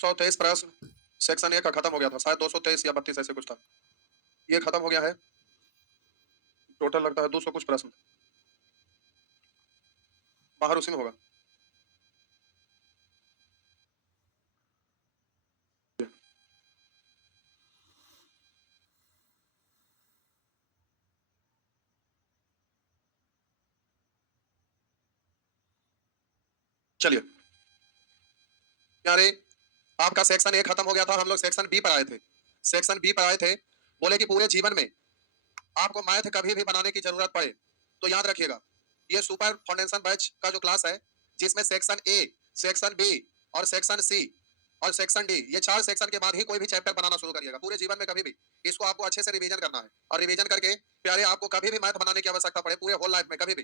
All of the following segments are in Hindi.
223 प्रश्न सेक्शन ए का खत्म हो गया था, शायद 223 या 32 ऐसे कुछ था, ये खत्म हो गया है। टोटल लगता है 200 कुछ प्रश्न, बाहर उसी में होगा। चलिए यारे, आपका सेक्शन ए खत्म हो गया था, हम लोग सेक्शन बी पर आए थे। सेक्शन बी पर आए थे, बोले कि पूरे जीवन में आपको मैथ कभी भी बनाने की जरूरत पड़े तो याद रखिएगा, ये सुपर फाउंडेशन बैच का जो क्लास है, जिसमें सेक्शन ए, सेक्शन बी और सेक्शन सी और सेक्शन डी, ये 4 सेक्शन के बाद ही कोई भी चैप्टर बनाना शुरू करिएगा। पूरे जीवन में कभी भी इसको आपको अच्छे से रिवीजन करना है, और रिवीजन करके प्यारे आपको कभी भी मैथ बनाने की आवश्यकता पड़े पूरे होल लाइफ में कभी भी,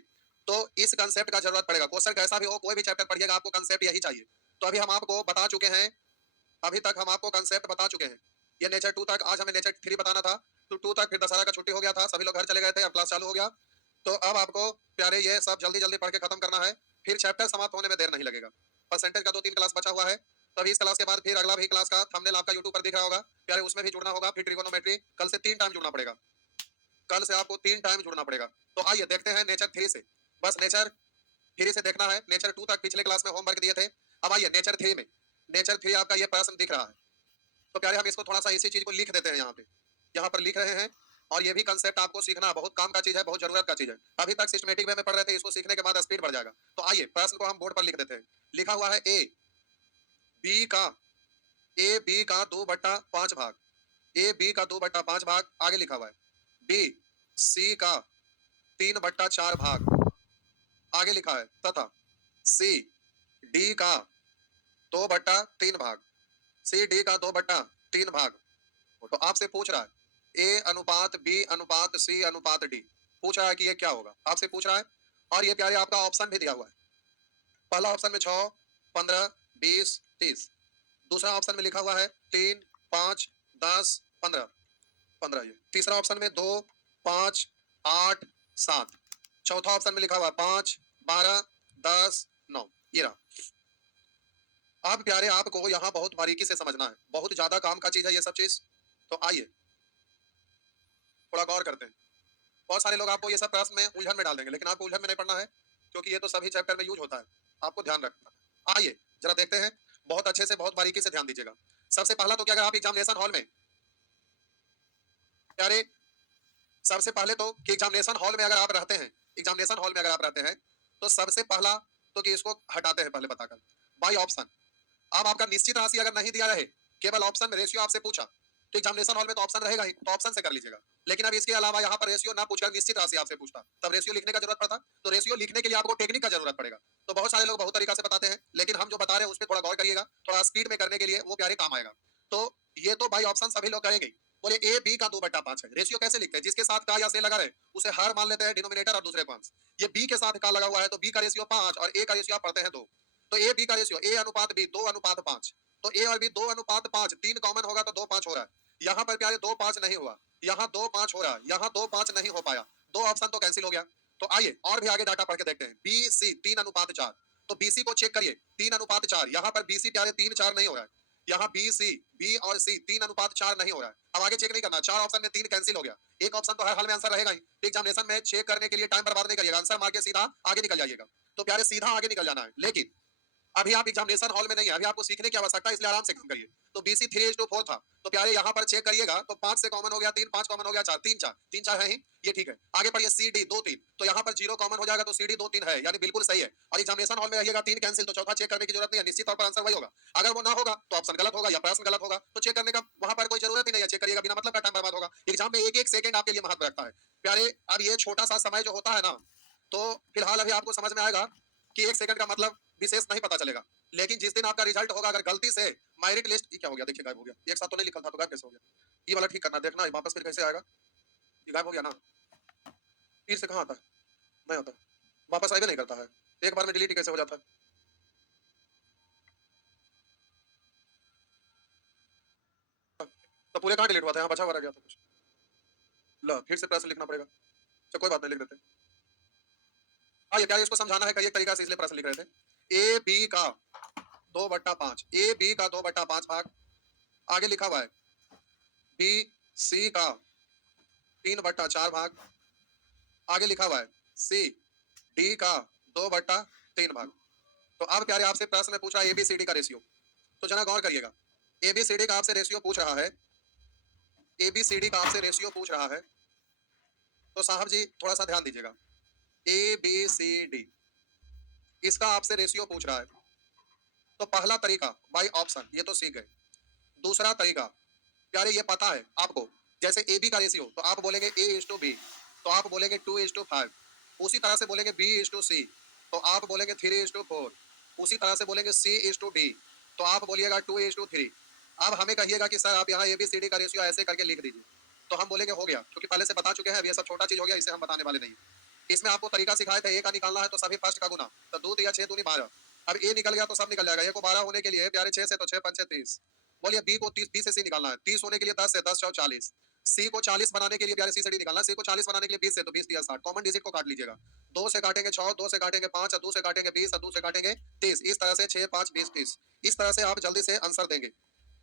तो इस कंसेप्ट का जरूरत पड़ेगा। क्वेश्चन कैसा भी हो, कोई भी चैप्टर पढ़िएगा, आपको कंसेप्ट यही चाहिए। तो अभी हम आपको बता चुके हैं, अभी तक हम आपको कंसेप्ट बता चुके हैं। ये नेचर 2 तक, आज हमें नेचर 3 बताना था, तो 2 तक फिर दशहरा का छुट्टी हो गया था, सभी लोग घर चले गए थे, अब क्लास चालू हो गया। तो अब आपको प्यारे ये सब जल्दी जल्दी पढ़ के खत्म करना है, फिर चैप्टर समाप्त होने में देर नहीं लगेगा। परसेंटेज का 2-3 क्लास बचा हुआ है, तो अभी इस क्लास के बाद फिर अगला भी क्लास का थंबनेल आपका यूट्यूब पर दिख रहा होगा प्यारे, उसमें भी जुड़ना होगा। फिर ट्रिगोनोमेट्री कल से 3 टाइम जुड़ना पड़ेगा, कल से आपको 3 टाइम जुड़ना पड़ेगा। तो आइए देखते हैं नेचर 3 से, बस नेचर 3 से देखना है। नेचर 2 तक पिछले क्लास में होमवर्क दिए थे, अब आइए नेचर 3 में। नेचर 3 आपका ये प्रश्न दिख रहा है, तो प्यारे हम इसको थोड़ा सा इसी चीज को लिख देते हैं यहाँ पे, यहाँ पर लिख रहे हैं। और ये भी कंसेप्ट आपको सीखना बहुत काम का चीज है, बहुत जरूरत का चीज है। अभी तक सिस्टमेटिक वे में पढ़ रहे थे, इसको सीखने के बाद स्पीड बढ़ जाएगा। तो आइए प्रश्न को हम बोर्ड पर लिख देते हैं। लिखा हुआ है बी का ए बी का 2/5 भाग, ए बी का 2/5 भाग, आगे लिखा हुआ है बी सी का 3/4 भाग, आगे लिखा है तथा सी डी का 2/3 भाग, सी डी का 2/3 भाग। तो आपसे पूछ रहा है ए अनुपात बी अनुपात सी अनुपात डी, पूछ रहा है कि ये क्या होगा, आपसे पूछ रहा है। और ये प्यारे आपका ऑप्शन भी दिया हुआ है, पहला ऑप्शन में 6, 15, 20, 30, दूसरा ऑप्शन में लिखा हुआ है 3, 5, 10, 15, 15, ये तीसरा ऑप्शन में 2, 5, 8, 7, चौथा ऑप्शन में लिखा हुआ है 5, 12, 10, 9, ये रहा। अब प्यारे आपको यहाँ बहुत बारीकी से समझना है, बहुत ज्यादा काम का चीज है ये सब चीज। तो आइए थोड़ा गौर करते हैं। बहुत सारे लोग आपको ये सब प्रश्न में उलझन में डाल देंगे, लेकिन आपको उलझन में नहीं पढ़ना है, क्योंकि ये तो सभी चैप्टर में यूज होता है, आपको ध्यान रखना है। आइए जरा देखते हैं, बहुत अच्छे से बहुत बारीकी से ध्यान दीजिएगा। सबसे पहला तो क्या, अगर आप एग्जामिनेशन हॉल में प्यारे, सबसे पहले तो कि एग्जामिनेशन हॉल में अगर आप रहते हैं, एग्जामिनेशन हॉल में अगर आप रहते हैं, तो सबसे पहला तो कि इसको हटाते हैं पहले बताकर, बाई ऑप्शन। अब आपका निश्चित राशि अगर नहीं दिया रहे, केवल ऑप्शन में रेशियो आपसे पूछा, तो एग्जामिनेशन हॉल में तो ऑप्शन रहेगा ही, तो ऑप्शन से कर लीजिएगा। लेकिन अब इसके अलावा यहाँ पर रेशियो ना पूछकर निश्चित राशि आपसे पूछता, तब रेशियो लिखने का जरूरत पड़ता। तो रेशियो लिखने के लिए आपको टेक्निक का जरूरत पड़ेगा। तो बहुत सारे लोग बहुत तरीका से बताते हैं, लेकिन हम जो बता रहे हैं उस पर थोड़ा गौर करिएगा, थोड़ा स्पीड में करने के लिए वो प्यारे काम आएगा। तो ये तो बाई ऑप्शन सभी लोग करेंगे। बोले ए बी का 2/5 है, रेशियो कैसे लिखते हैं, जिसके साथ का या से लगा रहे उसे हर मान लेते हैं डिनोमिनेटर और दूसरे को अंश। ये बी के साथ का लगा हुआ है, तो बी का रेशियो 5 और ए का रेशियो आप पढ़ते हैं 2, तो ए बी का रेशियो ए अनुपात बी 2:5, तो ए और बी 2:5, 3 कॉमन होगा तो 2:5 हो रहा है। यहाँ पर प्यारे 2:5 नहीं हुआ, यहाँ 2:5 हो रहा है, यहाँ 2:5 नहीं हो पाया, 2 ऑप्शन तो कैंसिल हो गया। तो आइए और भी आगे डाटा पढ़ के देखते हैं। बी सी 3:4, तो बीसी को चेक करिए 3:4, यहाँ पर बीसी प्यारे 3-4 नहीं हो रहा है, यहाँ बी सी बी और सी 3:4 नहीं हो रहा है। अब आगे चेक नहीं करना, 4 ऑप्शन में 3 कैंसिल हो गया, एक ऑप्शन तो हर हाल में आंसर रहेगा ही। एग्जामिनेशन में चेक करने के लिए टाइम बर्बाद नहीं करिएगा, आंसर मार के सीधा आगे निकल जाइएगा। तो प्यारे सीधा आगे निकल जाना है, लेकिन अभी आप एग्जामिनेशन हॉल में नहीं है, अभी आपको सीखने की आवश्यकता है, इसलिए आराम से काम करिए। तो BC 3:4 था, तो प्यारे यहाँ पर चेक करिएगा, तो 5 से कॉमन हो गया 3, 5 कॉमन हो गया 4, 3-4 है ही, ये ठीक है। आगे पढ़िए CD 2-3, तो यहाँ पर 0 कॉमन हो जाएगा, तो CD 2-3 है, यानी बिल्कुल सही है। और एग्जामिनेशन हॉल में रहिएगा 3 कैंसिल, तो चौथा चेक करने की जरूरत नहीं है, निश्चित तौर पर आंसर वही होगा। अगर वो ना होगा तो ऑप्शन गलत होगा या प्रश्न गलत होगा, तो चेक करने का वहां पर कोई जरूरत ही नहीं है, चेक करिएगा, बिना मतलब का टाइम बर्बाद होगा। एग्जाम में एक एक सेकंड आपके लिए महत्व रखता है प्यारे। अब ये छोटा सा समय जो होता है ना, तो फिलहाल अभी आपको समझ में आएगा कि 1 सेकंड का मतलब विशेष नहीं पता चलेगा, लेकिन जिस दिन आपका रिजल्ट होगा, अगर गलती से मेरिट लिस्ट, ये क्या हो गया, देखिए गायब हो गया, एक साथ तो नहीं लिखा था, तो गायब कैसे हो गया, ये वाला ठीक करना, देखना वापस फिर कैसे आएगा, ये गायब हो गया ना, फिर से कहाँ आता है, नहीं आता, वापस आएगा नहीं करता है, एक बार में डिलीट कैसे हो जाता है। तो पूरे कहाँ डिलीट हुआ था, यहाँ बचा हुआ रह गया था कुछ, ला फिर से प्रश्न लिखना पड़ेगा। चलो कोई बात नहीं, लिख देते। हाँ ये क्या, इसको समझाना है, कई एक तरीका से, इसलिए प्रश्न लिख रहे थे। ए बी का 2/5, ए बी का 2/5 भाग, आगे लिखा हुआ है बी सी का 3/4 भाग, आगे लिखा हुआ है सी डी का 2/3 भाग। तो अब प्यारे आपसे प्रश्न पूछ रहा है एबीसीडी का रेशियो, तो जरा गौर करिएगा। एबीसीडी का आपसे रेशियो पूछ रहा है, एबीसीडी का आपसे रेशियो पूछ रहा है, तो साहब जी थोड़ा सा ध्यान दीजिएगा। ए बी सी डी इसका आपसे रेशियो पूछ रहा है, तो पहला तरीका बाई ऑप्शन, ये तो सीख गए। दूसरा तरीका प्यारे ये पता है आपको, जैसे ए बी का रेशियो तो आप बोलेंगे ए इज टू बी, तो आप बोलेंगे 2:5। उसी तरह से बोलेंगे बी इज टू सी, तो आप बोलेंगे 3:4। उसी तरह से बोलेंगे सी इज टू डी, तो आप बोलिएगा 2:3। अब हमें कहिएगा कि सर आप यहाँ ए बी सी डी का रेशियो ऐसे करके लिख दीजिए, तो हम बोलेंगे हो गया, क्योंकि पहले से बता चुके हैं। अब ये सब छोटा चीज हो गया, इसे हम बताने वाले नहीं। इसमें आपको तरीका सिखाया था, ए का निकालना है तो सभी फर्स्ट का गुना, तो 2 या 6 दूनी 12। अब ए निकल गया तो सब निकल जाएगा। ए को 12 होने के लिए प्यारे 6 से, तो 6 पंचे 30। बोलिए बी को 30, बी से सी निकालना है। 30 होने के लिए 10 से, 10 × 40। सी को 40 बनाने के लिए प्यारे सी से डी निकालना है। सी को 40 बनाने के लिए 20 से, तो 20 दिया 60। कॉमन डिजिट को काट लीजिएगा। 2 से काटेंगे 6, 2 से काटेंगे 5, और 2 से काटेंगे 20, और 2 से काटेंगे 30। इस तरह से 6, 5, 20, 30। इस तरह से आप जल्दी से आंसर देंगे।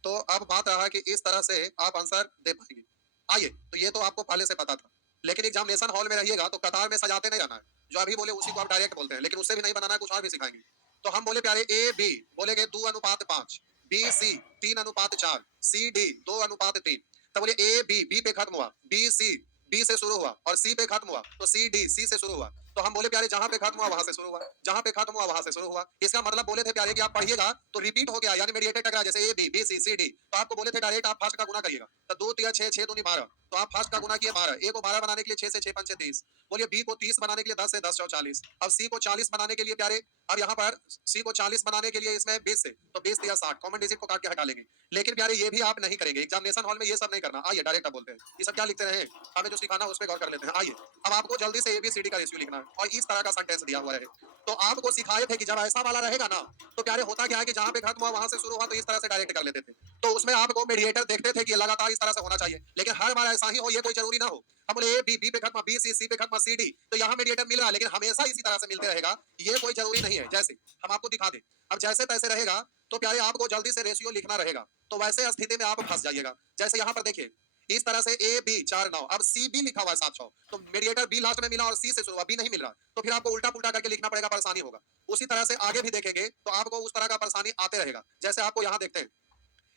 तो अब बात रहा कि इस तरह से आप आंसर दे पाएंगे। आइए, तो ये तो आपको पहले से पता था, लेकिन एग्जामिनेशन हॉल में रहिएगा तो कतार में सजाते नहीं रहना है। जो अभी बोले उसी को आप डायरेक्ट बोलते हैं, लेकिन उससे भी नहीं बनाना है, कुछ और भी सिखाएंगे। तो हम बोले प्यारे ए बी, बोलेंगे 2:5, बी सी 3:4, सी डी 2:3। तो बोले ए बी, बी पे खत्म हुआ, बी सी बी से शुरू हुआ, और सी पे खत्म हुआ, तो सी डी सी से शुरू हुआ। तो हम बोले प्यारे जहां पे खत्म हुआ वहां से शुरू हुआ, जहां पे खत्म हुआ वहां से शुरू हुआ। इसका मतलब बोले थे प्यारे कि आप पढ़िएगा तो रिपीट हो गया, यानी मेडिएटर टकरा, जैसे A B, B C, C D. तो आपको बोले थे डायरेक्ट आप फर्स्ट का गुना करिएगा, तो 2 × 6, 6 दूनी 12। तो आप फर्स्ट का गुना किए 12। ए को 12 बनाने के लिए 6 से 6 पंचे 30। बोलिए बी को 30 बनाने के लिए 10 से, 10 × 40। अब सी को 40 बनाने के लिए प्यारे, अब यहाँ पर सी को 40 बनाने के लिए इसमें 20 से, तो 20 दिया 60। कॉमन डिजिट को काट के हटा लेंगे। लेकिन प्यारे ये भी आप नहीं करेंगे एग्जामिनेशन हॉल में, ये सब नहीं करना। आइए डायरेक्ट आप बोलते हैं, ये सब क्या लिखते रहे, हमें जो सिखाना है उस पर गौर कर लेते हैं। आइए, अब आपको जल्दी से एबीसीडी का रेशियो लिखना है, और इस तरह का सेंटेंस दिया हुआ है। तो आपको सिखाए थे कि जब ऐसा वाला रहेगा ना, तो प्यारे होता क्या है कि जहां पे खत्म हुआ वहां से शुरू हुआ, तो इस तरह से डायरेक्ट कर लेते थे। तो उसमें आपको मीडिएटर देखते थे कि लगातार इस तरह से होना चाहिए, लेकिन हर बार ऐसा ही हो ये कोई जरूरी ना हो। हम बोले ए बी, बी पे खत्म, बी सी, सी पे खत्म, सी डी, तो यहाँ मीडिएटर मिल रहा है, लेकिन हमेशा इसी तरह से मिलते रहेगा, ये कोई जरूरी नहीं है। जैसे हम आपको दिखा दें, अब जैसे तैसे रहेगा तो प्यारे आपको जल्दी से रेशियो लिखना रहेगा, तो वैसे स्थिति में आप फंस जाइएगा। जैसे यहाँ पर देखिए, इस तरह से ए बी 4 9, अब सी बी लिखा हुआ है 7 6, तो मीडिएटर बी लास्ट में मिला और सी से शुरू हुआ, बी नहीं मिल रहा, तो फिर आपको उल्टा पुल्टा करके लिखना पड़ेगा, परेशानी होगा। उसी तरह से आगे भी देखेंगे तो आपको उस तरह का परेशानी आते रहेगा। जैसे आपको यहाँ देखते हैं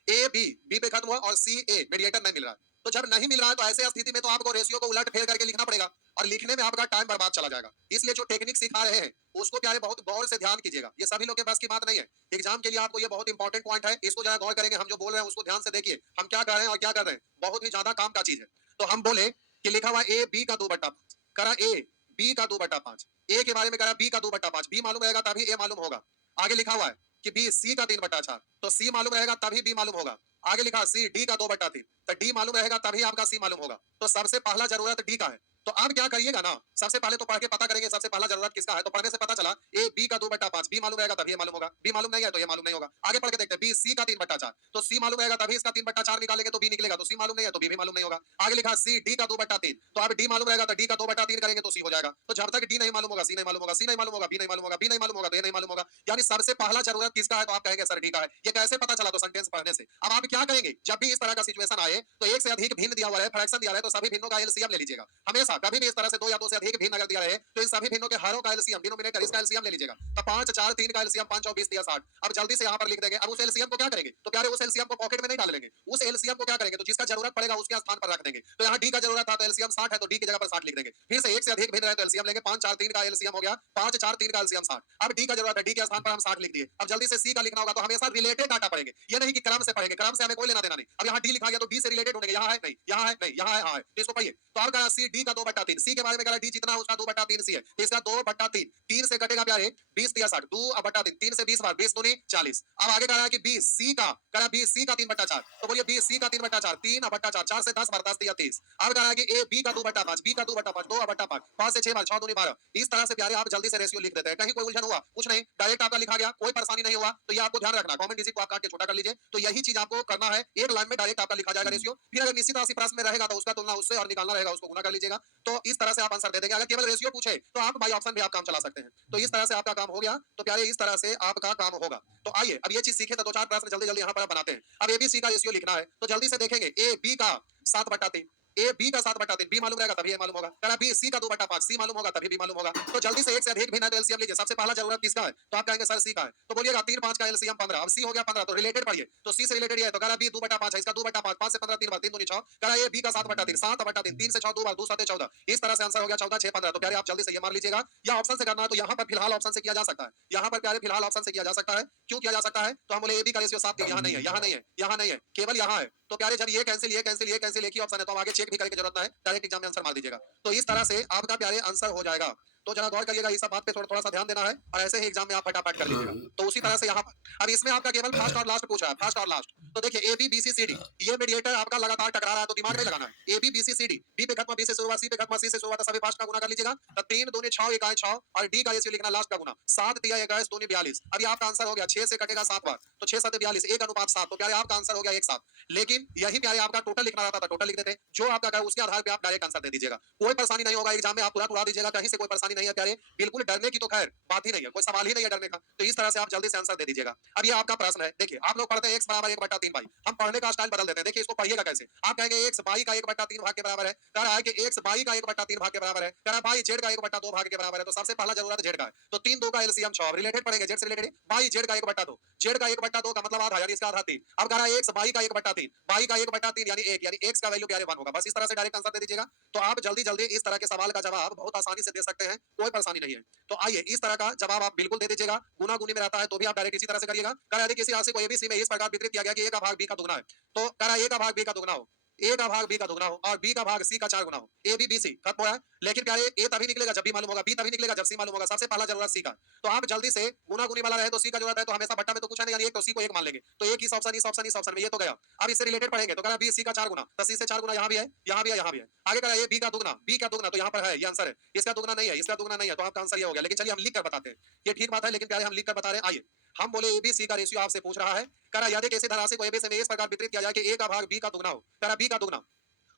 ए बी, बी पे खत्म हुआ, और सी ए, मीडिएटर नहीं मिल रहा है। तो जब नहीं मिल रहा है तो ऐसे स्थिति में तो आपको रेशियो को उलट फेर करके लिखना पड़ेगा, और लिखने में आपका टाइम बर्बाद चला जाएगा। इसलिए जो टेक्निक सिखा रहे हैं उसको प्यारे बहुत गौर से ध्यान कीजिएगा, ये सभी लोग के पास की बात नहीं है। एग्जाम के लिए आपको ये बहुत इंपॉर्टेंट पॉइंट है, इसको जरा गौर करेंगे। हम जो बोल रहे हैं उसको ध्यान से देखिए, हम क्या कर रहे हैं और क्या कर रहे हैं, बहुत ही ज्यादा काम का चीज है। तो हम बोले कि लिखा हुआ ए बी का 2/5, करा ए बी का 2/5, ए के बारे में करा बी का 2/5, बी मालूम रहेगा तभी ए मालूम होगा। आगे लिखा हुआ है कि बी सी का 3/4, तो सी मालूम रहेगा तभी बी मालूम होगा। आगे लिखा सी डी का 2/3, तो डी मालूम रहेगा तभी आपका सी मालूम होगा। तो सबसे पहला जरूरत डी का है। तो आप क्या करिएगा ना, सबसे पहले तो पढ़ के पता करेंगे सबसे पहला जरूरत किसका है। तो पढ़ने से पता चला ए बी का 2/5, बी मालूम रहेगा तभी ये मालूम होगा, बी मालूम नहीं है तो ये मालूम नहीं होगा। आगे पढ़ के देखते हैं, बी सी का 3/4, तो सी मालूम रहेगा तभी इसका 3/4 निकालेंगे तो बी निकलेगा, तो सी मालूम नहीं है तो बी भी मालूम नहीं होगा। आगे लिखा सी डी का 2/3, तो अब डी मालूम रहेगा तो डी का 2/3 करेंगे तो सी हो जाएगा। तो जब तक डी नहीं मालूम होगा सी नहीं मालूम होगा, सी नहीं मालूम होगा बी नहीं मालूम होगा, बी नहीं मालूम होगा तो ये नहीं मालूम होगा। यानी सबसे पहला जरूरत किसका है, तो आप कहेंगे सर डी का है। ये कैसे पता चला, तो सेंटेंस पढ़ने से। अब आप क्या करेंगे, जब भी इस तरह का सिचुएशन आए तो एक से अधिक भिन्न दिया हुआ है, फ्रैक्शन दिया है, तो सभी भिन्नों का एलसीएम ले लीजिएगा। हमेशा कभी भी इस तरह से 2 या 2 से अधिक भिन्न अगर दिया रहे तो इन सभी भिन्नों के हरों का एलसीएम, डिनोमिनेटर इसका एलसीएम ले लीजिएगा। तो 5 4 3 का एलसीएम 5 और 20 दिया 60। अब जल्दी से यहाँ पर लिख देंगे। अब उस एलसीएम को क्या करेंगे, तो प्यारे उस एलसीएम को पॉकेट में नहीं डाल लेंगे, उस एलसीएम को क्या करेंगे, तो जिसका जरूरत पड़ेगा उसके स्थान पर रख देंगे। तो यहाँ डी का जरूरत था तो एलसीएम 60 है, तो डी की जगह पर 60 लिख देंगे। फिर से एक से अधिक भिन्न है तो एलसीएम लेंगे, 5 4 3 का एलसीएम हो गया, 5 4 3 का एलसीएम 60। अब डी का जरूरत है, डी के स्थान पर हम 60 लिख दिए। अब जल्दी से सी का लिखना होगा, तो हमेशा रिलेटेड डाटा पढ़ेंगे, ये नहीं कि क्रम से पढ़ेंगे, क्रम से हमें कोई लेना देना नहीं। अब यहाँ डी लिखा गया तो डी से रिलेटेड ढूंढेंगे, यहाँ है नहीं, यहाँ है नहीं, यहाँ है, हाँ है, तो इसको पढ़िए। तो अब कहा सी डी का 2/3, सी के बारे में कहा डी जितना उसका 2/3 सी है, तो इसका 2/3, 3 से कटेगा प्यारे 20 दिया 60, 2/3, 3 से 20 बार 20 दूनी 40। अब आगे कह रहा है कि बी सी का, कह बी सी का 3/4, तो बोलिए बी सी का 3/4, 3/4, 4 से 10 बार 10 दिया 30। अब कह रहा है कि ए बी का 2/5, बी का 2/5, 2/5, 5 से 6 बार 6 दूनी 12। इस तरह से प्यारे आप जल्दी से रेशियो लिख देते हैं, कहीं कोई उलझन हुआ कुछ नहीं, डायरेक्ट आपका लिखा गया, कोई परेशानी नहीं हुआ। तो ये आपको ध्यान रखना, कमेंट डिजिट को आप काट के छोटा कर लीजिए। तो यही चीज आपको करना है, एक लाइन में डायरेक्ट आपका लिखा जाएगा रेशियो। फिर अगर निश्चित राशि प्रश्न में रहेगा तो उसका तुलना उससे और निकालना रहेगा, उसको गुना कर लीजिएगा। तो इस तरह से आप आंसर दे देंगे। अगर केवल रेशियो पूछे तो आप बाई ऑप्शन भी आप काम चला सकते हैं। तो इस तरह से आपका काम काम हो गया तो प्यारे इस तरह से आपका काम होगा। तो आइए अब ये चीज सीखे तो दो चार प्रश्न जल्दी जल्दी यहाँ पर बनाते हैं। अब एबीसी का रेशियो लिखना है तो जल्दी से देखेंगे ए बी का 7/3, ए बी का 7/3, बी मालूम रहेगा तभी ए मालूम होगा। करा बी सी का 2/5, सी मालूम होगा तभी बी मालूम होगा। तो जल्दी से एक से अधिक भिन्न एलसीएम लीजिए। सबसे पहला जरूरत किसका है? तो आप कहेंगे सर सी का है, तो बोलिएगा 3 5 का एलसीएम 15। अब सी हो गया 15 तो रिलेटेड पढ़िए, तो सी से रिलेटेड ये है तो करा बी 2/5 है, इसका 2/5, 5 से 15 3 बार 3 दूनी 6। करा ए बी का 7/3, 7/3, 3 से 6 2 बार 2 7 14। इस तरह से आंसर हो गया 14 6 15। तो प्यारे आप जल्दी से ये मार लीजिएगा, या ऑप्शन से करना है तो यहाँ पर फिलहाल ऑप्शन से किया जा सकता है। यहाँ पर प्यारे फिलहाल ऑप्शन से किया जा सकता है। क्यों किया जा सकता है? तो हम बोले ए बी का रेशियो 7 यहाँ नहीं है, यहाँ नहीं है, यहाँ नहीं है, केवल यहाँ है। तो प्यारे जब ये कैंसिल ये कैंसिल ये कैंसिल एक ही ऑप्शन है तो हम आगे चेक भी करने की जरूरत है, डायरेक्ट एग्जाम में आंसर मार दीजिएगा। तो इस तरह से आपका प्यारे आंसर हो जाएगा। तो जरा गौर करिएगा, इस सब बात पे थोड़ा थोड़ा सा ध्यान देना है और ऐसे ही एग्जाम में आप फटाफट कर लीजिएगा। तो उसी तरह से यहाँ पर अब इसमें आपका केवल फर्स्ट और लास्ट पूछ रहा है, फर्स्ट और लास्ट। तो देखिए A B B C C D, ये मीडिएटर आपका लगातार टकरा रहा है तो दिमाग नहीं लगाना है। A B B C C D, B पे खत्म बी से शुरुआत, सी पे खत्म सी से शुरुआत, सभी फर्स्ट का गुना कर लीजिएगा। तो 3 दूनी 6 1 6 और डी का रेशियो लिखना लास्ट का गुना 7 दिया 21 दूनी 42। अब ये आपका आंसर हो गया 6 से कटेगा 7 बार तो 6 7 42 1:7। तो प्यारे आपका आंसर हो गया 1/7। लेकिन यही प्यारे आपका टोटल लिखना रहता था, टोटल लिख देते, जो आपका कहे उसके आधार पे आप डायरेक्ट आंसर दे दीजिएगा। कोई परेशानी नहीं होगा, एग्जाम में आप पूरा दीजिएगा, कहीं से कोई परेशानी नहीं है प्यारे। बिल्कुल डरने की तो खैर बात ही नहीं है, कोई सवाल ही नहीं है डरने का। तो इस तरह से आप जल्दी से आंसर दे दीजिएगा। अब ये आपका प्रश्न है, देखिए आप लोग पढ़ते हैं x बराबर 1/3 भाई, हम पढ़ने का स्टाइल बदल देते हैं। देखिए इसको पढ़िएगा कैसे, आप कहेंगे x y का 1/3 भाग के बराबर है, कह रहा है कि x y का 1/3 भाग के बराबर है, कह रहा है y z का 1/2 भाग के बराबर है। तो सबसे पहला जरूरत z का है, तो 3 2 का एलसीएम 6। रिलेटेड पढ़ेंगे z से रिलेटेड, y z का 1/2, z का 1/2 का मतलब आधा यानी इसका आधा 3। अब कह रहा है x y का 1/3, y का 1/3 यानी 1, यानी x का वैल्यू प्यारे 1 होगा। बस इस तरह से डायरेक्ट आंसर दे दीजिएगा। तो आप जल्दी जल्दी इस तरह के सवाल का जवाब बहुत आसानी से दे सकते हैं, कोई परेशानी नहीं है। तो आइए इस तरह का जवाब आप बिल्कुल दे दीजिएगा। गुना गुनी में रहता है तो भी आप डायरेक्ट इसी तरह से करिएगा। कह रहा है किसी राशि को एबीसी में इस प्रकार वितरित किया गया कि a का भाग b का दुगना है, तो कह रहा है a का भाग b का दुगना हो, a का भाग b का दुगना हो और b का भाग c का 4 गुना हो। a b b c खत्म हो रहा है। लेकिन प्यारे a तभी निकलेगा जब b मालूम होगा, b तभी निकलेगा जब c मालूम होगा। सबसे पहला जरूरत c का, तो आप जल्दी से गुना गुनी वाला रहे तो c का जरूरत है, तो हमेशा बट्टा में तो कुछ नहीं, यानी एक तो c को 1 मान लेंगे। तो एक इस ऑप्शन इस ऑप्शन में ये तो गया। अब इससे रिलेटेड पढ़ेंगे तो कह रहा है b c का 4 गुना, तो c से 4 गुना यहाँ भी है, यहाँ भी है, यहाँ भी है। आगे कह रहा है a b का दुगना, b का दुगना तो यहाँ पर है, ये आंसर है। इसका दुगना नहीं है, इसका दुगना नहीं है, तो आपका आंसर ये हो गया। लेकिन चलिए हम लिख कर बताते हैं, ये ठीक बात है लेकिन प्यारे हम लिख कर बता रहे हैं। आइए हम बोले एबीसी का रेशियो आपसे पूछ रहा है, कह रहा यदि किसी धनराशि को एबीसी में इस प्रकार वितरित किया जाए कि a का भाग b का दुगना हो, कह रहा b का दुगना,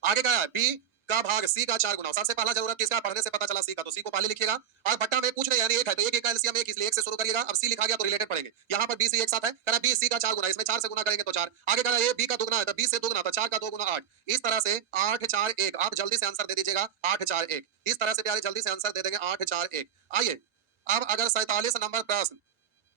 आगे कह रहा है b का भाग c का 4 गुना हो। सबसे पहला जरूरत किसका, पढ़ने से पता चला c का, तो c को पहले लिखिएगा और बट्टा में कुछ नहीं यानी एक है तो एक का एलसीएम 1, इसलिए 1 से शुरू करिएगा। अब c लिखा गया तो रिलेटेड पढ़ेंगे, यहाँ पर b c एक साथ है, कह रहा b c का 4 गुना, इसमें 4 से गुना करेंगे तो 4। आगे कह रहा है a b का दुगना है तो b से दुगना तो 4 का 2 गुना 8। इस तरह से 8 4 1 आप जल्दी से आंसर दे दीजिएगा, 8 4 1। इस तरह से प्यारे जल्दी से आंसर दे देंगे 8 4 1। आइए अब अगर 47 नंबर प्रश्न,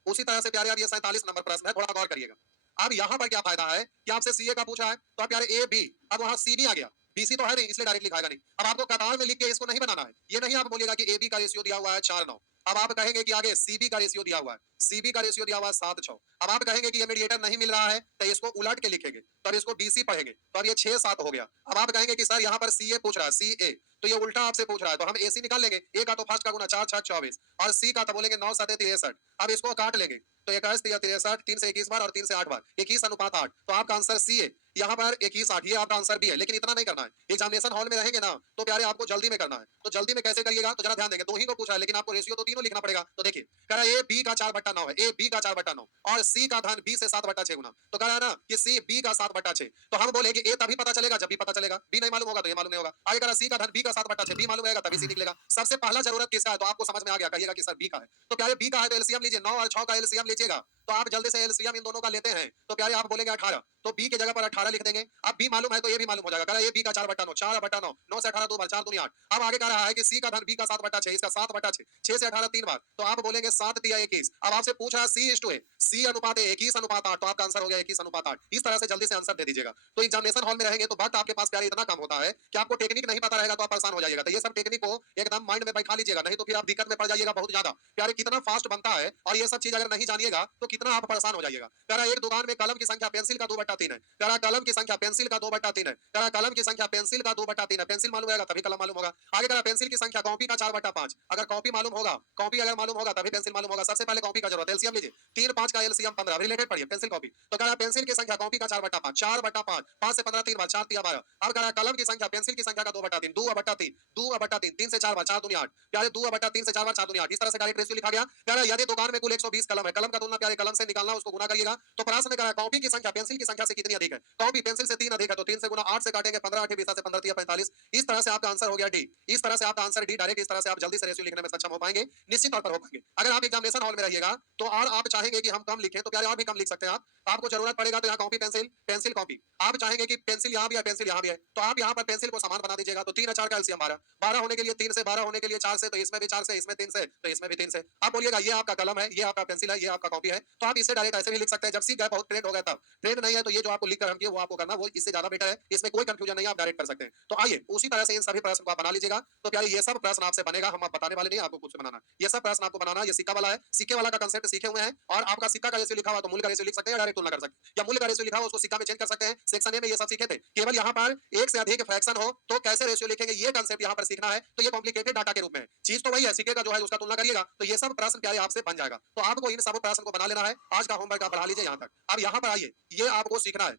उसी तरह से प्यारे अब ये 47 नंबर प्रश्न है, थोड़ा गौर करिएगा। अब यहाँ पर क्या फायदा है कि आपसे सीए का पूछा है तो आप प्यारे ए बी, अब वहां सी भी आ गया, बीसी तो है नहीं इसलिए डायरेक्ट लिखाएगा नहीं। अब आपको कतार में लिख के इसको नहीं बनाना है, ये नहीं आप बोलिएगा कि ए बी का रेशियो दिया हुआ है 4 9। अब आप कहेंगे कि आगे सीबी का रेशियो दिया हुआ है, सीबी का रेशियो दिया हुआ है 7 6। अब आप कहेंगे कि ये मीडिएटर नहीं मिल रहा है तो इसको उलट के लिखेंगे, तब इसको बीसी पढ़ेंगे, तो अब ये 6 7 हो गया। अब आप कहेंगे कि सर यहाँ पर सीए पूछ रहा है, सी ए, तो ये उल्टा आपसे पूछ रहा है तो हम एसी निकाल लेंगे। ए का तो फर्स्ट का गुना 4 6 24 और सी का तो बोलेंगे 9 7 63। अब इसको काट लेंगे तो 21 63, 3 से 21 बार और 3 से 8 बार, 21:8। तो आपका आंसर सी है, यहाँ पर 21 8 ये आपका आंसर भी है। लेकिन इतना नहीं करना है, एग्जामिनेशन हॉल में रहेंगे ना तो प्यारे आपको जल्दी में करना है। तो जल्दी में कैसे करिएगा तो जरा ध्यान देंगे, दो ही को पूछा है लेकिन आपको रेशियो तो तीनों लिखना पड़ेगा। तो देखिए कह रहा है ए बी का 4/9 है, ए बी का 4/9 और सी का धन बी से 7/6 गुना। तो कह रहा है ना कि सी बी का 7/6, तो हम बोले कि ए तभी पता चलेगा जब बी पता चलेगा, बी नहीं मालूम होगा तो ये मालूम नहीं होगा। आगे कह रहा सी का धन बी का 7/6, बी मालूम रहेगा तभी सी निकलेगा। सबसे पहला जरूरत किसका है तो आपको समझ में आ गया, कहिएगा कि सर बी का है। तो प्यारे बी का है तो एलसीएम लीजिए, 9 और 6 का एलसीएम लीजिएगा। तो आप जल्दी से एलसीएम इन दोनों का लेते हैं तो प्यारे आप बोलेंगे 18, तो बी की जगह पर 18 लिख देंगे। अब बी मालूम है तो ये भी मालूम हो जाएगा, कह रहा है ये बी का 4/9, 4/9, 9 से 18 2 बार, 4 दूनी 8। अब आगे कह रहा है कि सी का धन बी का 7/6, इसका 7/6, 6 से 18 3 बार, तो आप बोलेंगे 7 दिया 21। अब आपसे पूछ रहा है C/A, C अनुपात A 21:8, तो आपका आंसर हो गया 21:8। इस तरह से जल्दी से आंसर दे दीजिएगा। तो एग्जामिनेशन हॉल में रहेंगे तो वक्त आपके पास प्यारे इतना कम होता है कि आपको टेक्निक नहीं पता रहेगा तो आप परेशान हो जाइएगा। तो ये सब टेक्निक को एकदम माइंड में बैठा लीजिएगा, नहीं तो फिर आप दिक्कत में पड़ जाइएगा बहुत ज्यादा। प्यारे कितना फास्ट बनता है और ये सब चीज अगर नहीं जानिएगा तो कितना आप परेशान हो जाइएगा। कह रहा है एक दुकान में कलम की संख्या पेंसिल का 2/3 है, कह रहा कलम की संख्या पेंसिल का 2/3 है, कह रहा कलम की संख्या पेंसिल का 2/3 है, पेंसिल मालूम रहेगा तभी कलम मालूम होगा। आगे कह रहा पेंसिल की संख्या कॉपी का 4/5, अगर कॉपी मालूम होगा, कॉपी अगर मालूम होगा तभी पेंसिल मालूम होगा। सबसे पहले कॉपी का जरूरत है, एलसीएम लीजिए, 3 5 का एलसीएम 15, रिलेटेड पढ़िए पेंसिल कॉपी। तो कह रहा पेंसिल की संख्या कॉपी का 4/5, 4/5, 5 से 15 3 बार, 4 3 12। अब कह रहा कलम की संख्या पेंसिल की संख्या का 2/3, 2/3, 2/3, 3 से 4 बार, 4 दूनी 8, प्यारे 2/3 से 4 बार, 4 दूनी 8। इस तरह से डायरेक्ट रेशियो लिखा गया। कह रहा यदि दुकान में कुल 120 कलम है, कलम का तुलना प्यारे कलम से निकालना, उसको गुना करिएगा। तो प्रश्न में कह रहा कॉपी की संख्या पेंसिल की संख्या संख्या से कितनी अधिक है। कॉपी पेंसिल से 3 अधिक है तो 3 से गुना 8 से काटेंगे, 15 8 20 से 15 3 45। इस तरह से आपका आंसर हो गया डी। इस तरह से आपका आंसर डी डायरेक्ट, इस तरह से आप जल्दी से रेशियो लिखने में सक्षम हो पाएंगे, निश्चित तौर पर हो पाएंगे। अगर आप एग्जामिनेशन हॉल में रहिएगा तो और आप चाहेंगे कि हम कम लिखें तो प्यारे और भी कम लिख सकते हैं आप। आपको जरूरत पड़ेगा तो यहाँ कॉपी पेंसिल, पेंसिल कॉपी। आप चाहेंगे कि पेंसिल यहाँ भी है, पेंसिल यहाँ भी है, तो आप यहाँ पर पेंसिल को समान बना दीजिएगा। तो 3 और 4 का एलसीएम 12, 12 होने के लिए 3 से, 12 होने के लिए 4 से, तो इसमें भी 4 से, इसमें 3 से, तो इसमें भी 3 से। आप बोलिएगा ये आपका कलम है, ये आपका पेंसिल है, ये आपका कॉपी है, तो आप इसे डायरेक्ट ऐसे भी लिख सकते हैं। जब सीख गए, बहुत ट्रेंड हो गया तब। ट्रेंड नहीं है तो ये जो आपको लिख कर हम किए वो आपको करना, वो इससे ज्यादा बेटर है, इसमें कोई कंफ्यूजन नहीं है, आप डायरेक्ट कर सकते हैं। तो आइए उसी तरह से इन सभी प्रश्न को आप बना लीजिएगा। तो प्यारे ये सब प्रश्न आपसे बनेगा, हम आप बताने वाले नहीं, आपको खुद से बनाना। ये सब प्रश्न आपको बनाना, ये सिक्का वाला है, सिक्के वाला का कंसेप्ट सीखे हुए हैं, और आपका सिक्का का रेशियो लिखा हुआ तो मूल्य का रेशियो लिख सकते हैं, डायरेक्ट तुलना कर सकते हैं, या मूल्य का रेशियो लिखा हुआ उसको सिक्का में चेंज कर सकते हैं। सेक्शन ए में ये सब सीखे थे। केवल यहाँ पर एक से अधिक फ्रैक्शन हो तो कैसे रेशियो लिखेंगे, ये कंसेप्ट यहाँ पर सीखना है। तो ये कॉम्प्लिकेटेड डाटा के रूप में है, चीज तो वही है, सिक्के का जो है उसका तुलना करिएगा, तो ये सब प्रश्न प्यारे आपसे बन जाएगा। तो आपको इन सब प्रश्न को बना लेना है। आज का होमवर्क आप बढ़ा लीजिए यहाँ तक। अब यहाँ पर आइए, ये आपको सीखना है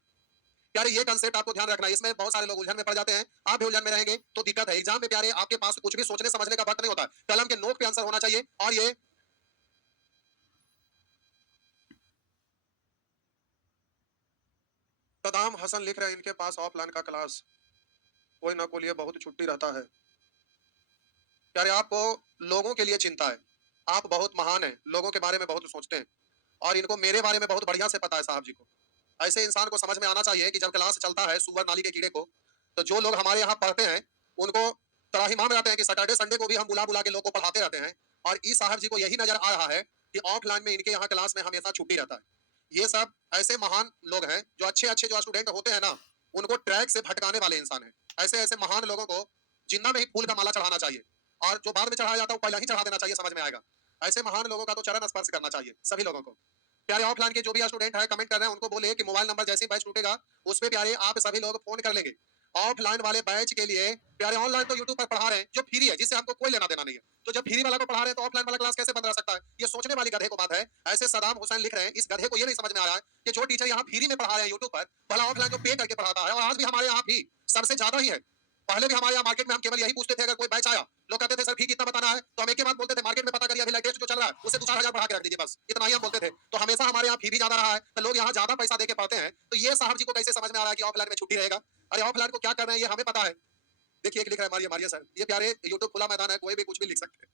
प्यारे, ये कंसेप्ट आपको ध्यान रखना है। इसमें बहुत सारे लोग उलझन में पड़ जाते हैं, आप भी उलझन में रहेंगे तो दिक्कत है। एग्जाम में प्यारे आपके पास कुछ भी सोचने समझने का वक्त नहीं होता, कलम के नोट पे आंसर होना चाहिए। और ये सदाम हसन लिख रहे हैं, इनके पास ऑफलाइन का क्लास कोई ना कोई लिए बहुत छुट्टी रहता है। प्यारे आपको लोगों के लिए चिंता है, आप बहुत महान हैं, लोगों के बारे में बहुत सोचते हैं, और इनको मेरे बारे में बहुत बढ़िया से पता है साहब जी को। ऐसे इंसान को समझ में आना चाहिए कि जब क्लास चलता है सुअर नाली के कीड़े को, तो जो लोग हमारे यहाँ पढ़ते हैं उनको त्राहिमाम रहते हैं कि सैटरडे संडे को भी हम बुला बुला के लोग को पढ़ाते रहते हैं। और इस साहब जी को यही नजर आ रहा है कि ऑफलाइन में इनके यहाँ क्लास में हमेशा छुट्टी रहता है। ये सब ऐसे महान लोग हैं जो अच्छे अच्छे जो स्टूडेंट होते हैं ना, उनको ट्रैक से भटकाने वाले इंसान हैं। ऐसे ऐसे महान लोगों को जिंदा में ही फूल का माला चढ़ाना चाहिए, और जो बाद में चढ़ाया जाता है वो पहले ही चढ़ा देना चाहिए, समझ में आएगा। ऐसे महान लोगों का तो चरण स्पर्श करना चाहिए सभी लोगों को। प्यारे ऑफलाइन के जो भी स्टूडेंट है कमेंट कर रहे हैं, उनको बोले कि मोबाइल नंबर जैसे ही बैच टूटेगा उस पे प्यारे आप सभी लोग फोन कर लेंगे। ऑफलाइन वाले बैच के लिए प्यारे ऑनलाइन तो यूट्यूब पर पढ़ा रहे हैं जो फ्री है, जिससे आपको कोई लेना देना नहीं है, तो जब फ्री वाला को पढ़ा रहे हैं तो ऑफलाइन वाला क्लास कैसे बंद रह सकता है? ये सोचने वाली गधे को बात है। ऐसे सदाम हुसैन लिख रहे हैं, इस गधे को ये नहीं समझ में आ रहा है कि जो टीचर यहाँ फ्री में पढ़ा रहे हैं यूट्यूब पर, भला ऑफलाइन जो पे करके पढ़ाता है, और आज भी हमारे यहाँ भी सबसे ज्यादा ही है। पहले भी हमारे यहाँ मार्केट में हम केवल यही पूछते थे, अगर कोई बैच आया लोग कहते थे सर फी कितना बताना है, तो हम एक ही बात बोलते थे, मार्केट में पता करिए अभी लेटेस्ट जो चल रहा है उससे 2-4 हजार बढ़ा के रख दीजिए, बस इतना ही हम बोलते थे। तो हमेशा हमारे यहाँ फी भी ज्यादा रहा है, तो लोग यहाँ ज्यादा पैसा देके पढ़ते हैं। तो ये साहब जी को कैसे समझ में आ रहा है कि ऑफलाइन में छुट्टी रहेगा? अरे ऑफलाइन को क्या कर रहे हैं ये हमें पता है। देखिए एक लिख रहा है मारिए मारिए सर, ये प्यारे यूट्यूब खुला मैदान है, कोई भी कुछ भी लिख सकते हैं।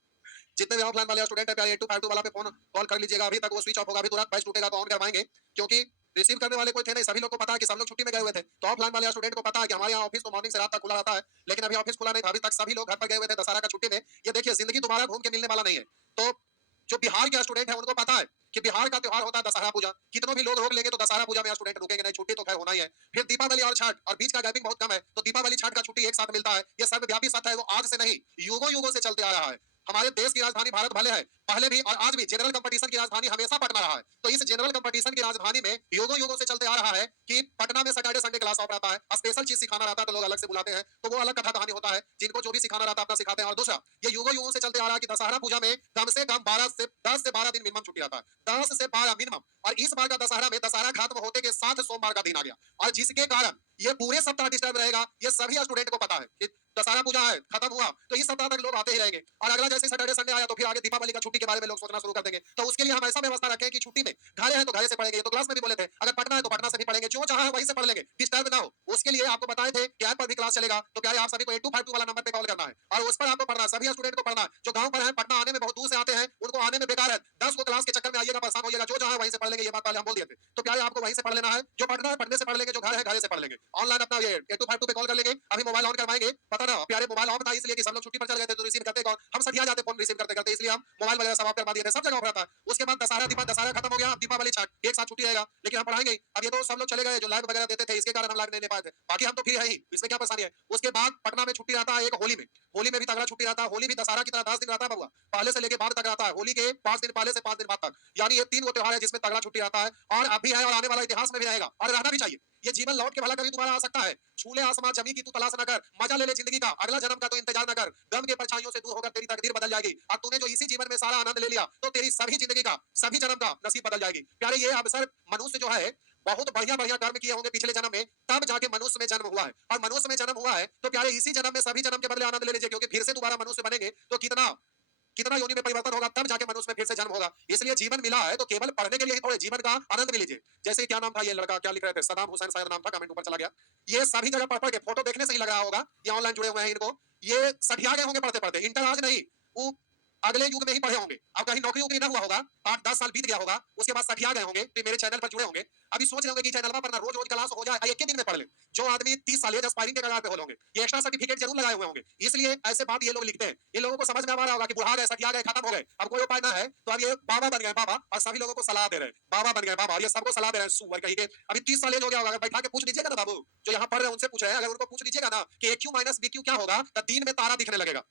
जितने भी ऑफलाइन वाले स्टूडेंट है प्यारे 8252 वाला पे फोन कॉल कर लीजिएगा, अभी तक वो स्विच ऑफ होगा, अभी तुरंत बैच टूटेगा तो ऑन करवाएंगे, क्योंकि रिसीव करने वाले कोई थे नहीं, सभी लोग को पता है कि सब लोग छुट्टी में गए हुए थे। तो ऑफलाइन वाले स्टूडेंट को पता है कि हमारे यहाँ ऑफिस तो मॉर्निंग से रात तक खुला रहता है, लेकिन अभी ऑफिस खुला नहीं था, अभी तक सभी लोग घर पर गए हुए थे दशहरा का छुट्टी में। ये देखिए जिंदगी दोबारा घूम के मिलने वाला नहीं है। तो जो बिहार के स्टूडेंट है उनको पता है कि बिहार का त्योहार होता है दशहरा पूजा, कितनों भी लोग रोक लेंगे तो दशहरा पूजा में स्टूडेंट रुकेंगे नहीं, छुट्टी तो खैर होना ही है। फिर दीपावली और छठ, और बीच का गैपिंग बहुत कम है, तो दीपावली छठ का छुट्टी एक साथ मिलता है। ये सर्वव्यापी सत्य है, वो आज से नहीं युगों युगों से चलते आ रहा है। हमारे देश की राजधानी भारत भले है, पहले भी और आज भी जनरल कंपटीशन की राजधानी हमेशा पटना रहा है। तो इस जनरल कंपटीशन की राजधानी में युगों युगों से चलते आ रहा है कि पटना में सैटरडे संडे क्लास ऑफ रहता है, स्पेशल चीज सिखाना रहता है तो लोग अलग से बुलाते हैं, तो वो अलग कथा कहानी होता है, जिनको जो भी सिखाना रहता है अपना सिखाते हैं। और दूसरा, ये युगों युगों से चलते आ रहा है कि दशहरा पूजा में कम से कम 10 से 12 दिन मिनिमम छुट्टी रहता है, 10 से 12 मिनिमम। और इस बार का दशहरा में दशहरा खत्म होते के साथ सोमवार का दिन आ गया, और जिसके कारण ये पूरे सप्ताह डिस्टर्ब रहेगा। ये सभी स्टूडेंट को पता है कि दशहरा पूजा है, खत्म हुआ तो इस सप्ताह तक लोग आते ही रहेंगे, और अगला जैसे सैटरडे संडे आया तो फिर आगे दीपावली का छुट्टी के बारे में लोग सोचना शुरू कर देंगे। तो उसके लिए हम ऐसा व्यवस्था रखें कि छुट्टी में घरे हैं तो घरे से पढ़ेंगे, ये तो क्लास में भी बोले थे, अगर पढ़ना है तो पढ़ना से भी पढ़ेंगे, जो चाहे वहीं से पढ़ लेंगे, डिस्टर्ब ना हो। उसके लिए आपको बताए थे कि ऐप पर भी क्लास चलेगा, तो क्या आप सभी को 8252 वाला नंबर पे कॉल करना है, और उस पर आपको पढ़ना है, सभी स्टूडेंट को पढ़ना है। जो गांव पर है, पटना आने में बहुत दूर से आते हैं, उनको आने में बेकार है, 10 को क्लास के चक्कर में आइएगा, परेशान होइएगा, जो चाहे वहीं से पढ़ लेंगे, ये बात पहले हम बोल दिए थे। तो क्या आपको वहीं से पढ़ लेना है, जो पढ़ना है पढ़ने से पढ़ लेंगे, जो घर है घरे से पढ़ लेंगे। ऑनलाइन अपना ये 8252 पे कॉल कर लेंगे, अभी मोबाइल ऑन करवाएंगे। पता ना प्यारे मोबाइल ऑफ था इसलिए कि सब लोग छुट्टी पर चल गए थे, तो रिसीव करते कौन, हम सठिया जाते फोन रिसीव करते करते, इसलिए हम मोबाइल वगैरह सब ऑफ करवा दिए थे, सब जगह ऑफ रहता है। उसके बाद दशहरा खत्म हो गया, दीपावली छठ एक साथ छुट्टी रहेगा, लेकिन हम पढ़ाएंगे। अब ये तो सब लोग चले गए जो लाइव वगैरह देते थे, इसके कारण हम लाइव नहीं ले पाए थे, बाकी हम तो फ्री है ही, इसमें क्या परेशानी है। उसके बाद पटना में छुट्टी रहता है एक होली में, होली में भी तगड़ा छुट्टी रहता है, होली भी दशहरा की तरह 10 दिन रहता है बउआ, पहले से लेके बाद तक रहता है, होली के 5 दिन पहले से 5 दिन बाद तक, यानी ये 3 त्योहार है जिसमें तगड़ा छुट्टी रहता है, और अभी है और आने वाला इतिहास में भी रहेगा, और रहना भी चाहिए। ये जीवन लौट के भला कभी तुम्हारा आ सकता है, छूले आसमां जमी की तू तलाश न कर, मजा ले ले जिंदगी का, अगला जन्म का तो इंतजार न कर, गम के परछाइयों से दूर होकर तेरी तकदीर बदल जाएगी, और तूने जो इसी जीवन में सारा आनंद ले लिया तो तेरी सभी जिंदगी का, सभी जन्म का नसीब बदल जाएगी। प्यारे ये अवसर मनुष्य जो है बहुत बढ़िया बढ़िया कर्म किए होंगे पिछले जन्म में, तब जाके मनुष्य में जन्म हुआ है, और मनुष्य में जन्म हुआ है तो प्यारे इसी जन्म में सभी जन्म के बदले आनंद ले लीजिए, क्योंकि फिर से दोबारा मनुष्य बनेंगे तो कितना कितना योनि में परिवर्तन होगा, तब जाके मनुष्य में फिर से जन्म होगा। इसलिए जीवन मिला है तो केवल पढ़ने के लिए ही थोड़े, जीवन का आनंद भी लीजिए। जैसे क्या नाम था ये लड़का, क्या लिख रहे थे, सदाम हुसैन शायद नाम था, कमेंट ऊपर चला गया। ये सभी जगह पढ़ पढ़ के, फोटो देखने से ही लग रहा होगा ये ऑनलाइन जुड़े हुए हैं, इनको ये सठिया गए होंगे पढ़ते पढ़ते। इंटर आज नहीं, वो अगले युग में ही पढ़े होंगे। अब कहीं नौकरी वोकरी ना हुआ होगा, 8-10 साल बीत गया होगा, उसके बाद सठिया गए होंगे, फिर मेरे चैनल पर जुड़े होंगे। अभी सोच रहे होंगे कि चैनल पर ना रोज रोज क्लास हो जाए, एक ही दिन में पढ़ ले। जो आदमी 30 साल एज एस्पायरिंग के कगार पे हो होंगे, ये एक्स्ट्रा सर्टिफिकेट जरूर लगाए हुए होंगे। इसलिए ऐसे बात ये लोग लिखते हैं। इन लोगों को समझ में आ रहा होगा कि बुढ़ा गए, सठिया गए, खत्म हो गए, अब कोई उपाय ना है, तो अब ये बाबा बन गए बाबा, और सभी लोगों को सलाह दे रहे हैं, बाबा बन गए बाबा, और ये सबको सलाह दे रहे हैं सुअर कहीं के। अभी 30 साल एज हो गया होगा, अगर बैठा के पूछ लीजिएगा ना बाबू, जो यहाँ पढ़ रहे हैं उनसे पूछ रहे हैं, अगर उनको पूछ लीजिएगा ना कि AQ माइनस BQ क्या होगा, तो दिन में तारा दिखने लगेगा।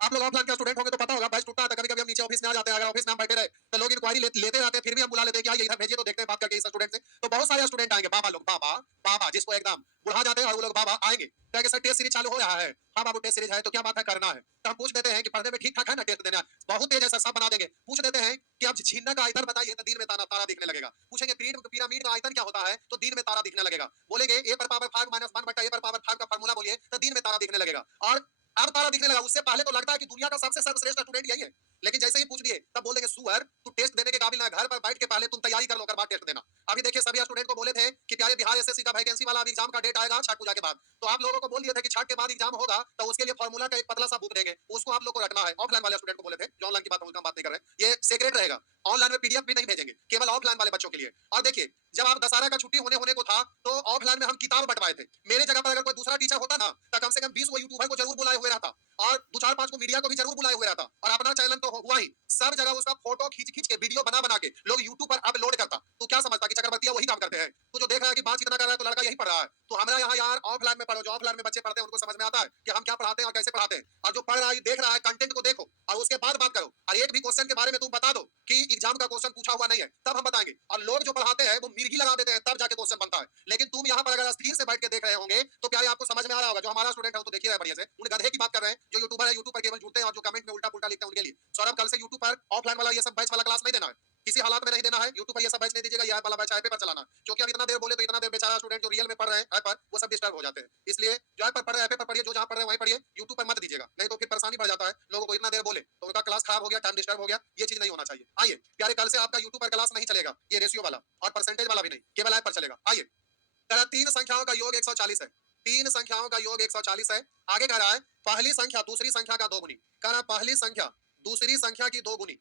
आप लोग ऑफलाइन के स्टूडेंट होंगे तो पता होगा, बैच टूटता है, कभी-कभी हम नीचे ऑफिस में आ जाते हैं, अगर ऑफिस में हम बैठे रहे तो लोग इंक्वायरी लेते रहते हैं, फिर भी हम बुला लेते हैं कि आइए इधर भेजिए, तो देखते हैं बात करके इस स्टूडेंट से। तो बहुत सारे स्टूडेंट आएंगे, बाबा लोग, बाबा बाबा, जिसको एकदम बुढ़ा जाते हैं और वो लोग बाबा आएंगे, कहेंगे सर टेस्ट सीरीज चालू हो रहा है। हाँ बाबू टेस्ट सीरीज है, तो क्या बात है, करना है। तो हम पूछ देते हैं कि पढ़ने में ठीक ठाक है ना, टेस्ट देना है, बहुत तेज है, सब बना देंगे। पूछ देते हैं कि अब छीनना का आयतन बताइए, तो दिन में तारा तारा दिखने लगेगा। पूछेंगे पिरामिड का आयतन क्या होता है, तो दिन में तारा दिखने लगेगा। बोलेंगे a पर पावर 5 माइनस 1 बटा a पर पावर 5 का फार्मूला बोलिए, तो दिन में तारा दिखने लगेगा। और अब तारा दिखने लगा, उससे पहले तो लगता है कि दुनिया का सबसे सर्वश्रेष्ठ स्टूडेंट यही है, लेकिन जैसे ही पूछ लिए तब बोल देंगे सुअर, तू टेस्ट देने के काबिल ना, घर पर बैठ के पहले तुम तैयारी कर लो, कर बाद टेस्ट देना। अभी देखिए सभी स्टूडेंट को बोले थे कि प्यारे बिहार एसएससी का वैकेंसी वाला अभी एग्जाम का डेट आएगा छठ पूजा के बाद, तो आप लोगों को बोल दिया था कि छठ के बाद एग्जाम होगा, तो उसके लिए फार्मूला का एक पतला सा बुक देंगे, उसको आप लोग को रखना है। ऑफलाइन वाले स्टूडेंट को बोले थे, जो ऑनलाइन की बात हम बात नहीं कर रहे हैं, ये सीक्रेट रहेगा, ऑनलाइन में पीडीएफ भी नहीं भेजेंगे, केवल ऑफलाइन वाले बच्चों के लिए। और देखिए जब आप दशहरा का छुट्टी होने को था, तो ऑफलाइन में हम किताब बंटवाए थे। मेरे जगह पर अगर कोई दूसरा टीचर होता ना, तो कम से कम 20 यूट्यूबर को जरूर बुलाए हुए रहता, और 2-4-5 को मीडिया को भी जरूर बुलाए हुए रहता, और अपना चैनल तो हुआ ही, सब जगह उसका फोटो खींच खींच के, वीडियो बना बना के लोग यूट्यूब पर अपलोड करता। तू क्या समझता कि चक्रवर्ती वही काम करते हैं? तू जो देख रहा है कि बात इतना कर रहा है, तो लड़का यही पढ़ रहा है। तो हमारा यहाँ यार ऑफलाइन में पढ़ो, जो ऑफलाइन में बच्चे पढ़ते हैं उनको समझ में आता है कि हम क्या पढ़ाते हैं और कैसे पढ़ाते हैं। और जो पढ़ रहा है, देख रहा है, कंटेंट को देखो और उसके बाद बात करो। और एक भी क्वेश्चन के बारे में तुम बता दो कि एग्जाम का क्वेश्चन पूछा हुआ नहीं है, तब हम बताएंगे। और लोग जो पढ़ाते हैं वो मिर्गी लगा देते हैं, तब जाके क्वेश्चन बनता है। लेकिन तुम यहाँ पर अगर स्थिर से बैठ के देख रहे होंगे, तो प्यारे आपको समझ में आ रहा होगा। जो हमारा स्टूडेंट है वो तो देखिए रहे बढ़िया से, उन गधे की बात कर रहे हैं जो यूट्यूबर है, यूट्यूब पर केवल जुड़ते हैं और जो कमेंट में उल्टा पुल्टा लिखते हैं उनके लिए। सौरभ कल से यूट्यूब पर ऑफलाइन वाला ये सब बैच वाला क्लास नहीं देना है, किसी हालात में नहीं देना है। यूट्यूब पर ये सब बैच नहीं दीजिएगा, ये वाला बैच ऐप पर चलाना, क्योंकि अब इतना देर बोले तो इतना देर बेचारा स्टूडेंट जो रियल में पढ़ रहे हैं ऐप पर, वो सब डिस्टर्ब हो जाते हैं। इसलिए जो ऐप पर पढ़ रहे हैं ऐप पर पढ़िए, जो जहां पढ़ रहे हैं वहीं पढ़िए, यूट्यूब पर मत दीजिएगा, नहीं तो फिर परेशानी बढ़ जाता है। लोगों को इतना देर बोले तो उनका क्लास खराब हो गया, टाइम डिस्टर्ब हो गया, ये चीज नहीं होना चाहिए। आइए प्यारे, कल से आपका यूट्यूब पर क्लास नहीं चलेगा, ये रेशियो वाला और परसेंटेज वाला भी नहीं, केवल ऐप पर चलेगा। आइए, कह रहा 3 संख्याओं का योग 140 है, 3 संख्याओं का योग 140 है। आगे कह रहा है पहली संख्या दूसरी संख्या का 2 गुनी। कह रहा पहली संख्या दूसरी संख्या की 2 गुनी,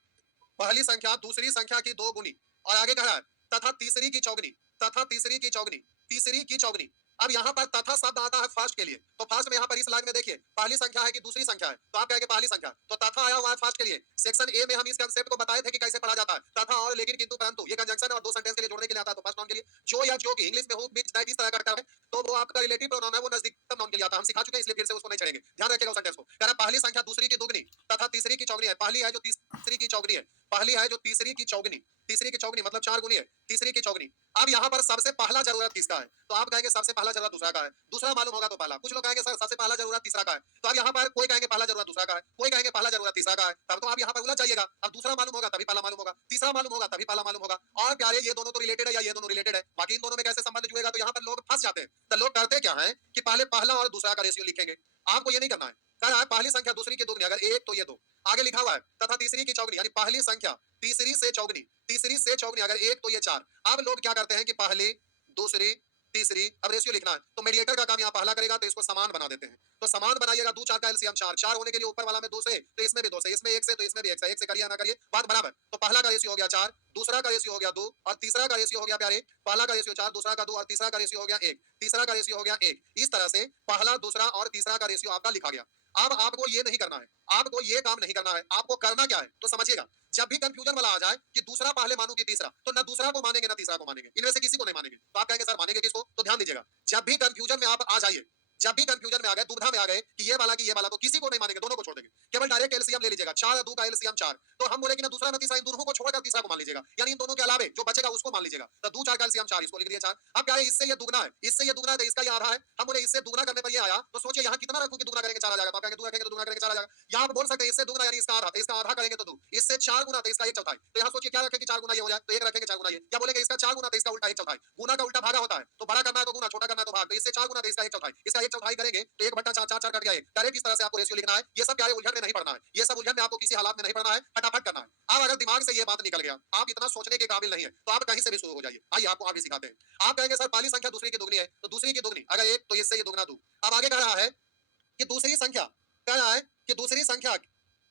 पहली संख्या दूसरी संख्या की 2 गुनी। और आगे कह रहा है तथा तीसरी की चौगुनी, तथा तीसरी की चौगुनी, तीसरी की चौगुनी। अब यहाँ पर तथा शब्द आता है फर्स्ट के लिए, तो फर्स्ट में यहाँ पर इस लाइन में देखिए पहली संख्या है कि दूसरी संख्या है, तो आप कहेंगे पहली संख्या, तो तथा आया हुआ है फर्स्ट के लिए। सेक्शन ए में हम इस कांसेप्ट को बताए थे कि कैसे पढ़ा जाता है, तथा और लेकिन किंतु परंतु, ये कंजंक्शन और दो सेंटेंस के लिए जोड़ने के लिए आता है। तो फर्स्ट नाउन के लिए जो या जो की इंग्लिश में हो बीच इस तरह करता है, तो वो आपका रिलेटिव प्रोनाउन है, वो नजदीकतम नाउन के लिए आता है। हम सिखा चुके हैं, इसलिए फिर से उसको नहीं छेड़ेंगे, ध्यान रखिएगा उस सेंटेंस को। कह रहा पहली संख्या दूसरी की दुगनी तथा तीसरी की चौगनी है। पहली है जो तीसरी की चौगनी है, पहली है जो तीसरी की चौगनी, तीसरी की चौगनी मतलब 4 गुनी है, तीसरी की चौगनी। अब यहाँ पर सबसे पहला जरूरत किसका है, तो आप कहेंगे सबसे पहला जरूरत दूसरा का है, दूसरा मालूम होगा तो पहला। कुछ लोग कहेंगे सर सबसे पहला जरूरत तीसरा का है, तो अब यहाँ पर कोई कहेंगे पहला जरूरत दूसरा का है, कोई कहेंगे पहला जरूरत तीसरा का है, तब तो आप यहाँ पर उलझ जाइएगा। अब दूसरा मालूम होगा तभी पहला मालूम होगा, तीसरा मालूम होगा तभी पहला मालूम होगा। और प्यारे ये दोनों तो रिलेटेड है या ये दोनों रिलेटेड है, बाकी इन दोनों में कैसे संबंध जुड़ेगा, तो यहाँ पर लोग फंस जाते हैं। तो लोग करते क्या है कि पहले पहला और दूसरा का रेशियो लिखेंगे। आपको ये नहीं करना है, कह रहा है पहली संख्या दूसरी की दुगनी, अगर एक तो ये दो। आगे लिखा हुआ है तथा तीसरी की चौगनी, यानी पहली संख्या तीसरी से चौगनी, तीसरी से चौगनी, अगर एक तो ये 4। अब लोग क्या करते हैं कि पहली दूसरी तीसरी, अब रेशियो लिखना है, तो मीडिएटर का काम यहाँ पहला करेगा, तो इसको समान बना देते हैं। तो समान बनाइएगा, 2 4 का एलसीएम 4, 4 होने के लिए ऊपर वाला में 2 से, तो इसमें भी 2 से, इसमें 1 से, तो इसमें भी 1 से, 1 से करिए ना करिए बात बराबर। तो पहला का रेशियो हो गया 4, दूसरा का रेशियो हो गया 2, और तीसरा का रेशियो हो गया प्यारे, पहला का रेशियो 4, दूसरा का 2, और तीसरा का रेशियो हो गया 1, तीसरा का रेशियो हो गया 1। इस तरह से पहला दूसरा और तीसरा का रेशियो आपका लिखा गया। अब आपको ये नहीं करना है, आपको ये काम नहीं करना है, आपको करना क्या है तो समझिएगा। जब भी कंफ्यूजन वाला आ जाए कि दूसरा पहले मानू कि तीसरा, तो ना दूसरा को मानेंगे ना तीसरा को मानेंगे, इनमें से किसी को नहीं मानेंगे। तो आप कहेंगे सर मानेंगे किसको, तो ध्यान दीजिएगा, जब भी कंफ्यूजन में आप आ जाइए, जब भी कंफ्यूजन में आ गए, दुविधा में आ गए कि ये वाला कि ये वाला, तो किसी को नहीं मानेंगे, दोनों को छोड़ देंगे, केवल डायरेक्ट एलसीएम ले लीजिएगा। 4 और 2 का एलसीएम 4, तो हम बोले कि ना दूसरा ना तीसरा, इन दोनों को छोड़कर तीसरा को मान लीजिएगा, यानी इन दोनों के अलावे जो बचेगा उसको मान लीजिएगा। तो 2 4 का एलसीएम 4, इसको लिख दिया 4। अब क्या है, इससे ये दुगना है, इससे ये दुगना है, तो इसका ये आधा है। हम बोले इससे दुगना करने पर ये आया, तो सोचिए यहाँ कितना रखूं कि दुगना करेंगे 4 आ जाएगा, तो आप कहेंगे 2 रखेंगे तो दुगना करेंगे 4 आ जाएगा। यहाँ आप बोल सकते हैं इससे दुगना यानी इसका आधा, तो इसका आधा करेंगे तो 2, इससे 4 गुना तो इसका 1 चौथाई। तो यहाँ सोचिए क्या रखेंगे 4 गुना ये हो जाए, तो 1 रखेंगे 4 गुना ये, या बोलेंगे इसका 4 गुना तो इसका उल्टा 1 चौथाई। गुना का उल्टा भागा होता है, तो बड़ा करना है तो गुना, छोटा करना है तो भाग, तो इससे 4 गुना तो इसका 1 चौथाई, इसका 1 चौथाई करेंगे तो 1/4 4 4 कट गया 1। डायरेक्ट इस तरह से आपको रेशियो लिखना है। ये सब प्यारे उलझन में नहीं पढ़ना है, ये सब उलझन में आपको किसी हालात में नहीं पढ़ना है, फटाफट करना है। अब अगर दिमाग से ये बात निकल गया, आप इतना सोचने के काबिल नहीं है, तो आप कहीं से भी शुरू हो जाइए। आइए आपको आगे सिखाते हैं। आप कहेंगे सर पहली संख्या दूसरी की दुगनी है, तो दूसरी की दुगनी अगर एक तो इससे ये दुगना दो। अब आगे कह रहा है कि दूसरी संख्या, कह रहा है कि दूसरी संख्या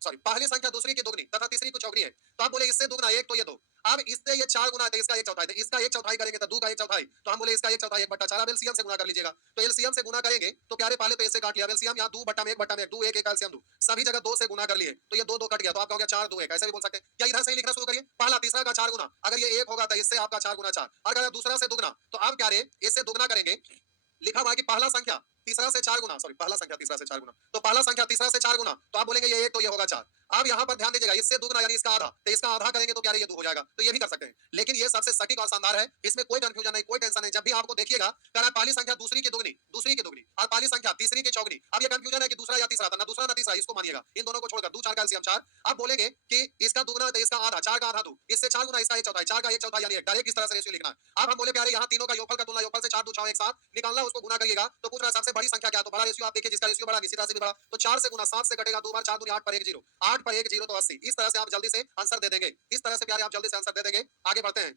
सॉरी पहली संख्या दूसरी की दुगनी तथा तीसरी की चौगुनी है, तो आप बोले इससे दुगना एक तो ये दो। अब इससे ये 4 गुना है तो इसका 1/4, तो इसका 1/4 करेंगे तो 2 का 1/4, तो हम बोले इसका 1/4 1/4। अब एलसीएम से गुना कर लीजिएगा, तो एलसीएम से गुना करेंगे तो प्यारे पहले तो इससे काट लिया एलसीएम, यहाँ 2/1/1 2 1 1 एलसीएम 2, सभी जगह 2 से गुना कर लिए तो ये 2 2 कट गया, तो आप कहोगे 4 2 1, ऐसे भी बोल सकते हैं। या इधर से ही लिखना शुरू करिए, पहला तीसरा का 4 गुना, अगर ये 1 होगा तो इससे आपका 4 गुना 4, और अगर दूसरा से दुगना तो आप प्यारे इससे दुगना करेंगे। लिखा हुआ है कि पहला संख्या तीसरा से 4 गुना, सॉरी पहला संख्या तीसरा से 4 गुना, तो पहला संख्या तीसरा से 4 गुना, तो आप बोलेंगे ये 1 तो ये होगा 4। अब यहाँ पर ध्यान दीजिएगा, इससे दुगना यानी इसका आधा, तो इसका आधा करेंगे तो प्यारे ये 2 हो जाएगा, तो ये भी कर सकते हैं। लेकिन ये सबसे सटीक और शानदार है, इसमें कोई कंफ्यूजन नहीं, कोई टेंशन नहीं। जब भी आपको देखिएगा कह रहा है पहली संख्या दूसरी की दुगनी और पहली संख्या तीसरी की चौगुनी, अब ये कंफ्यूजन है कि दूसरा या तीसरा था, ना दूसरा ना तीसरा, इसको मानिएगा, इन दोनों को छोड़कर 2 4 का एलसीएम 4। आप बोलेंगे कि इसका दुगना तो इसका आधा, 4 का आधा 2, इससे 4 गुना इसका 1/4, 4 का 1/4 यानी 1, डायरेक्ट इस तरह से रेशियो लिखना है। अब हम बोले प्यारे यहाँ तीनों का योगफल का तुलना योगफल से 4 2 6 एक साथ निकालना, उसको गुना करिएगा, तो पूछ रहा है सबसे बड़ी संख्या क्या है, तो बड़ा रेशियो आप देखिए, जिसका रेशियो बड़ा इसी तरह से भी बड़ा, तो 4 से गुना 7 से कटेगा, 2 बार 4 दूनी 8 पर 1 0, 8 पर 1 0 तो 80। इस तरह से आप जल्दी से आंसर दे देंगे, इस तरह से प्यारे आप जल्दी से आंसर दे देंगे। आगे बढ़ते हैं,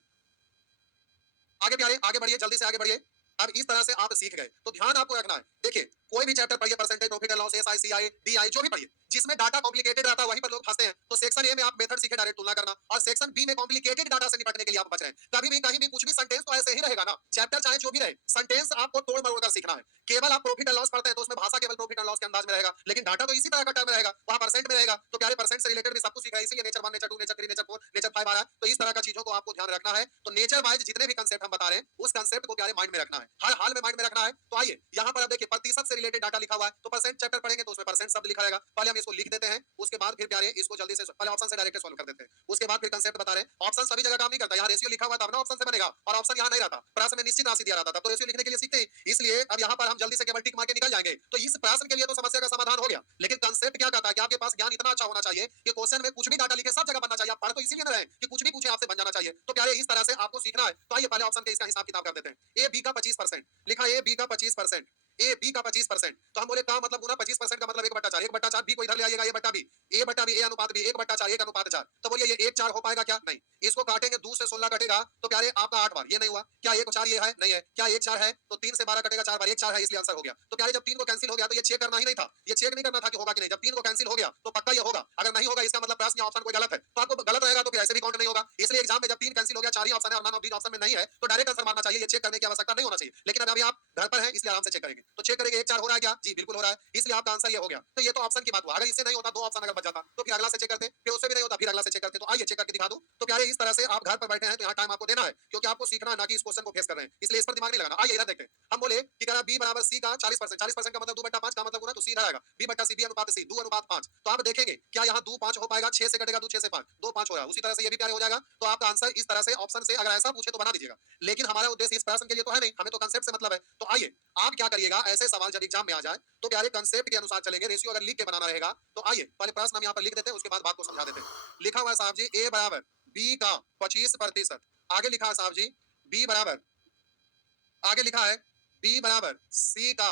आगे प्यारे आगे बढ़िए, जल्दी से आगे बढ़िए। अब इस तरह से आप सीख गए, तो ध्यान आपको रखना है। देखिए कोई भी चैप्टर पढ़िए, percentage, profit and loss, SI, CI, DI, जो भी पढ़िए, जिसमें डाटा कॉम्प्लिकेटेड रहता है वहीं पर लोग फंसते हैं। तो सेक्शन ए में आप मेथड सीखे डायरेक्ट तुलना करना, और सेक्शन बी में कॉम्प्लिकेटेड डाटा से निपटने के लिए आप बच रहे हैं। कभी भी कहीं भी कुछ भी सेंटेंस तो ऐसे ही रहेगा ना, चैप्टर चाहे जो भी रहे, सेंटेंस आपको तोड़ मरोड़ कर सीखना है। केवल आप प्रॉफिट एंड लॉस पढ़ते हैं तो उसमें भाषा केवल प्रॉफिट एंड लॉस के अंदाज में रहेगा, लेकिन डाटा तो इसी तरह का टर्म रहेगा, वहां परसेंट में रहेगा, तो प्यारे परसेंट से रिलेटेड भी सब कुछ सीखा है। इसीलिए nature 1 nature 2 nature 3 nature 4 nature 5 आ रहा है। तो इस तरह का चीजों को आपको ध्यान रखना है। तो नेचर वाइज जितने भी कंसेप्ट हम बता रहे हैं, उस कंसेप्ट को प्यारे माइंड में रखना है, हर हाल में माइंड में रखना है। तो आइए यहाँ पर अब देखिए प्रतिशत से रिलेटेड डाटा लिखा हुआ है, तो परसेंट चैप्टर पढ़ेंगे तो उसमें परसेंट शब्द लिखा रहेगा। पहले हम इसको लिख देते हैं, उसके बाद फिर प्यारे इसको जल्दी से पहले ऑप्शन से डायरेक्ट सॉल्व कर देते हैं, उसके बाद फिर कंसेप्ट बता रहे हैं। ऑप्शन सभी जगह काम नहीं करता, यहाँ रेशियो लिखा हुआ तब ना ऑप्शन से बनेगा, और ऑप्शन यहाँ नहीं रहता, प्रश्न में निश्चित राशि दिया रहता था, तो रेशियो लिखने के लिए सीखते हैं। इसलिए अब यहाँ पर हम जल्दी से केवल टिक मार के निकल जाएंगे। तो इस प्रश्न के लिए तो समस्या का समाधान हो गया, लेकिन कंसेप्ट क्या कहता है कि आपके पास ज्ञान इतना अच्छा होना चाहिए कि क्वेश्चन में कुछ भी डाटा लिखे सब जगह बनना चाहिए। आप पढ़ तो इसीलिए ना रहे कि कुछ भी पूछे आपसे बन जाना चाहिए। तो प्यारे इस तरह से आपको सीखना है। तो आइए पहले ऑप्शन के इसका हिसाब किताब कर देते हैं। ए बी का 25% लिखा, ए बी का 25%, ए बी का 25%, तो हम बोले का मतलब गुना 25% का मतलब 1/4, 1/4 बी को इधर ले आइएगा, ए बटा बी, ए बटा बी, ए अनुपात बी, 1/4 1 अनुपात 4। तो बोलिए ये 1 4 हो पाएगा क्या? नहीं। इसको काटेंगे 2 से 16 कटेगा, तो प्यारे आपका 8 बार, ये नहीं हुआ। क्या 1 4 ये है? नहीं है। क्या 1 4 है? तो 3 से 12 कटेगा 4 बार, 1 4 है, इसलिए आंसर हो गया। तो प्यारे जब 3 को कैंसिल हो गया तो ये चेक करना ही नहीं था, ये चेक नहीं करना था कि होगा कि नहीं। जब 3 को कैंसिल हो गया तो पक्का ये होगा, अगर नहीं होगा इसका मतलब प्रश्न या ऑप्शन कोई गलत है, तो आपको गलत रहेगा तो फिर ऐसे भी काउंट नहीं होगा। इसलिए एग्जाम में जब 3 कैंसिल हो गया, 4 ही ऑप्शन है और नन ऑफ दीस ऑप्शन में नहीं है, तो डायरेक्ट आंसर मारना चाहिए, ये चेक करने की आवश्यकता नहीं होना चाहिए। लेकिन अभी आप घर पर हैं इसलिए आराम से चेक करेंगे, तो चेक करेंगे 1 4 हो रहा है क्या? जी बिल्कुल हो रहा है, इसलिए आपका आंसर ये हो गया। तो ये तो ऑप्शन की बात हुआ, अगर इससे नहीं होता, 2 ऑप्शन अगर बच जाता तो फिर अगला से चेक करते, फिर उससे भी नहीं होता फिर अगला से चेक करते। तो आइए चेक करके दिखा दूं। तो प्यारे इस तरह से आप घर पर बैठे हैं तो यहाँ टाइम आपको देना है, क्योंकि आपको सीखना है, ना कि इस क्वेश्चन को फेस कर रहे हैं, इसलिए इस पर दिमाग नहीं लगाना। आइए इधर देखते हैं। हम बोले कि करा बी बराबर सी का 40%, 40% का मतलब 2/5 का मतलब गुना, तो सी इधर आएगा, बी बटा सी, बी अनुपात सी, 2 अनुपात 5। तो आप देखेंगे क्या यहाँ 2 5 हो पाएगा, 6 से कटेगा 2 6 से 5, 2 5 हो रहा है। उसी तरह से ये भी प्यारे हो जाएगा। तो आपका आंसर इस तरह से ऑप्शन से अगर ऐसा पूछे तो बना दीजिएगा, लेकिन हमारा उद्देश्य इस प्रश्न के लिए तो है नहीं, हमें तो कंसेप्ट से मतलब है। तो आइए आप क्या करिएगा, ऐसे सवाल जब एग्जाम में आ जाए तो प्यारे कंसेप्ट के अनुसार चलेंगे। रेशियो अगर लिख के बनाना रहेगा तो आइए पहले प्रश्न हम यहाँ पर लिख देते हैं, उसके बाद बात को समझा देते हैं। लिखा हुआ है साहब जी ए बराबर बी का 25%, आगे लिखा है साहब जी बी बराबर, आगे लिखा है बी बराबर सी का,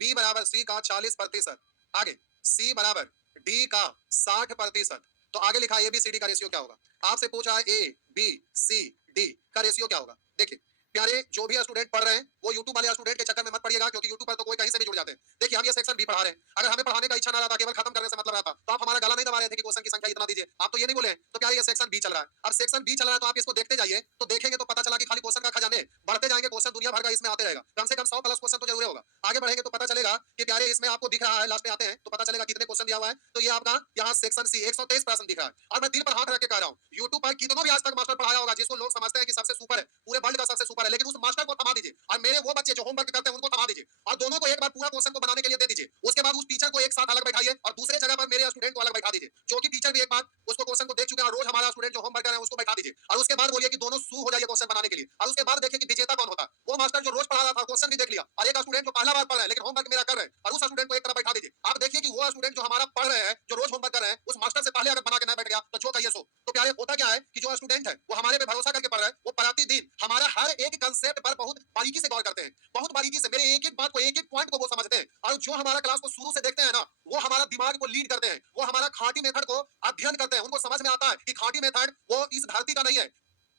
बी बराबर सी का 40%, आगे सी बराबर डी का 60%। तो आगे लिखा है एबीसीडी का रेशियो क्या होगा। आपसे पूछा है ए बी सी डी का रेशियो क्या होगा। देखिए प्यारे जो भी स्टूडेंट पढ़ रहे हैं वो यूट्यूब वाले स्टूडेंट के चक्कर में मत पड़िएगा, क्योंकि यूट्यूब पर तो कोई कहीं से भी जुड़ जाते हैं। देखिए हम ये सेक्शन भी पढ़ा रहे हैं, अगर हमें पढ़ाने का इच्छा ना रहता, केवल खत्म करने से मतलब रहता, तो आप हमारा गला नहीं दबा रहे थे कि क्वेश्चन की संख्या इतना दीजिए, आप तो ये नहीं बोले। तो प्यारे ये सेक्शन बी चल रहा है, अब सेक्शन बी चल रहा है तो आप इसको देखते जाइए, तो देखेंगे तो पता चला कि खाली क्वेश्चन का खजाने बढ़ते जाएंगे, क्वेश्चन दुनिया भर का इसमें आते रहेगा, कम से कम 100 प्लस क्वेश्चन तो जरूर होगा। आगे बढ़ेंगे तो पता चलेगा कि प्यारे इसमें आपको दिख रहा है, लास्ट में आते हैं तो पता चलेगा कितने क्वेश्चन दिया हुआ है। तो ये आपका यहाँ सेक्शन सी 123 प्रश्न दिख रहा है, और मैं दिल पर हाथ रख के कह रहा हूँ, यूट्यूब पर कितनों भी आज तक मास्टर पढ़ाया होगा जिसको लोग समझते हैं कि सबसे सुपर है, पूरे वर्ल्ड का सबसे सुपर है, लेकिन उस मास्टर को थमा दीजिए, और मेरे वो बच्चे जो होमवर्क करते हैं उनको थमा दीजिए, और दोनों को एक बार पूरा क्वेश्चन को बनाने के लिए दे दीजिए। उसके बाद उस टीचर को एक साथ अलग बैठाइए और दूसरे जगह पर मेरे स्टूडेंट को अलग बैठा दीजिए, जो कि टीचर भी एक बार उसको क्वेश्चन को देख चुके हैं, और रोज हमारा स्टूडेंट जो होमवर्क कर रहे हैं उसको बैठा दीजिए, और उसके बाद बोलिए कि दोनों सू हो जाइए क्वेश्चन बनाने के लिए, और उसके बाद देखिए कि विजेता कौन होता है। वो मास्टर जो रोज पढ़ा रहा था क्वेश्चन भी देख लिया, और एक स्टूडेंट जो पहला बार पढ़ रहा है लेकिन होमवर्क मेरा कर रहे हैं, और उस स्टूडेंट को एक तरफ बैठा दीजिए। आप देखिए कि वो स्टूडेंट जो हमारा पढ़ रहे हैं, जो रोज होमवर्क कर रहे हैं, उस मास्टर से पहले अगर बना के ना बैठ गया तो जो कहिए सो। तो प्यारे होता क्या है कि जो स्टूडेंट है वो हमारे पे भरोसा करके पढ़ रहा है, वो प्रतिदिन हमारा हर एक कंसेप्ट पर बहुत बारीकी से गौर करते हैं, बहुत बारीकी से मेरे एक एक बात को, एक एक पॉइंट को वो समझते हैं, और जो हमारा क्लास को शुरू से देखते हैं ना, वो हमारा दिमाग को लीड करते हैं, वो हमारा खाटी मेथड को अध्ययन करते हैं। उनको समझ में आता है कि खाटी मेथड वो इस धरती का नहीं है,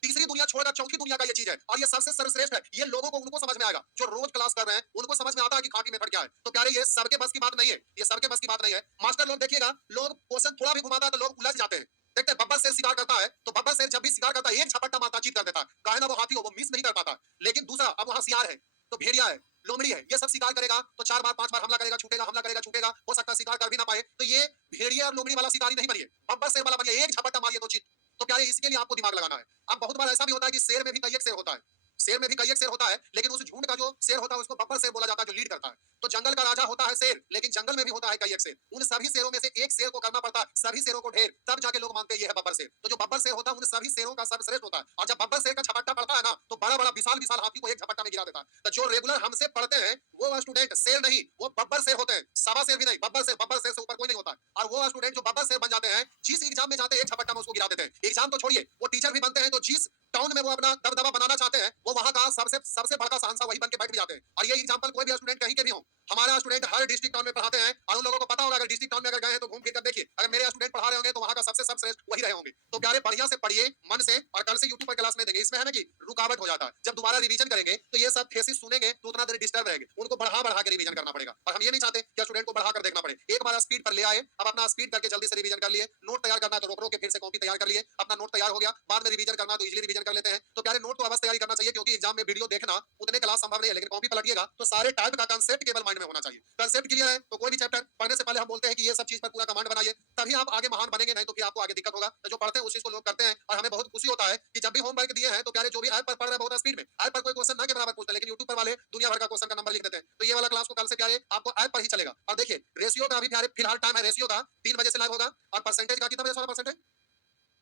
तीसरी दुनिया छोड़कर चौथी दुनिया का ये चीज है, और ये सबसे सर्वश्रेष्ठ है। ये लोगों को, उनको समझ में आएगा जो रोज क्लास कर रहे हैं, उनको समझ में आता है कि खाटी मेथड क्या है। तो प्यारे, ये सबके बस की बात नहीं है, ये सबके बस की बात नहीं है। मास्टर लोग देखिएगा, लोग क्वेश्चन थोड़ा भी घुमाता है तो लोग उलझ जाते हैं। देखते हैं बब्बर शेर शिकार करता है, तो बब्बर शेर जब भी शिकार करता है एक झपट्टा मारता, चीत कर देता है, काहे ना वो हाथी हो, वो मिस नहीं कर पाता। लेकिन दूसरा, अब वो होशियार है, तो भेड़िया है, लोमड़ी है, ये सब शिकार करेगा तो 4 बार 5 बार हमला करेगा, छूटेगा, हमला करेगा, छूटेगा, हो सकता है शिकार कर भी ना पाए। तो ये भेड़िया और लोमड़ी वाला शिकारी नहीं बनिए, बब्बर शेर वाला बनिए, एक झपट्टा मारिए तो चीत। तो प्यारे, इसके लिए आपको दिमाग लगाना है। अब बहुत बार ऐसा भी होता है कि शेर में भी कई एक शेर होता है, शेर में भी कई एक शेर होता है, लेकिन उस झुंड का जो शेर होता है उसको बब्बर शेर बोला जाता है, जो लीड करता है। तो जंगल का राजा होता है शेर, लेकिन जंगल में भी होता है कई एक शेर। उन सभी शेरों में से एक शेर को करना पड़ता है, सभी शेरों को ढेर, तब जाके लोग मानते हैं ये है बब्बर शेर। तो जो बब्बर शेर होता है उन सभी शेरों का सर्वश्रेष्ठ होता है, और जब बब्बर शेर का झपट्टा पड़ता है ना, तो बड़ा बड़ा विशाल विशाल हाथी को एक झपट्टा में गिरा देता है। तो जो रेगुलर हमसे पढ़ते हैं वो स्टूडेंट शेर नहीं, वो बब्बर शेर होते हैं, सवा शेर भी नहीं, बब्बर शेर। बब्बर शेर से ऊपर कोई नहीं होता है। और वो स्टूडेंट जो बब्बर शेर बन जाते हैं, जिस एग्जाम में जाते हैं एक झपट्टा में उसको गिरा देते हैं। एग्जाम तो छोड़िए, वो टीचर भी बनते हैं, तो जिस टाउन में वो अपना दबदबा बनाना चाहते हैं, वो वहां का सबसे सबसे बड़ा शहंशाह वही बन के बैठ भी जाते हैं। और ये एग्जांपल कोई भी स्टूडेंट कहीं के भी हो, हमारा स्टूडेंट हर डिस्ट्रिक्ट टाउन में पढ़ाते हैं, और उन लोगों को पता होगा, अगर डिस्ट्रिक्ट टाउन में अगर गए हैं तो घूम फिर कर देखिए, अगर मेरे स्टूडेंट पढ़ा रहे होंगे तो वहां का सबसे सर्वश्रेष्ठ वही रहे होंगे। तो प्यारे, बढ़िया से पढ़िए मन से, और कल से यूट्यूब पर क्लास नहीं देंगे। इसमें है ना कि रुकावट हो जाता है, जब दोबारा रिवीजन करेंगे तो ये सब थेसिस सुनेंगे तो उतना देर डिस्टर्ब रहेंगे, उनको बढ़ा बढ़ा के रिवीजन करना पड़ेगा, और हम ये नहीं चाहते कि स्टूडेंट को बढ़ा कर देखना पड़े। एक बार स्पीड पर ले आए, अब अपना स्पीड करके जल्दी से रिवीजन कर लिए, नोट तैयार करना है तो रोक रोक के फिर से कॉपी तैयार कर लिए, अपना नोट तैयार हो गया, बाद में रिवीजन करना तो इजीली रिवीजन कर लेते हैं। तो प्यारे, नोट तो अवश्य तैयारी करना चाहिए, क्योंकि एग्जाम में वीडियो देखना उतने क्लास संभव नहीं है, लेकिन कॉपी पलटिएगा तो सारे टाइप का कांसेप्ट केवल माइंड में होना चाहिए। कांसेप्ट क्लियर है तो कोई भी चैप्टर पढ़ने से पहले हम बोलते हैं कि ये सब चीज पर पूरा कमांड बनाइए, तभी आप आगे महान बनेंगे, नहीं तो फिर आपको आगे दिक्कत होगा। तो जो पढ़ते हैं उस चीज को लोग करते हैं, और हमें बहुत खुशी होता है कि जब भी होमवर्क दिए हैं तो प्यारे, जो भी ऐप पर पढ़ रहे हैं बहुत स्पीड में, ऐप पर कोई क्वेश्चन ना के बराबर पूछते हैं, लेकिन यूट्यूब पर वाले दुनिया भर का क्वेश्चन का नंबर लिख देते हैं। तो ये वाला क्लास को कल से प्यारे आपको ऐप पर ही चलेगा। और देखिए, रेशियो का अभी प्यारे फिलहाल टाइम है, रेशियो का 3 बजे से लाइव होगा, और परसेंटेज का कितना बजे, 16%,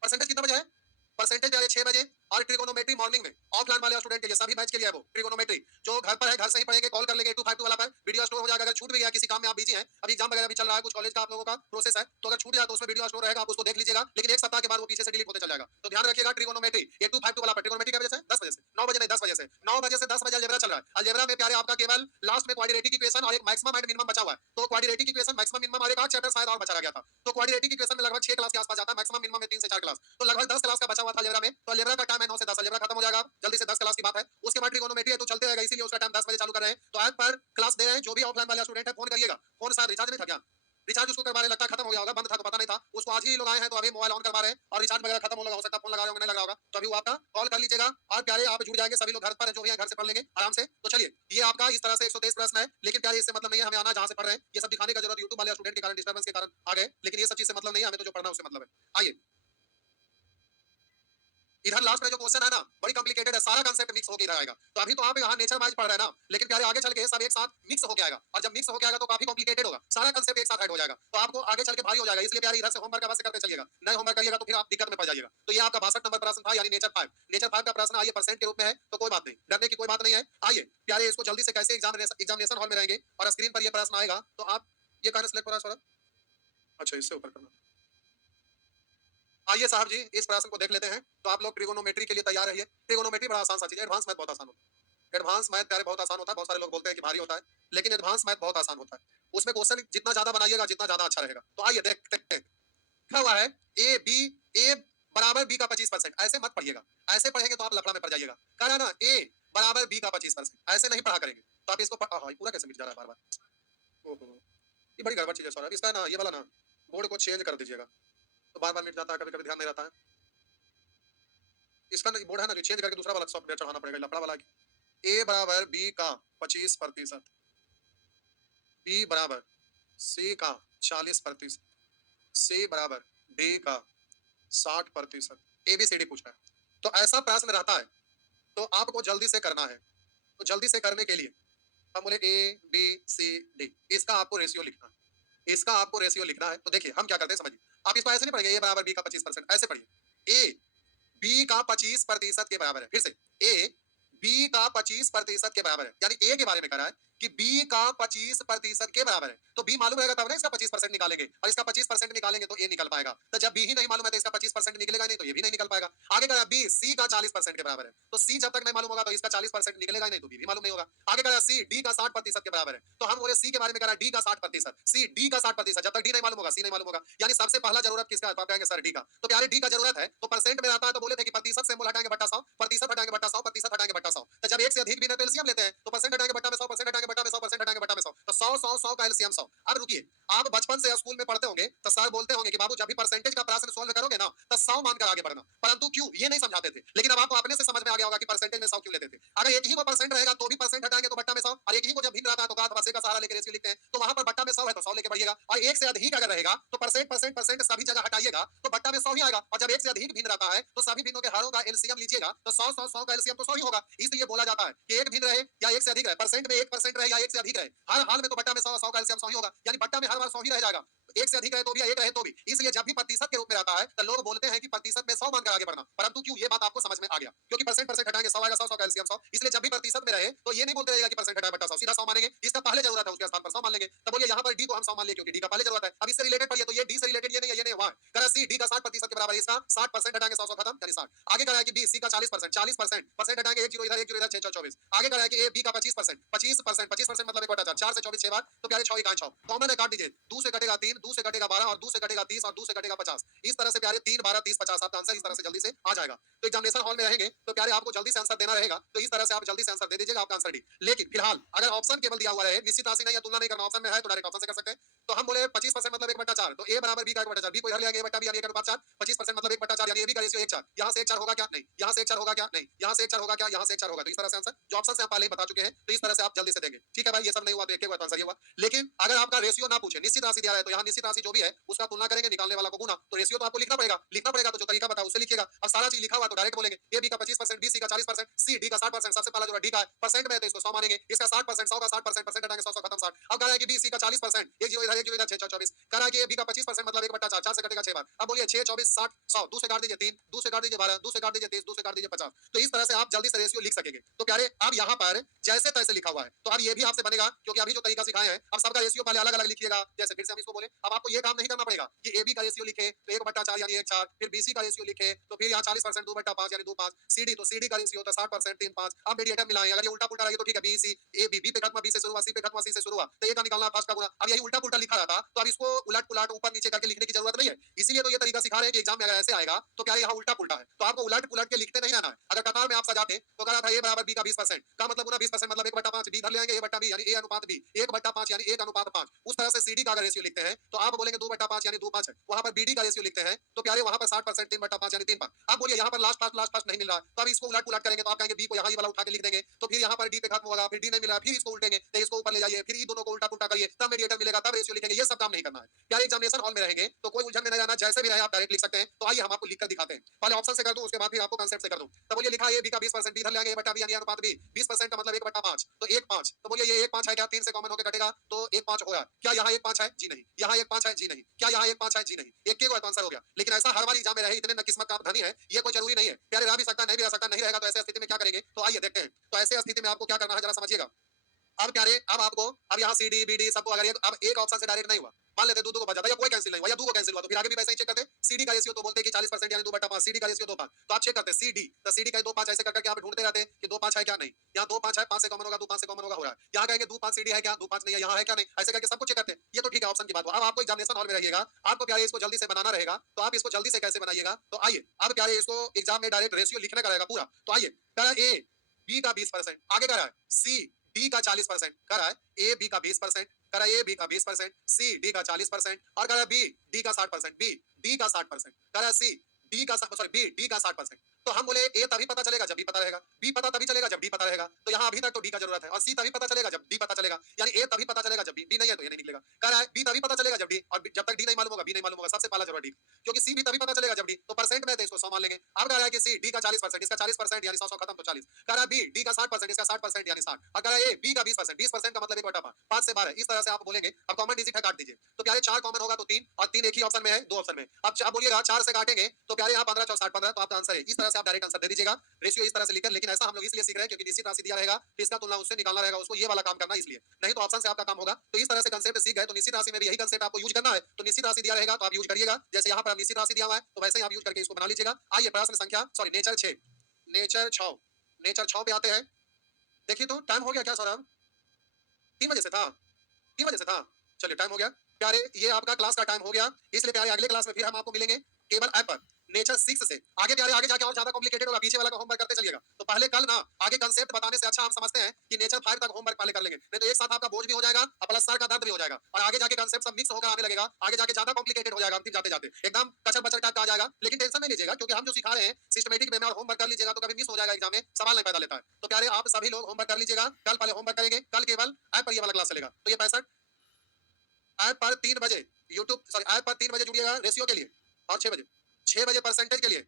परसेंटेज कितना बजे है, परसेंटेज यार 6 बजे। और ट्रिगोनोमेट्री मॉर्निंग में, ऑफलाइन वाले स्टूडेंट के लिए, सभी बैच के लिए है वो ट्रिगोनोमेट्री, जो घर पर है घर से ही पढ़ेंगे, कॉल कर लेंगे 8252 वाला पर, वीडियो स्टोर हो जाएगा। अगर छूट भी गया किसी काम में, आप बिजी हैं, अभी एग्जाम वगैरह भी चल रहा है, कुछ कॉलेज का आप लोगों का प्रोसेस है, तो अगर छूट जाए तो उसमें वीडियो स्टोर रहेगा, आप उसको देख लीजिएगा, लेकिन एक सप्ताह के बाद वो पीछे से डिलीट होते चल जाएगा। तो ध्यान रखिएगा, ट्रिगोनोमेट्री 8252 वाला पर, ट्रिगोनोमेट्री के बजे से 10 बजे से 9 बजे नहीं, 10 बजे से 9 बजे से 10 बजे अलजेब्रा चल रहा है। अलजेब्रा में प्यारे आपका केवल लास्ट में क्वाड्रेटिक इक्वेशन और एक मैक्सिमम एंड मिनिमम बचा हुआ है। तो क्वाड्रेटिक इक्वेशन, मैक्सिमम, मिनिमम और एक आध चैप्टर शायद और बचा रह गया था। तो क्वाड्रेटिक इक्वेशन में लगभग 6 क्लास के आसपास जाता है, मैक्सिमम मिनिमम में 3 से 4 क्लास, तो लगभग 10 क्लास का बचा हुआ था अलजेब्रा में। तो अलजेब्रा का टाइम है 9 से 10, अलजेब्रा खत्म हो जाएगा जल्दी से, 10 क्लास की बात है। उसके बाद ट्रिगोनोमेट्री है तो चलते रहेगा, इसीलिए उसका टाइम 10 बजे चालू कर रहे हैं। तो ऐप पर क्लास दे रहे हैं, जो भी ऑफलाइन वाला स्टूडेंट है फोन करिएगा। फोन शायद रिचार्ज नहीं था क्या, रिचार्ज उसको करवाने लगता है, खत्म हो गया होगा, बंद था तो पता नहीं था उसको, आज ही लोग आए हैं तो अभी मोबाइल ऑन करवा रहे हैं, और रिचार्ज वगैरह खत्म हो लगा, हो सकता है फोन लगा रहे होंगे, नहीं लगा होगा, तो अभी वो आपका कॉल कर लीजिएगा। और प्यारे, आप जुड़ जाएंगे, सभी लोग घर पर है, जो भी है घर से पढ़ लेंगे आराम से। तो चलिए, ये आपका इस तरह से 123 प्रश्न है, लेकिन प्यारे इससे मतलब नहीं है हमें आना जहां से पढ़ रहे हैं, ये सब दिखाने का जरूरत यूट्यूब वाले स्टूडेंट के कारण, डिस्टर्बेंस के कारण आ गए, लेकिन ये सब चीज से मतलब नहीं है, हमें तो जो पढ़ना है उससे मतलब है। आइए, इधर लास्ट में जो क्वेश्चन है ना, बड़ी कॉम्प्लिकेटेड है, सारा कांसेप्ट मिक्स होकर इधर आएगा। तो अभी तो आप यहाँ नेचर वाइज पढ़ रहे हैं ना, लेकिन प्यारे आगे चल के सब एक साथ मिक्स होकर आएगा, और जब मिक्स होकर आएगा तो काफी कॉम्प्लिकेटेड होगा, सारा कांसेप्ट एक साथ ऐड हो जाएगा, तो आपको आगे चल के भारी हो जाएगा। इसलिए प्यारे इधर से होमवर्क अवश्य करते चलिएगा, नहीं होमवर्क करिएगा तो फिर आप दिक्कत में पड़ जाइएगा। तो ये आपका 62 नंबर प्रश्न था, यानी नेचर 5, नेचर 5 का प्रश्न आइए परसेंट के रूप में है, तो कोई बात नहीं, डरने की कोई बात नहीं है। आइए प्यारे, इसको जल्दी से कैसे एग्जामिनेशन हॉल में रहेंगे और स्क्रीन पर ये प्रश्न आएगा, तो आप ये कहना सिलेक्ट हो रहा है। अच्छा, इससे ऊपर करना। आइए साहब जी, इस प्रश्न को देख लेते हैं। तो आप लोग ट्रिगोनोमेट्री के लिए तैयार रहिए। ट्रिगोनोमेट्री बड़ा आसान सा चीज है, एडवांस मैथ बहुत आसान होता है। एडवांस मैथ प्यारे बहुत आसान होता है, बहुत सारे लोग बोलते हैं कि भारी होता है, लेकिन एडवांस मैथ बहुत आसान होता है। उसमें क्वेश्चन जितना ज्यादा बनाइएगा जितना ज्यादा अच्छा रहेगा। तो आइए देखते हैं, क्या हुआ है, ए बराबर बी का 25%, ऐसे मत पढ़िएगा, ऐसे पढ़ेंगे तो आप लफड़ा में पड़ जाइएगा। कह रहा है ना, ए बराबर बी का 25%, ऐसे नहीं पढ़ा करेंगे तो आप इसको पूरा कैसे मिट जा रहा है बार बार, ओहो, ये बड़ी गड़बड़ चीज है सर। इसका ना ये वाला ना बोर्ड को चेंज कर दीजिएगा, तो बार बार मिट जाता है, कभी कभी ध्यान नहीं रहता है। इसका बोर्ड है ना, चेंज करके दूसरा वाला सॉफ्टवेयर चढ़ाना पड़ेगा, लफड़ा वाला। ए बराबर बी का 25%, बी बराबर सी का 40%, सी बराबर डी का 60%, एबीसीडी पूछा है। तो ऐसा प्रश्न रहता है, तो आपको जल्दी से करना है। तो जल्दी से करने के लिए हम बोले ए बी सी डी, इसका आपको रेशियो लिखना है, इसका आपको रेशियो लिखना है। तो देखिए हम क्या करते हैं, समझिए। आप इसको ऐसे नहीं पढ़ेंगे ए बराबर बी का 25%, ऐसे पढ़िए, ए बी का 25% के बराबर है। फिर से, ए बी का 25% के बराबर है, यानी ए के बारे में कह रहा है कि B का 25% के बराबर है, तो B मालूम रहेगा तब ना इसका 25% निकालेंगे, और इसका 25% निकालेंगे तो A निकल पाएगा। तो जब B ही नहीं मालूम है तो इसका 25% निकलेगा नहीं, तो ये भी नहीं निकल पाएगा। आगे कहा B C का 40% के बराबर है, तो C जब तक नहीं मालूम होगा तो इसका 40% निकलेगा नहीं, तो B भी मालूम नहीं होगा। आगे कहा C D का 60% के बराबर है, तो हम बोले C के बारे में कह रहा है D का 60%, C D का 60%, जब तक D नहीं मालूम होगा C नहीं मालूम होगा। यानी सबसे पहला जरूरत किसका है? तो आप कहेंगे सर D का। तो प्यारे D का जरूरत है, तो परसेंट में आता है, तो बोले थे कि प्रतिशत से मूल हटाएंगे बट्टा 100, प्रतिशत हटाएंगे बट्टा 100, प्रतिशत हटाएंगे बट्टा 100। तो जब एक से अधिक भी है तो एलसीएम लेते हैं, तो परसेंट हटाएंगे बट्टा में 100%, हटाएंगे बट्टा में 100%, हटाएंगे बट्टा में 100, तो 100 100 100 का एलसीएम 100। अब रुकिए, आप बचपन से स्कूल में पढ़ते होंगे तो सर बोलते होंगे कि बाबू जब भी परसेंटेज का प्रश्न सॉल्व करोगे ना तो 100 मानकर आगे बढ़ना, परंतु क्यों ये नहीं समझाते थे। लेकिन अब आपको अपने से समझ में आ गया होगा कि परसेंटेज में 100 क्यों लेते थे। अगर एक ही को परसेंट रहेगा तो भी परसेंट हटाएंगे तो बट्टा में 100, और एक ही को जब भिन्न रहता है तो घात बसे का सहारा लेकर रेशियो लिखते हैं, तो वहां पर बट्टा में 100 है तो 100 लेके बढ़िएगा, और एक से अधिक अगर रहेगा तो परसेंट परसेंट परसेंट सभी जगह हटाइएगा तो बट्टा में 100 ही आएगा, और जब एक से अधिक भिन्न रहता है तो सभी भिन्नों के हरों का एलसीएम लीजिएगा तो 100 100 100 का एलसीएम तो 100 ही होगा। इसलिए बोला जाता है कि एक भिन्न रहे या एक से अधिक रहे, परसेंट में 1% रहे या एक से अधिक रहे, हर हाल में तो बट्टा में 100 100 का एलसीएम 100 ही होगा, यानी बट्टा में हर बार 100 ही रह जाएगा, एक से अधिक रहे तो भी एक रहे तो भी। इसलिए जब भी प्रतिशत के रूप में रहता है तो लोग बोलते हैं कि प्रतिशत में 100 मानकर आगे बढ़ना, परंतु क्यों ये बात आपको समझ में आ गया, क्योंकि परसेंट परसेंट हटाएंगे 100 आएगा, 100 100 का एलसीएम 100, इसलिए जब भी प्रतिशत में रहे तो ये नहीं बोलते रहेगा कि परसेंट हटाए बट्टा 100, सीधा 100 मानेंगे, जिसका पहले जरूरत है उसके स्थान पर 100 मान लेंगे। तब बोलिए यहाँ पर डी को हम 100 मान लेंगे क्योंकि डी का पहले जरूरत है। अब इससे रिलेटेड पढ़िए, तो ये डी से रिलेटेड ये नहीं है, ये नहीं है, वहां करा सी डी का 60% के बराबर है, इसका 60% हटाएंगे 100 100 खत्म, यानी 60। आगे करा है कि बी सी का 40%, 40% परसेंट हटाएंगे 1 0 इधर 1 0 इधर 6 6 24। आगे करा है कि ए बी का 25%, 25% मतलब 1/4, 4 से 24 6 बार, तो प्यारे 6 1 6 कॉमन है, काट दीजिए, 2 से कटेगा 3, 2 से कटेगा 12, और 2 से कटेगा 30, और 2 से कटेगा 50। इस तरह से प्यारे 3 12 30 50 आपका आंसर इस तरह से जल्दी से आ जाएगा। तो एग्जामिनेशन हॉल में रहेंगे तो प्यारे आपको जल्दी से आंसर देना रहेगा, तो इस तरह से आप जल्दी से आंसर दे दीजिएगा, आपका आंसर डी। लेकिन फिलहाल अगर ऑप्शन केवल दिया हुआ रहे, निश्चित राशि नहीं या तुलना नहीं करना, ऑप्शन में है तो डायरेक्ट ऑप्शन से कर सकते हैं। तो हम बोले 25% मतलब 1/4, तो a बराबर b का 1/4, b को इधर ले आएंगे, a बटा b यानी 1/4, 25% मतलब 1/4 यानी a b का रेशियो 1/4। यहां से 1/4 होगा क्या? नहीं। यहां से 1/4 होगा क्या? नहीं। यहां से 1/4 होगा क्या? यहां से 1/4 होगा। तो इस तरह से आंसर जो ऑप्शन से आप पहले ही बता चुके हैं, तो इस तरह से आप जल्दी से देंगे। ठीक है भाई, ये सब नहीं हुआ तो एक हुआ तो आंसर ये हुआ। लेकिन अगर आपका रेशियो ना पूछे, निश्चित राशि दिया है, तो यहाँ निश्चित राशि जो भी है उसका तुलना करेंगे, निकालने वाला को गुना, तो रेशियो तो आपको लिखना पड़ेगा, लिखना पड़ेगा, तो जो तरीका बताया उससे लिखिएगा। अब सारा चीज लिखा हुआ तो डायरेक्ट बोलेंगे ए बी का 25%, बी सी का 40%, सी डी का 60%, सबसे पहला जो डी का है परसेंट में है तो इसको 100 मानेंगे, इसका 60%, 100 का 60%, परसेंट हटाएंगे 100 100 खत्म 60। अब कह रहा है कि बी सी का 40%, 1 0 इधर 1 0 इधर 6 6 24। कह रहा है कि ए बी का 25% मतलब 1/4, 4 से कटेगा 6 बार। अब बोलिए 6 24 60 100, 2 से काट दीजिए 3, 2 से काट दीजिए 12, 2 से काट दीजिए 30, 2 से काट दीजिए 50। तो इस तरह से आप जल्दी से रेशियो लिख सकेंगे। तो प्यारे अब यहाँ पर जैसे तैसे लिखा हुआ है, तो अब ये भी आपसे बनेगा, क्योंकि अभी जो तरीका सिखाए हैं अब सबका रेशियो पहले अलग अलग लिखिएगा। जैसे फिर से हम इसको बोले, अब आपको ये काम नहीं करना पड़ेगा कि ए बी का रेशियो लिखे तो 1/4 यानी 1/4, फिर बी सी का रेशियो लिखे तो फिर यहाँ 40% 2/5 यानी 2/5, सी डी तो सी डी का रेशियो होता है 60% 3/5। अब मीडिएटर मिलाएं, अगर ये उल्टा पुल्टा लगे तो ठीक है, B C A B, B पे खत्म बी से शुरू हुआ, सी पे खत्म सी से शुरू हुआ, तो ये का निकालना फर्स्ट का गुना। अब यही उल्टा पुल्टा लिखा रहता तो अब इसको उलट पुलट ऊपर नीचे करके लिखने की जरूरत नहीं है। इसीलिए तो ये तरीका सिखा रहे हैं कि एग्जाम में अगर ऐसे आएगा तो क्या यहाँ उल्टा पुल्टा है, तो आपको उलट पुलट के लिखते नहीं रहना है। अगर कतार में आप सजाते तो कहा था ए बराबर बी का 20% का मतलब गुना 20% मतलब 1/5, बी धर लेंगे ए बटा बी यानी ए अनुपात बी, 1/5 यानी 1:5। उस तरह से सीडी का अगर रेशियो लिखते हैं तो आप बोलेंगे 2/5 यानी 2/5 है। वहां पर बीडी का रेशियो लिखते हैं तो प्यारे वहां पर 60% 3/5 यानी 3/5। आप बोलिए यहाँ पर लास्ट फर्स्ट नहीं मिल रहा, तो अब इसको उलट पुलट करेंगे, तो आप कहेंगे बी को यहाँ वाला उठा के लिख देंगे, तो फिर यहाँ पर डी पे खत्म होगा, फिर डी नहीं मिला, फिर इसको उल्टेंगे, तो इसको ऊपर ले जाइए, फिर दोनों को उल्टा पुल्टा करिए, तब मीडिएटर मिलेगा, तब रेशियो लिखेंगे। ये सब काम नहीं करना है प्यारे। एग्जामिनेशन हॉल में रहेंगे तो कोई उलझन में नहीं रहना, जैसे भी रहे आप डायरेक्ट लिख सकते हैं। तो आइए हम आपको लिखकर दिखाते हैं। पहले ऑप्शन से कर दूं, उसके बाद फिर आपको कांसेप्ट से कर दूं। तो बोलिए लिखा ए बी का 20%, बी धर लेंगे ए बटा बी यानी अनुपात बी, 20% का मतलब 1/5, तो 1/5। तो बोलिए ये 1/5 है क्या? 3 से कॉमन होकर कटेगा तो 1/5 होगा। क्या यहाँ 1/5 है? जी नहीं। यहाँ 1/5 है? जी नहीं। क्या यहाँ 1/5 है? जी नहीं। एक के तो आंसर हो गया। लेकिन ऐसा हर बार एग्जाम में रहे, इतने न किस्मत का आप धनी है, ये कोई जरूरी नहीं है प्यारे। रह भी सकता है, नहीं भी रह सकता, नहीं रहेगा तो ऐसे स्थिति में क्या करेंगे, तो आइए देखते हैं। तो ऐसे स्थिति में आपको क्या करना है जरा समझिएगा। अब क्या रे, अब आपको अब यहाँ सी डी बी डी सबको अगर अब एक ऑप्शन से डायरेक्ट नहीं हुआ, मान लेते दो को बचा था या कोई कैंसिल नहीं हुआ या दो को कैंसिल हुआ, तो फिर आगे भी वैसे ही चेक करते। सीडी का रेशियो तो बोलते हैं कि 40% यानी 2/5, सीडी का रेशियो 2/5, तो आप चेक करते सीडी, तो सीडी का 2/5 ऐसे करके आप ढूंढते रहते कि 2/5 है क्या? नहीं। यहाँ 2/5 है, 5 से कॉमन होगा, 2/5 से कॉमन होगा, हो रहा है। यहाँ कहेंगे 2/5 सीडी है क्या? 2/5 नहीं है, यहाँ है क्या? नहीं। ऐसे करके सबको चेक करते हैं। ये तो ठीक है, ऑप्शन की बात हुआ। अब आपको एग्जामिनेशन हॉल में रहिएगा, आपको क्या है इसको जल्दी से बनाना रहेगा, तो आप इसको जल्दी से कैसे बनाइएगा, तो आइए अब क्या है इसको एग्जाम में डायरेक्ट रेशियो लिखने का रहेगा पूरा। तो आइए कह ए बी का 20%, आगे कह रहा है सी डी का 40%, कह रहा है ए बी का 20%, कह रहा है ए बी का 20%, सी डी का 40% और कह रहा है बी डी का 60%, बी डी का 60%, कह रहा है सी डी का सॉरी बी डी का 60%। तो हम बोले ए तभी पता चलेगा जब बी पता रहेगा, बी पता तभी चलेगा जब डी पता रहेगा। तो यहाँ अभी तक तो डी का जरूरत है, और सी तभी पता चलेगा जब डी पता चलेगा, यानी ए तभी पता चलेगा जब बी नहीं है तो ये नहीं निकलेगा। कह रहा है बी तभी पता चलेगा जब डी, और जब तक डी नहीं मालूम होगा बी नहीं मालूम होगा, सबसे पहला जरूरत डी, क्योंकि सी भी तभी पता चलेगा जब डी, तो परसेंट में तो इसको 100 मान लेंगे। अब कह रहा है कि सी डी का 40%, इसका 40% यानी 100 खत्म तो 40। कह रहा है बी डी का 60%, इसका 60% यानी 60, और कह रहा है ए बी का 20%, 20% का मतलब 1/5, 5 से 12। इस तरह से आप बोलेंगे। अब कॉमन डिजिट है, काट दीजिए, तो प्यारे 4 कॉमन होगा तो 3, और 3 एक ही ऑप्शन में है, 2 ऑप्शन में। अब आप बोलिएगा 4 से काटेंगे तो प्यारे यहाँ 15 4 60 15, तो आपका आंसर है। इस तरह से से आप डायरेक्ट आंसर दे दीजिएगा, रेशियो इस तरह से लिखकर। लेकिन ऐसा हम लोग इसलिए सीख रहे हैं क्योंकि निश्चित राशि दिया रहेगा, तो इसका तुलना उससे निकालना रहेगा, उसको ये वाला काम करना, इसलिए नहीं तो ऑप्शन से आपका काम होगा। तो इस तरह से कंसेप्ट सीख गए, तो निश्चित राशि में भी यही कंसेप्ट आपको यूज करना है। तो निश्चित राशि दिया रहेगा तो आप यूज करिएगा, जैसे यहाँ पर निश्चित राशि दिया हुआ है तो वैसे ही आप यूज करके इसको बना लीजिएगा। आइए प्रश्न संख्या नेचर 6, नेचर 6 पे आते हैं। देखिए तो टाइम हो गया क्या सौरभ? 3 बजे से था, 3 बजे से था, चलिए टाइम हो गया प्यारे, ये आपका क्लास का टाइम हो गया। इसलिए प्यारे अगले क्लास में फिर हम आपको मिलेंगे केवल ऐप पर नेचर 6 से। आगे प्यारे आगे जाके और ज्यादा कॉम्प्लिकेटेड होगा, पीछे वाला का होमवर्क करते चलिएगा। तो पहले कल ना आगे कंसेप्ट बताने से अच्छा हम समझते हैं कि नेचर 5 तक होमवर्क पहले कर लेंगे, नहीं तो एक साथ आपका बोझ भी हो जाएगा और प्लस सर का दर्द भी हो जाएगा, और आगे जाके कंसेप्ट सब मिक्स होकर आने लगेगा, आगे जाके ज्यादा कॉम्प्लिकेटेड हो जाएगा, अंतिम जाते जाते एकदम कचर बचर टाइप का आ जाएगा। लेकिन टेंशन नहीं लीजिएगा क्योंकि हम जो सिखा रहे हैं सिस्टमेटिक वे में, और होमवर्क कर लीजिएगा तो कभी मिस हो जाएगा, एग्जाम में सवाल नहीं पैदा लेता है। तो प्यारे आप सभी लोग होमवर्क कर लीजिएगा, कल पहले होमवर्क करेंगे, कल केवल ऐप पर ये वाला क्लास चलेगा। तो ये 65 ऐप पर 3 बजे यूट्यूब ऐप पर 3 बजे जुड़िएगा रेशियो के लिए, और 6 बजे परसेंटेज के लिए।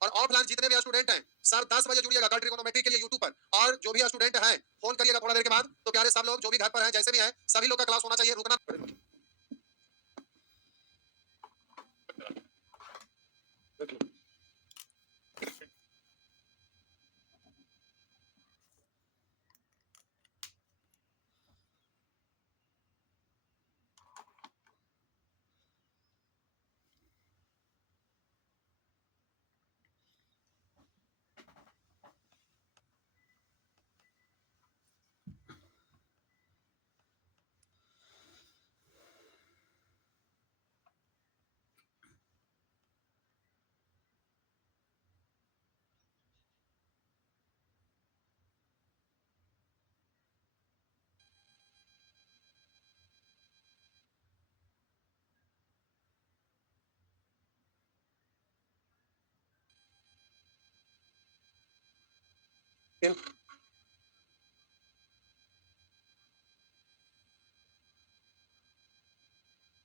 और ऑफलाइन जितने भी स्टूडेंट हैं सर 10 बजे जुड़िएगा कल ट्रिगोनोमेट्री के लिए यूट्यूब पर। और जो भी स्टूडेंट हैं फोन करिएगा थोड़ा देर के बाद। तो प्यारे सब लोग जो भी घर पर हैं जैसे भी हैं सभी लोग का क्लास होना चाहिए, रुकना।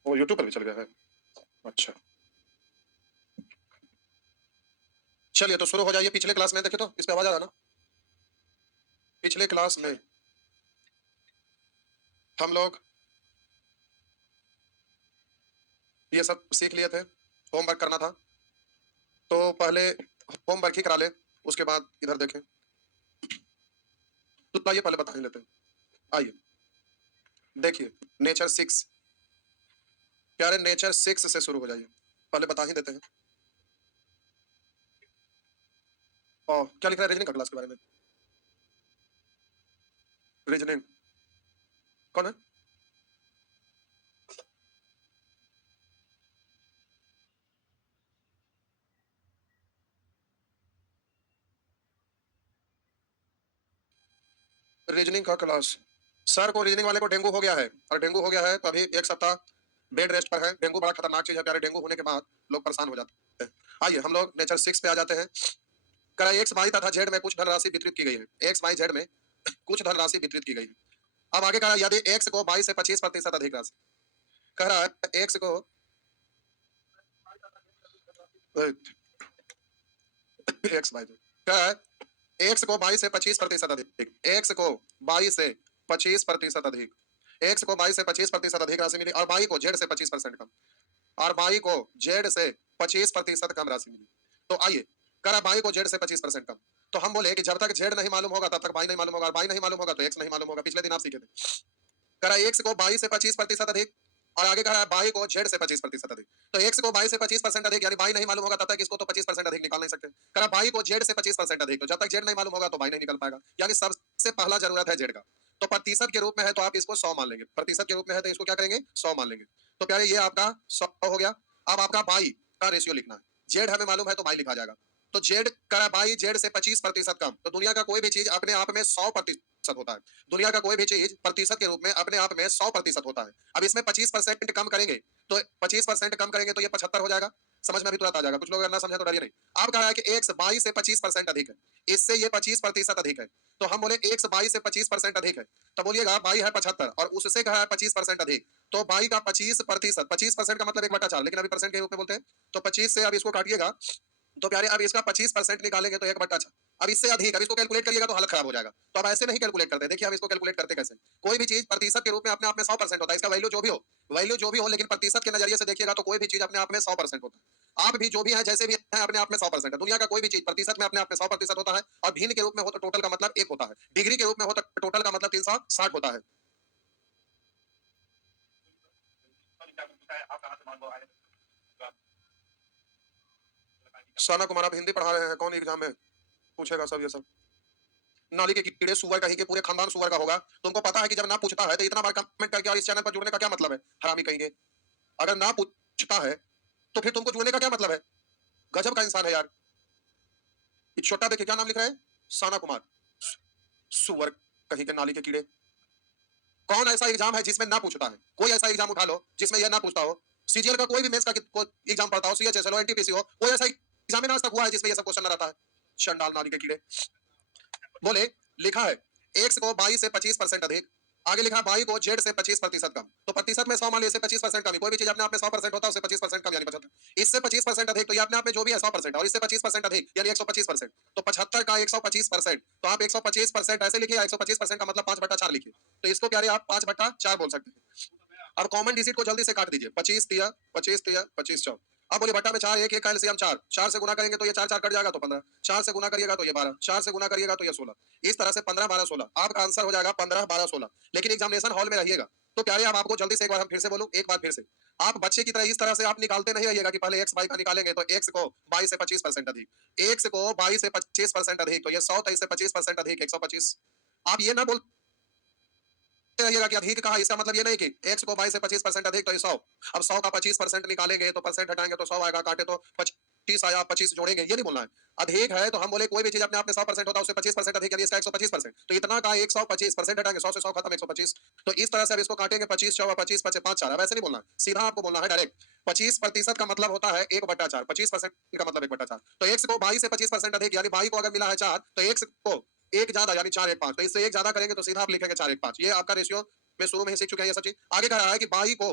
वो यूट्यूब पर भी चल गया है, अच्छा चलिए तो शुरू हो जाइए। पिछले क्लास में देखे तो इस पे आवाज आ रहा ना, पिछले क्लास में हम लोग ये सब सीख लिए थे, होमवर्क करना था तो पहले होमवर्क ही करा ले, उसके बाद इधर देखें। तो आइए पहले बता ही लेते हैं, आइए देखिए नेचर 6 प्यारे, नेचर 6 से शुरू हो जाइए, पहले बता ही देते हैं। और क्या लिख रहा है रीजनिंग का क्लास के बारे में? रीजनिंग कौन है? रीजनिंग का क्लास, सर को रीजनिंग वाले को डेंगू हो गया है, और डेंगू हो गया है तो अभी 1 सप्ताह बेड रेस्ट पर है। डेंगू बड़ा खतरनाक चीज है प्यारे, डेंगू होने के बाद लोग परेशान हो जाते हैं। आइए हम लोग नेचर 6 पे आ जाते हैं। कह रहा है एक्स वाई तथा जेड में कुछ धनराशि वितरित की गई है, एक्स वाई जेड में कुछ धनराशि वितरित की गई है। अब आगे कह रहा है यदि एक्स को 22 से 25% अधिक राशि, कह रहा है एक्स को एक्स वाई कह रहा है एक्स को 22 से 25% अधिक, एक्स को 22 से 25% अधिक, एक्स को 22 से 25% अधिक राशि मिली, और वाई को जेड से 25% कम, और वाई को जेड से 25% कम राशि मिली। तो आइए करा वाई को जेड से 25% कम, तो हम बोले कि जब तक जेड नहीं मालूम होगा तब तक वाई नहीं मालूम होगा, और वाई नहीं मालूम होगा तो एक्स नहीं मालूम होगा। पिछले दिन आप सीखे थे। करा एक्स को 22 से 25% अधिक, और आगे कह रहा है वाई को जेड से 25% अधिक। तो एक्स को 22 से 25% अधिक यानी वाई नहीं मालूम होगा तब तक इसको तो 25% अधिक निकाल नहीं सकते। कह रहा वाई को जेड से 25% अधिक, तो जब तक जेड नहीं मालूम होगा तो वाई नहीं निकल पाएगा, यानी सबसे पहला जरूरत है जेड का। तो प्रतिशत के रूप में है तो आप इसको 100 मान लेंगे, प्रतिशत के रूप में है तो इसको क्या करेंगे 100 मान लेंगे। तो प्यारे ये आपका 100 हो गया। अब आपका वाई का रेशियो लिखना है, जेड हमें मालूम है तो वाई लिखा जाएगा। तो जेड का वाई जेड से 25% कम, तो दुनिया का कोई भी चीज अपने आप में 100% होता है, दुनिया का कोई भी चीज प्रतिशत के रूप में अपने आप में 100% होता है। अब इसमें 25% कम करेंगे तो 25% कम करेंगे तो ये 75 हो जाएगा, समझ में भी तुरंत आ जाएगा। कुछ लोग अगर ना समझे तो डरिए नहीं। अब कह रहा है कि एक्स 22 से 25% अधिक है, इससे ये 25% अधिक है, तो हम बोले एक्स 22 से 25% अधिक है, तो बोलिएगा वाई है 75 और उससे कहा है 25% अधिक, तो वाई का 25%, 25% का मतलब 1/4, लेकिन अभी परसेंट के रूप में बोलते हैं। तो 25 से अब इसको काटिएगा तो प्यारे अब इसका 25% निकालेंगे तो 1/4। अब इससे अधिक, अब इसको कैलकुलेट करिएगा तो हालत खराब हो जाएगा। तो अब ऐसे नहीं कैलकुलेट करते, देखिए हम इसको कैलकुलेट करते कैसे। कोई भी चीज प्रतिशत के रूप में अपने आप में 100% होता है, इसका वैल्यू जो भी हो, वैल्यू जो भी हो, लेकिन प्रतिशत के नजरिए से देखिएगा तो कोई भी चीज अपने आप में 100% होता है। आप भी जो भी हैं जैसे भी हैं अपने आप में 100% है। दुनिया का कोई भी चीज प्रतिशत में अपने आप में 100% होता है और भिन्न के रूप में हो तो टोटल का मतलब एक होता है, डिग्री के रूप में हो तो टोटल का मतलब 360 होता है। साना कुमार आप हिंदी पढ़ा रहे हैं, कौन एग्जाम में पूछेगा सब ये सब? नाली के कीड़े सुअर कहीं के पूरे खानदान सुअर का होगा। तुमको पता है कि जब ना पूछता है तो इतना बार कमेंट करके और इस चैनल पर जुड़ने का क्या मतलब है? हरामी कहेंगे। अगर ना पूछता है तो फिर तुमको जुड़ने का क्या मतलब है? गजब का इंसान है यार। एक छोटा देखिए क्या नाम लिख रहे हैं, साना कुमार। सुअर कहीं के नाली के कीड़े। कौन ऐसा एग्जाम है जिसमें ना पूछता है? कोई ऐसा एग्जाम उठा लो जिसमें यह ना पूछता हो। सीजीएल का कोई भी मेंस का एग्जाम पढ़ता हो, सीएचएसएल हो, एनटीपीसी हो, कोई ऐसा एग्जाम में आज तक हुआ है जिसमें यह सब क्वेश्चन ना रहता है? चंडाल नाली के कीड़े। बोले लिखा है एक्स को 22 से 25% अधिक, आगे लिखा वाई को जेड से 25% कम। तो प्रतिशत में 100 मान लीजिए 25% कम। कोई भी चीज अपने आप में 100% होता है, उससे 25% कम यानी 75। इससे 25% अधिक तो ये अपने आप में जो भी है 100% और इससे 25% अधिक यानी 125%। तो 75 का 125%, तो आप 125% ऐसे लिखिए, 125% का मतलब 5/4 लिखिए। तो इसको क्या आप 5/4 बोल सकते हैं। अब कॉमन डिजिट को जल्दी से काट दीजिए, 25 तिया 25 चौक। अब बोलिए बट्टा में 4 एक एक कैल्सियम 4, 4 से गुना करेंगे तो ये 4 4 कट जाएगा तो 15, 4 से गुना करिएगा तो ये 12, 4 से गुना करिएगा तो ये 16। इस तरह से 15 12 16 आपका आंसर हो जाएगा 15 12 16। लेकिन एग्जामिनेशन हॉल में रहिएगा तो प्यारे अब आपको जल्दी से एक बार हम फिर से बोलूं, एक बार फिर से आप बच्चे की तरह इस तरह से आप निकालते नहीं रहिएगा कि पहले एक्स वाई का निकालेंगे तो एक्स को 22 से 25% अधिक, एक्स को 22 से 25% अधिक तो ये 100, 23 से 25% अधिक 125। आप ये ना बोल रहिएगा कि अधिक कहा, इसका मतलब ये नहीं कि एक्स को 22 से 25% अधिक तो 100। अब 100 का 25% निकालेंगे तो परसेंट हटाएंगे तो 100 आएगा, काटे तो 25 आया, 25 जोड़ेंगे, ये नहीं बोलना है। अधिक है तो हम बोले कोई भी चीज अपने आप में 100% होता है, उससे 25% अधिक यानी इसका 125%। तो इतना का 125% हटाएंगे, 100 से 100 खत्म, 125। तो इस तरह से अब इसको काटेंगे 25 चौवा 25 5 5 4। वैसे नहीं बोलना, सीधा आपको बोलना है डायरेक्ट। 25% का मतलब होता है 1/4, 25% का मतलब 1/4। तो एक्स को 22 से 25% अधिक यानी वाई को अगर मिला है 4 तो एक्स को एक ज्यादा यानी 4 1 5। तो इससे एक ज्यादा करेंगे तो सीधा आप लिखेंगे 4 1 5। ये आपका रेशियो में शुरू में ही सीख चुके हैं ये सब चीज। आगे कह रहा है कि बाई को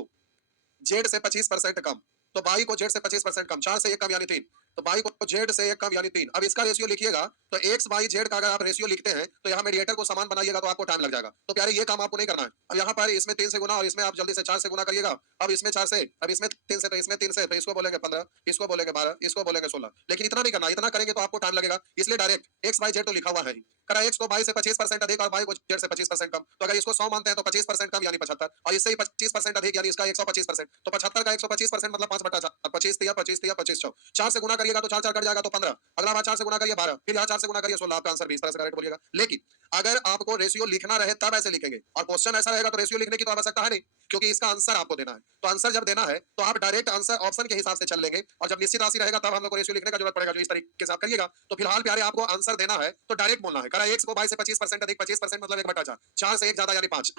जेड से 25% कम, तो बाई को जेड से 25% कम, 4 से 1 कम यानी 3, तो बाई को जेड से 1 कम यानी 3। अब इसका रेशियो लिखिएगा तो एक्स बाई जेड का अगर आप रेशियो लिखते हैं तो यहाँ मीडिएटर को समान बनाइएगा तो आपको टाइम लग जाएगा। तो प्यारे ये काम आपको नहीं करना है। अब यहाँ पर इसमें 3 से गुना और इसमें आप जल्दी से 4 से गुना करिएगा। अब इसमें 4 से, अब इसमें 3 से, तो इसमें 3 से, तो इसको बोलेंगे 15, इसको बोलेंगे 12, इसको बोलेंगे 16। लेकिन इतना नहीं करना, इतना करेंगे तो आपको टाइम लगेगा, इसलिए डायरेक्ट एक्स बाई जेड तो लिखा हुआ है ही। करा एक्स को 22 से 25% अधिक और बाई को जेड से 25% कम। तो अगर इसको 100 मानते हैं तो 25% कम यानी 75 और इससे ही 25% अधिक यानी इसका 125%। तो 75 का 125% मतलब 5/4, 25 दिया 25 दिया 25 चौ 4 से गुना करिएगा तो 4 4 कट जाएगा तो 15। अगला बार 4 से गुना करिए 12, फिर यहाँ 4 से गुना करिए 16। आपका आंसर 20 तरह से करेक्ट बोलिएगा। लेकिन अगर आपको रेशियो लिखना रहे तब ऐसे लिखेंगे और क्वेश्चन ऐसा रहेगा तो रेशियो लिखने की तो आवश्यकता है नहीं, क्योंकि इसका आंसर आपको देना है। तो आंसर जब देना है तो आप डायरेक्ट आंसर ऑप्शन के हिसाब से चल लेंगे और जब निश्चित राशि रहेगा तब हम लोग को रेशियो लिखने का जरूरत पड़ेगा, जो इस तरीके से आप करिएगा। तो फिलहाल प्यारे आपको आंसर देना है तो डायरेक्ट बोलना है। करा एक्स को 22 से 25% अधिक, 25% मतलब 1/4, 4 से 1 ज्यादा यानी 5।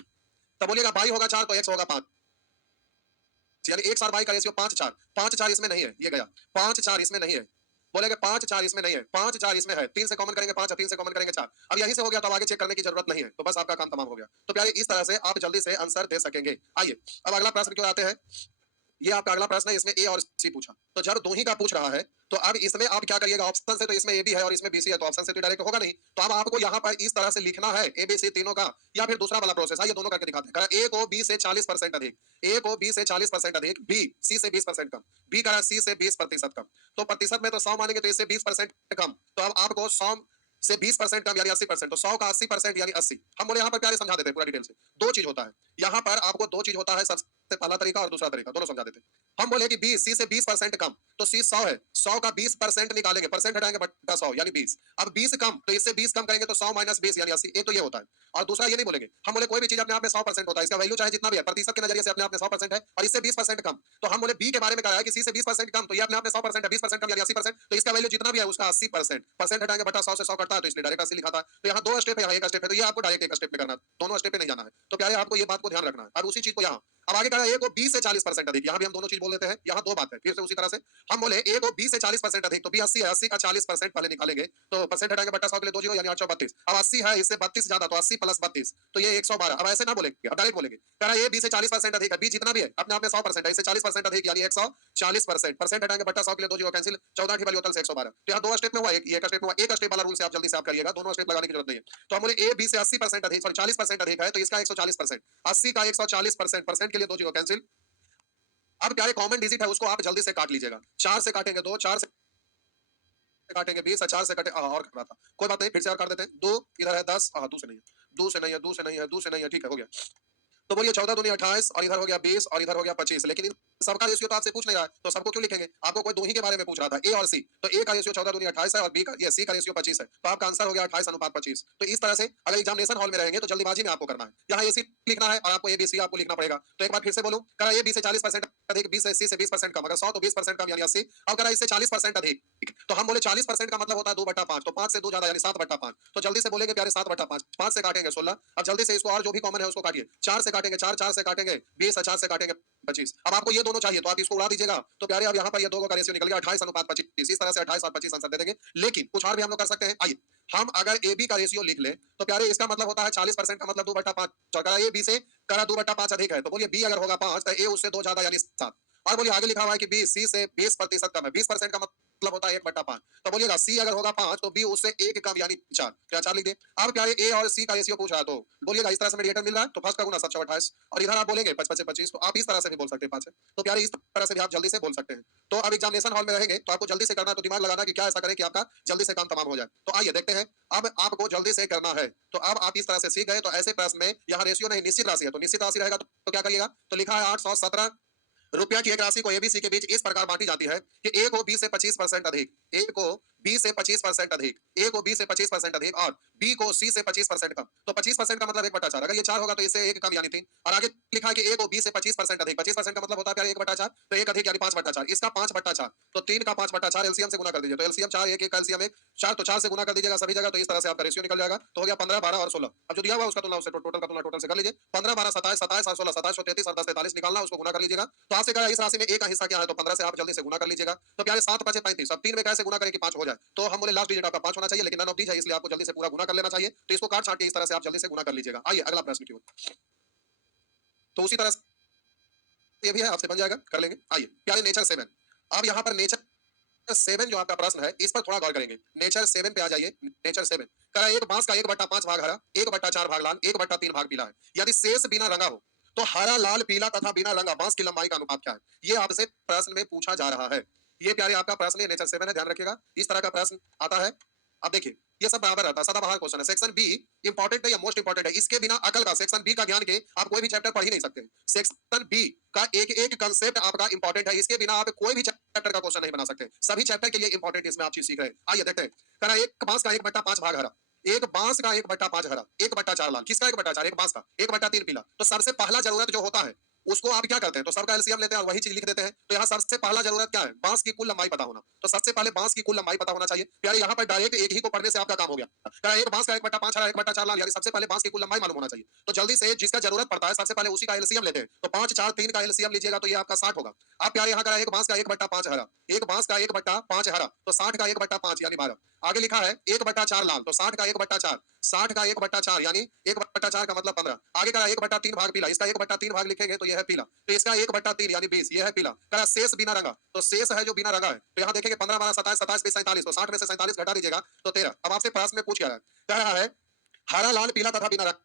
तब बोलिएगा बाई होगा 4 तो एक्स होगा 5, यानी 1 4 बाई का रेशियो 5 4, 5 4 इसमें नहीं है, ये गया 5 4 इसमें नहीं है। बोलेंगे 5 4 इसमें नहीं है, 5 4 इसमें है, 3 से कॉमन करेंगे 5 और 3 से कॉमन करेंगे 4। अब यहीं से हो गया तो अब आगे चेक करने की जरूरत नहीं है, तो बस आपका काम तमाम हो गया। तो प्यारे इस तरह से आप जल्दी से आंसर दे सकेंगे। आइए अब अगला प्रश्न क्यों आते हैं। ये आपका अगला प्रश्न है, इसमें ए और सी पूछा, तो जब दो ही का पूछ रहा है तो अब इसमें आप क्या करिएगा, ऑप्शन से तो इसमें ए बी है और इसमें बी सी है, तो ऑप्शन से तो डायरेक्ट होगा नहीं। तो अब आपको यहाँ पर इस तरह से लिखना है ए बी सी तीनों का, या फिर दूसरा वाला प्रोसेस है, ये दोनों करके दिखाते हैं। ए को बी से 40% अधिक, ए को बी से 40% अधिक, बी सी से 20% कम, बी करा सी से 20% कम। तो प्रतिशत में तो 100 मानेंगे तो इससे 20% कम, तो अब आपको 100 से 20% कम यानी 80%, तो 100 का 80% यानी 80। हम बोले यहाँ पर प्यारे समझा देते हैं पूरा डिटेल से। दो चीज होता है यहाँ पर, आपको दो चीज होता है, सबसे पहला तरीका और दूसरा तरीका, दोनों समझा देते हैं। हम बोले कि बी सी से 20% कम, तो सी 100 है, 100 का 20% निकालेंगे, परसेंट हटाएंगे बट्टा 100 यानी 20। अब 20 कम तो इससे 20 कम करेंगे तो 100 माइनस 20 यानी 80। एक तो ये होता है। और दूसरा ये नहीं बोलेंगे, हम बोले कोई भी चीज अपने आप में 100% होता है, इसका वैल्यू चाहे जितना भी है प्रतिशत के नजरिए से अपने आप में 100% है और इससे 20% कम। तो हम बोले बी के बारे में कहा है कि सी से 20% कम, तो ये अपने आप में 100% है, 20% कम यानी 80%, तो इसका वैल्यू जितना भी है उसका 80%, परसेंट हटाएंगे बट्टा 100 से 100 कटता है तो इसलिए डायरेक्ट 80 लिखा था। तो यहाँ दो स्टेप है, यहाँ एक स्टेप है, तो ये आपको डायरेक्ट एक स्टेप में करना है, दोनों स्टेप पे नहीं जाना है। तो प्यारे आपको ये बात को ध्यान रखना है। अब उसी चीज को यहाँ अब आगे कहा ए को 20 से 40% अधिक, यहाँ भी हम दोनों चीज बोल देते हैं, यहाँ दो बात है फिर से उसी तरह से। हम बोले ए को 20 से 40% अधिक, तो बी 80 है, 80 का 40% पहले निकालेंगे तो परसेंट हटाएंगे बट्टा 100 के लिए 2 जीरो यानी 832। अब 80 है, इससे 32 ज्यादा तो 80 प्लस 32 तो ये 112। अब ऐसे ना बोलेंगे, अब डायरेक्ट बोलेंगे। कह रहा है ए बी से 40% अधिक है, बी जितना भी है अपने आप में 100% है, इससे 40% अधिक यानी 140%, परसेंट हटाएंगे बट्टा 100 के लिए 2 जीरो कैंसिल, 14 की वैल्यू होता है 112। तो यहाँ दो स्टेप में हुआ, एक एक स्टेप में हुआ, एक स्टेप वाला रूल से आप जल्दी से आप करिएगा, दोनों स्टेप लगाने की जरूरत नहीं है। तो हम बोले ए बी से 80% अधिक, सॉरी 40% अधिक है तो इसका 140%, 80 का 140%, परसेंट के लिए 2 जीरो कैंसिल, अब प्यारे कॉमन डिजिट है उसको आप जल्दी से काट लीजिएगा। 4 से काटेंगे 2, 4 से काटेंगे 20 और 4 से कटे और कट रहा था। कोई बात नहीं, फिर से और काट देते हैं। 2 इधर है 10, 2 से नहीं है, 2 से नहीं है, 2 से नहीं है, 2 से नहीं है, ठीक है, हो गया। तो बोलिए 14 दूनी 28 और इधर हो गया 20 और इधर हो गया 25, लेकिन इन सबका रेशियो तो आपसे पूछ नहीं रहा है, तो सबको क्यों लिखेंगे? आपको कोई दो ही के बारे में पूछ रहा था, ए और सी। तो ए का रेशियो 14 दूनी 28 है और बी का ये सी का रेशियो 25 है, तो आपका आंसर हो गया 28 अनुपात 25। तो इस तरह से अगर एग्जामिनेशन हॉल में रहेंगे तो जल्दीबाजी में आपको करना है, यहाँ ए सी लिखना है और आपको ए बी सी आपको लिखना पड़ेगा। तो एक बार फिर से बोलूं, करा ए बी से 40% अधिक, बी से सी से 20% कम, अगर 100 तो 20% कम यानी 80, अब करा इससे 40% अधिक, तो हम बोले 40% का मतलब होता है 2/5, तो 5 से 2 ज्यादा यानी 7/5। तो जल्दी से बोलेंगे प्यारे 7/5, 5 से काटेंगे 16। अब जल्दी से इसको और जो भी कॉमन है उसको काटिए। 4 से काटेंगे 4, 4 से काटेंगे 20 और 4 से काटेंगे 25। अब आपको ये दोनों चाहिए तो आप इसको उड़ा दीजिएगा। तो प्यारे अब यहाँ पर ये दो का रेशियो निकल गया 28 अनुपात 25। इस तरह से 28 और 25 आंसर दे देंगे। लेकिन कुछ और भी हम लोग कर सकते हैं। आइए हम अगर ए बी का रेशियो लिख ले तो प्यारे इसका मतलब होता है 40% का मतलब 2/5। करा ए बी से करा 2/5 अधिक है, तो बोलिए बी अगर होगा 5 तो ए उससे 2 ज्यादा यानी 7। और बोलिए आगे लिखा हुआ है कि बी सी से 20% कम है, 20% का मतलब होता है 1/5। तो बोलिएगा सी अगर होगा 5 तो बी उससे 1 कम यानी 4। क्या 4 लिख दे? अब क्या है ए और सी का रेशियो पूछ रहा है, तो बोलिएगा इस तरह से मीडिएटर मिल रहा है तो फर्स्ट का गुना 7 28 और इधर आप बोलेंगे 5 5 25, तो आप इस तरह से भी बोल सकते हैं 5 है। तो प्यारे इस तरह से भी आप जल्दी से बोल सकते हैं। तो अब एग्जामिनेशन हॉल में रहेंगे तो आपको जल्दी से करना है, तो दिमाग लगाना कि क्या ऐसा करें कि आपका जल्दी से काम तमाम हो जाए। तो आइए देखते हैं, अब आपको जल्दी से करना है। तो अब आप इस तरह से सीख गए, तो ऐसे प्रश्न में यहाँ रेशियो नहीं निश्चित राशि है, तो निश्चित राशि रहेगा तो क्या करिएगा? तो लिखा है 817 रुपया की एक राशि को एबीसी के बीच इस प्रकार बांटी जाती है कि ए को बी से 25% अधिक, ए को बी से 25% अधिक, ए को बी से 25% अधिक और बी को सी से 25% कम। तो 25% का मतलब 1/4, अगर ये 4 होगा तो इससे 1 कम यानी 3। और आगे लिखा है कि ए को बी से 25% अधिक, 25% का मतलब होता है 1/4, तो 1 अधिक यानी 5/4, इसका 5/4, तो 3 का 5/4 एलसीएम से गुना कर दीजिए। तो एलसीएम 4, 1 1 एलसीएम 1 4, तो 4 से गुना कर दीजिएगा सभी जगह, तो इस तरह से आपका रेशियो निकल जाएगा। तो हो गया 15 12 और 16। अब जो दिया हुआ उसका तुलना उससे टोटल का तुलना टोटल से कर लीजिए। 15 12 27 27 और 16 27 33 और 10 43 निकालना, उसको गुना कर लीजिएगा। तो आपसे कहा इस राशि में एक का हिस्सा क्या है, तो 15 से आप जल्दी से गुना कर लीजिएगा। तो प्यारे 7 5 35, अब 3 में कैसे गुना करें कि 5 हो जाए? तो हम बोले लास्ट डिजिट आपका 5 होना चाहिए, लेकिन नन ऑफ दीज है इसलिए आपको जल्दी से पूरा गुना कर लेना चाहिए। तो इसको काट छाट के इस तरह से आप जल्दी से गुना कर लीजिएगा। आइए अगला प्रश्न की ओर। तो उसी तरह से ये भी है, आपसे बन जाएगा, कर लेंगे। आइए प्यारे नेचर 7। अब यहाँ पर नेचर 7 जो आपका प्रश्न है इस पर थोड़ा गौर करेंगे। नेचर 7 पे आ जाइए। नेचर 7 कह रहा है एक बांस का 1/5 भाग हरा, 1/4 भाग लाल, 1/3 भाग पीला है। यदि शेष बिना रंगा हो तो हरा, लाल, पीला तथा बिना रंगा बांस की लंबाई का अनुपात क्या है? ये आपसे प्रश्न में पूछा जा रहा है। ये प्यारे आपका प्रश्न है, नेचर 7 है, ध्यान रखिएगा। इस तरह का प्रश्न आता है। अब देखिए ये सब बराबर रहता है, सदाबहार क्वेश्चन है। सेक्शन बी इंपॉर्टेंट है या मोस्ट इंपॉर्टेंट है, इसके बिना अकल का सेक्शन बी का ज्ञान के आप कोई भी चैप्टर पढ़ ही नहीं सकते। सेक्शन बी का एक एक कंसेप्ट आपका इंपॉर्टेंट है, इसके बिना आप कोई भी चैप्टर का क्वेश्चन नहीं बना सकते। सभी चैप्टर के लिए इंपॉर्टेंट इसमें आप चीज सीख रहे हैं। आइए देखते हैं। करा एक बांस का 1/5 भाग हरा, एक बांस का 1/5 हरा, 1/4 लाल, किसका 1/4? एक बांस का, 1/3 पीला। तो सबसे पहला जरूरत जो होता है उसको आप क्या करते हैं? तो सबका एलसीएम लेते हैं और वही चीज लिख देते हैं। तो यहाँ सबसे पहला जरूरत क्या है? बांस की कुल लंबाई पता होना। तो सबसे पहले बांस की कुल लंबाई पता होना चाहिए। प्यारे यहाँ पर डायरेक्ट एक ही को पढ़ने से आपका काम हो गया। कहा एक बांस का 1/5 हरा, 1/4 लाल, यानी सबसे पहले बांस की कुल लंबाई मालूम होना चाहिए। तो जल्दी से जिसका जरूरत पड़ता है सबसे पहले उसी का एलसीएम लेते हैं। तो 5 4 3 का एलसीएम लीजिएगा तो ये आपका 60 होगा। आप प्यारे यहाँ का एक बांस का 1/5 हरा, एक बांस का 1/5 हरा, तो 60 का 1/5 यानी 12। आगे लिखा है 1/4 लाल, तो 60 का 1/4, 60 का 1/4 यानी 1/4 का मतलब 15। आगे का 1/3 भाग पीला, इसका 1/3 भाग लिखेंगे तो यह है पीला, तो इसका 1/3 यानी 20, यह है पीला। करा शेष बिना रंगा, तो शेष है जो बिना रंगा है। तो यहाँ देखेंगे 15 12 27 27 20 47, तो 60 में से 47 घटा दीजिएगा तो 13। अब आपसे प्रश्न में पूछ क्या है? कह रहा है हरा, लाल, पीला तथा बिना रंगा,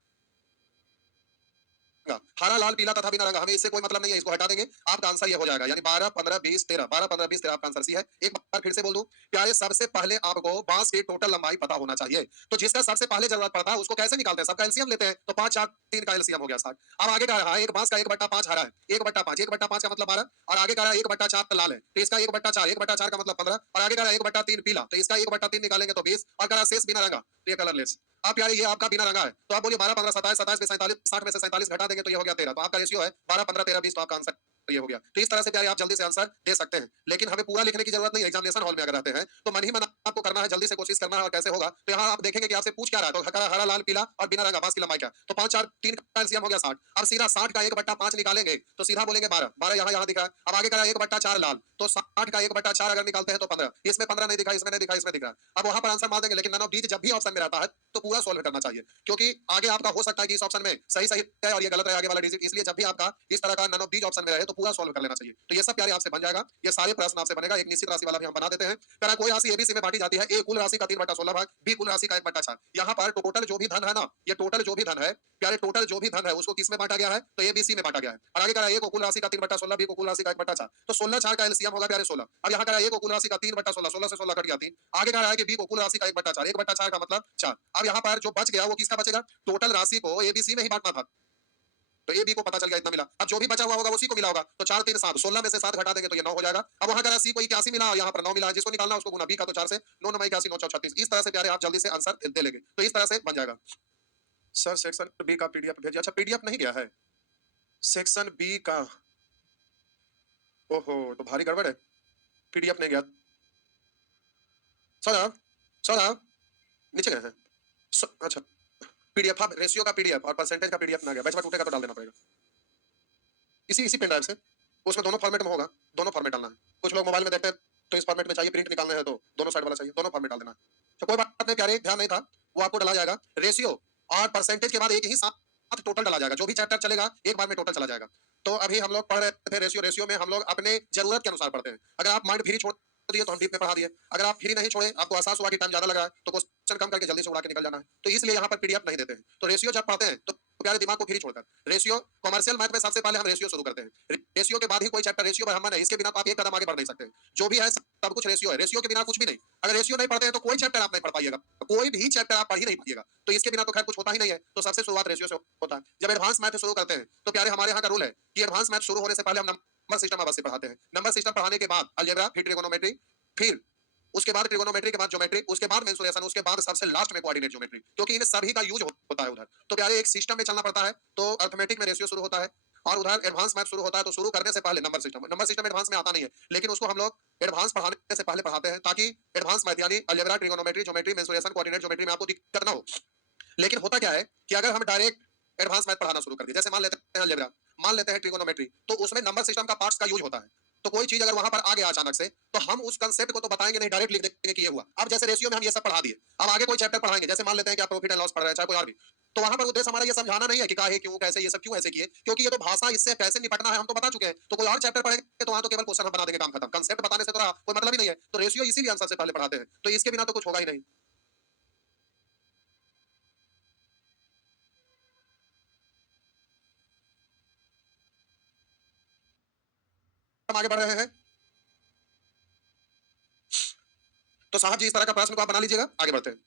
हरा, लाल, पीला तथा बिना रंगा, हमें इससे कोई मतलब नहीं है, इसको हटा देंगे। आपका आंसर ये हो जाएगा, यानी 12 15 20 13, 12 15 20 13 आपका आंसर सी है। एक बार फिर से बोल दूं प्यारे, सबसे पहले आपको बांस की टोटल लंबाई पता होना चाहिए। तो जिसका सबसे पहले जरूरत पड़ता है उसको कैसे निकालते हैं? सबका एलसीएम लेते हैं। तो 5 4 3 का एलसीएम हो गया 60। अब आगे कह रहा है एक बांस का 1/5 हरा है, 1/5 1/5 का मतलब 12, और आगे कह रहा है 1/4 लाल है, तो इसका 1/4 1/4 का मतलब 15, और आगे कह रहा है 1/3 पीला, तो इसका 1/3 निकालेंगे तो 20, और कह रहा है शेष बिना रंगा, तो ये कलरलेस। आप यार ये आपका बिना रंगा है, तो आप बोलिए 12 15 27 27 में 47, 60 में से 47 घटा देंगे तो ये हो गया 13। तो आपका रेशियो है 12 15 13 20, तो आपका आंसर ये हो गया। तो इस तरह से प्यारे आप जल्दी से आंसर दे सकते हैं, लेकिन हमें पूरा लिखने की जरूरत नहीं है। एग्जामिनेशन हॉल में अगर रहते हैं तो मन ही मन आपको करना है, जल्दी से कोशिश करना है। और कैसे होगा? तो यहाँ आप देखेंगे कि आपसे पूछ क्या रहा है, तो हरा हरा लाल पीला और बिना रंगा बांस की लंबाई क्या? तो 5 4 3 का एलसीएम हो गया 60। अब सीधा 60 का 1/5 निकालेंगे तो सीधा बोलेंगे 12, 12 यहाँ यहाँ दिख रहा है। अब आगे करा 1/4 लाल, तो 60 का 1/4 अगर निकालते हैं तो 15, इसमें 15 नहीं दिखा, इसमें नहीं दिखा, इसमें दिख रहा है। अब वहां पर आंसर मार देंगे, लेकिन नन ऑफ दीज जब भी ऑप्शन में रहता है तो पूरा सॉल्व करना चाहिए, क्योंकि आगे आपका हो सकता है कि इस ऑप्शन में सही सही है और ये गलत है आगे वाला डिजिट, इसलिए जब भी आपका इस तरह का नन ऑफ दीज ऑप्शन में रहे तो पूरा सॉल्व कर लेना चाहिए। तो ये सब प्यारे आपसे बन जाएगा, ये सारे प्रश्न आपसे बनेगा। एक निश्चित राशि वाला भी हम बना देते हैं। करा कोई राशि एबीसी में बांटी जाती है, ए कुल राशि का 3/16 भाग, बी कुल राशि का 1/4। यहाँ पर टोटल जो भी धन है ना, ये टोटल जो भी धन है प्यारे, टोटल जो भी धन है उसको किस में बांटा गया है, तो एबीसी में बांटा गया है। और आगे करा ए को कुल राशि का 3/16, बी को कुल राशि का 1/4, तो 16/4 का एलसीएम होगा प्यारे 16। अब यहाँ करा ए को कुल राशि का 3/16, 16 से 16 कट गया 3। आगे कहा है कि बी को कुल राशि का 1/4, 1/4 का मतलब 4। अब यहाँ पर जो बच गया वो किसका बचेगा, टोटल राशि को एबीसी में ही बांटना था, तो ए बी को पता चल गया इतना मिला। अब जो भी बचा हुआ होगा उसी को मिला होगा, तो 4 3 7, 16 में से 7 घटा देंगे तो ये 9 हो जाएगा। अब वहां का सी को 81 मिला, यहाँ पर 9 मिला है, जिसको निकालना उसको गुना, बी का तो 4 से 9 9 81 9 36। इस तरह से प्यारे आप जल्दी से आंसर दे लेंगे, तो इस तरह से बन जाएगा। सर सेक्शन बी का पीडीएफ भेजिए। अच्छा पीडीएफ नहीं गया है सेक्शन बी का, ओहो तो भारी गड़बड़ है, पीडीएफ नहीं गया। सर आप नीचे गए हैं। अच्छा पीडीएफ, हाँ रेशियो का पीडीएफ और परसेंटेज का पीडीएफ ना गया, बैच में टूटेगा तो डाल देना पड़ेगा इसी इसी पेन ड्राइव से, उसमें दोनों फॉर्मेट में होगा, दोनों फॉर्मेट डालना है। कुछ लोग मोबाइल में देखते हैं तो इस फॉर्मेट में चाहिए, प्रिंट निकालना है तो दोनों साइड वाला चाहिए, दोनों फॉर्मेट डाल देना है। तो कोई बात नहीं प्यारे, ध्यान नहीं था, वो आपको डाला जाएगा। रेशियो और परसेंटेज के बाद एक ही साथ टोटल डाला जाएगा, जो भी चैप्टर चलेगा एक बार में टोटल चला जाएगा। तो अभी हम लोग पढ़ रहे थे रेशियो, रेशियो में हम लोग अपने जरूरत के अनुसार पढ़ते हैं। अगर आप माइंड फ्री छोड़ दिए तो हम डीप में पढ़ा दिए, अगर आप फ्री नहीं छोड़े, आपको एहसास हुआ कि टाइम ज्यादा लगा है तो क्वेश्चन कम करके जल्दी से उड़ा के निकल जाना है, तो इसलिए यहाँ पर पीडीएफ नहीं देते हैं। तो रेशियो जब पढ़ते हैं तो प्यारे दिमाग को फ्री छोड़कर, रेशियो कॉमर्शियल मैथ में सबसे पहले हम रेशियो शुरू करते हैं, रेशियो के बाद ही कोई चैप्टर रेशियो पर हम है, इसके बिना तो आप एक कदम आगे बढ़ नहीं सकते। जो भी है सब कुछ रेशियो है, रेशियो के बिना कुछ भी नहीं। अगर रेशियो नहीं पढ़ते हैं तो कोई चैप्टर आप नहीं पढ़ पाइएगा, कोई भी चैप्टर आप पढ़ ही नहीं पाइएगा, तो इसके बिना तो खैर कुछ होता ही नहीं है। तो सबसे शुरुआत रेशियो से होता है। जब एडवांस मैथ शुरू करते हैं तो प्यारे हमारे यहाँ का रूल है कि एडवांस मैथ शुरू होने से पहले हम नंबर सिस्टम अवश्य पढ़ाते हैं। नंबर सिस्टम पढ़ाने के बाद अलजेब्रा, फिर ट्रिगोनोमेट्री, फिर उसके बाद ट्रिगोनोमेट्री के बाद ज्योमेट्री, उसके बाद मेंसुरेशन, उसके बाद सबसे लास्ट में कोऑर्डिनेट ज्योमेट्री, क्योंकि इन सभी का यूज होता है उधर। तो प्यारे एक सिस्टम में चलना पड़ता है, तो अर्थमेटिक में रेशियो शुरू होता है और उधर एडवांस मैथ शुरू होता है। तो शुरू करने से पहले number system, number system advance में आता नहीं है, लेकिन उसको हम लोग एडवांस पढ़ाने से पहले पढ़ाते हैं, ताकि एडवांस मैथ यानी algebra, trigonometry, geometry, mensuration, coordinate geometry में आपको दिक्कत ना हो। लेकिन होता क्या है कि अगर हम डायरेक्ट एडवांस मैथ पढ़ाना शुरू कर दिए, जैसे मान लेते हैं अलजेब्रा, मान लेते हैं ट्रिगोनोमेट्री, तो उसमें नंबर सिस्टम का पार्ट्स का यूज होता है। तो कोई चीज अगर वहां पर आ गया अचानक से, तो हम उस कंसेप्ट को तो बताएंगे नहीं, डायरेक्ट लिख देंगे कि ये हुआ। अब जैसे रेशियो में हम ये सब पढ़ा दिए, अब आगे कोई चैप्टर पढ़ाएंगे, जैसे मान लेते हैं कि आप प्रॉफिट एंड लॉस पढ़ रहे हैं, चाहे कोई और भी, तो वहां पर उद्देश्य हमारा ये समझाना नहीं है कि काहे, क्यों, कैसे, ये सब क्यों ऐसे किए, क्योंकि ये तो भाषा, इससे कैसे निपटना है हम तो बता चुके हैं। तो कोई और चैप्टर पढ़ेंगे तो वहां तो केवल क्वेश्चन हम बना देंगे, काम खत्म। कंसेप्ट बताने से तो कोई मतलब ही नहीं है। तो रेशियो इसीलिए हम सबसे पहले पढ़ाते हैं, तो इसके बिना तो कुछ होगा ही नहीं। हम आगे बढ़ रहे हैं, तो साहब जी इस तरह का प्रश्न को आप बना लीजिएगा, आगे बढ़ते हैं।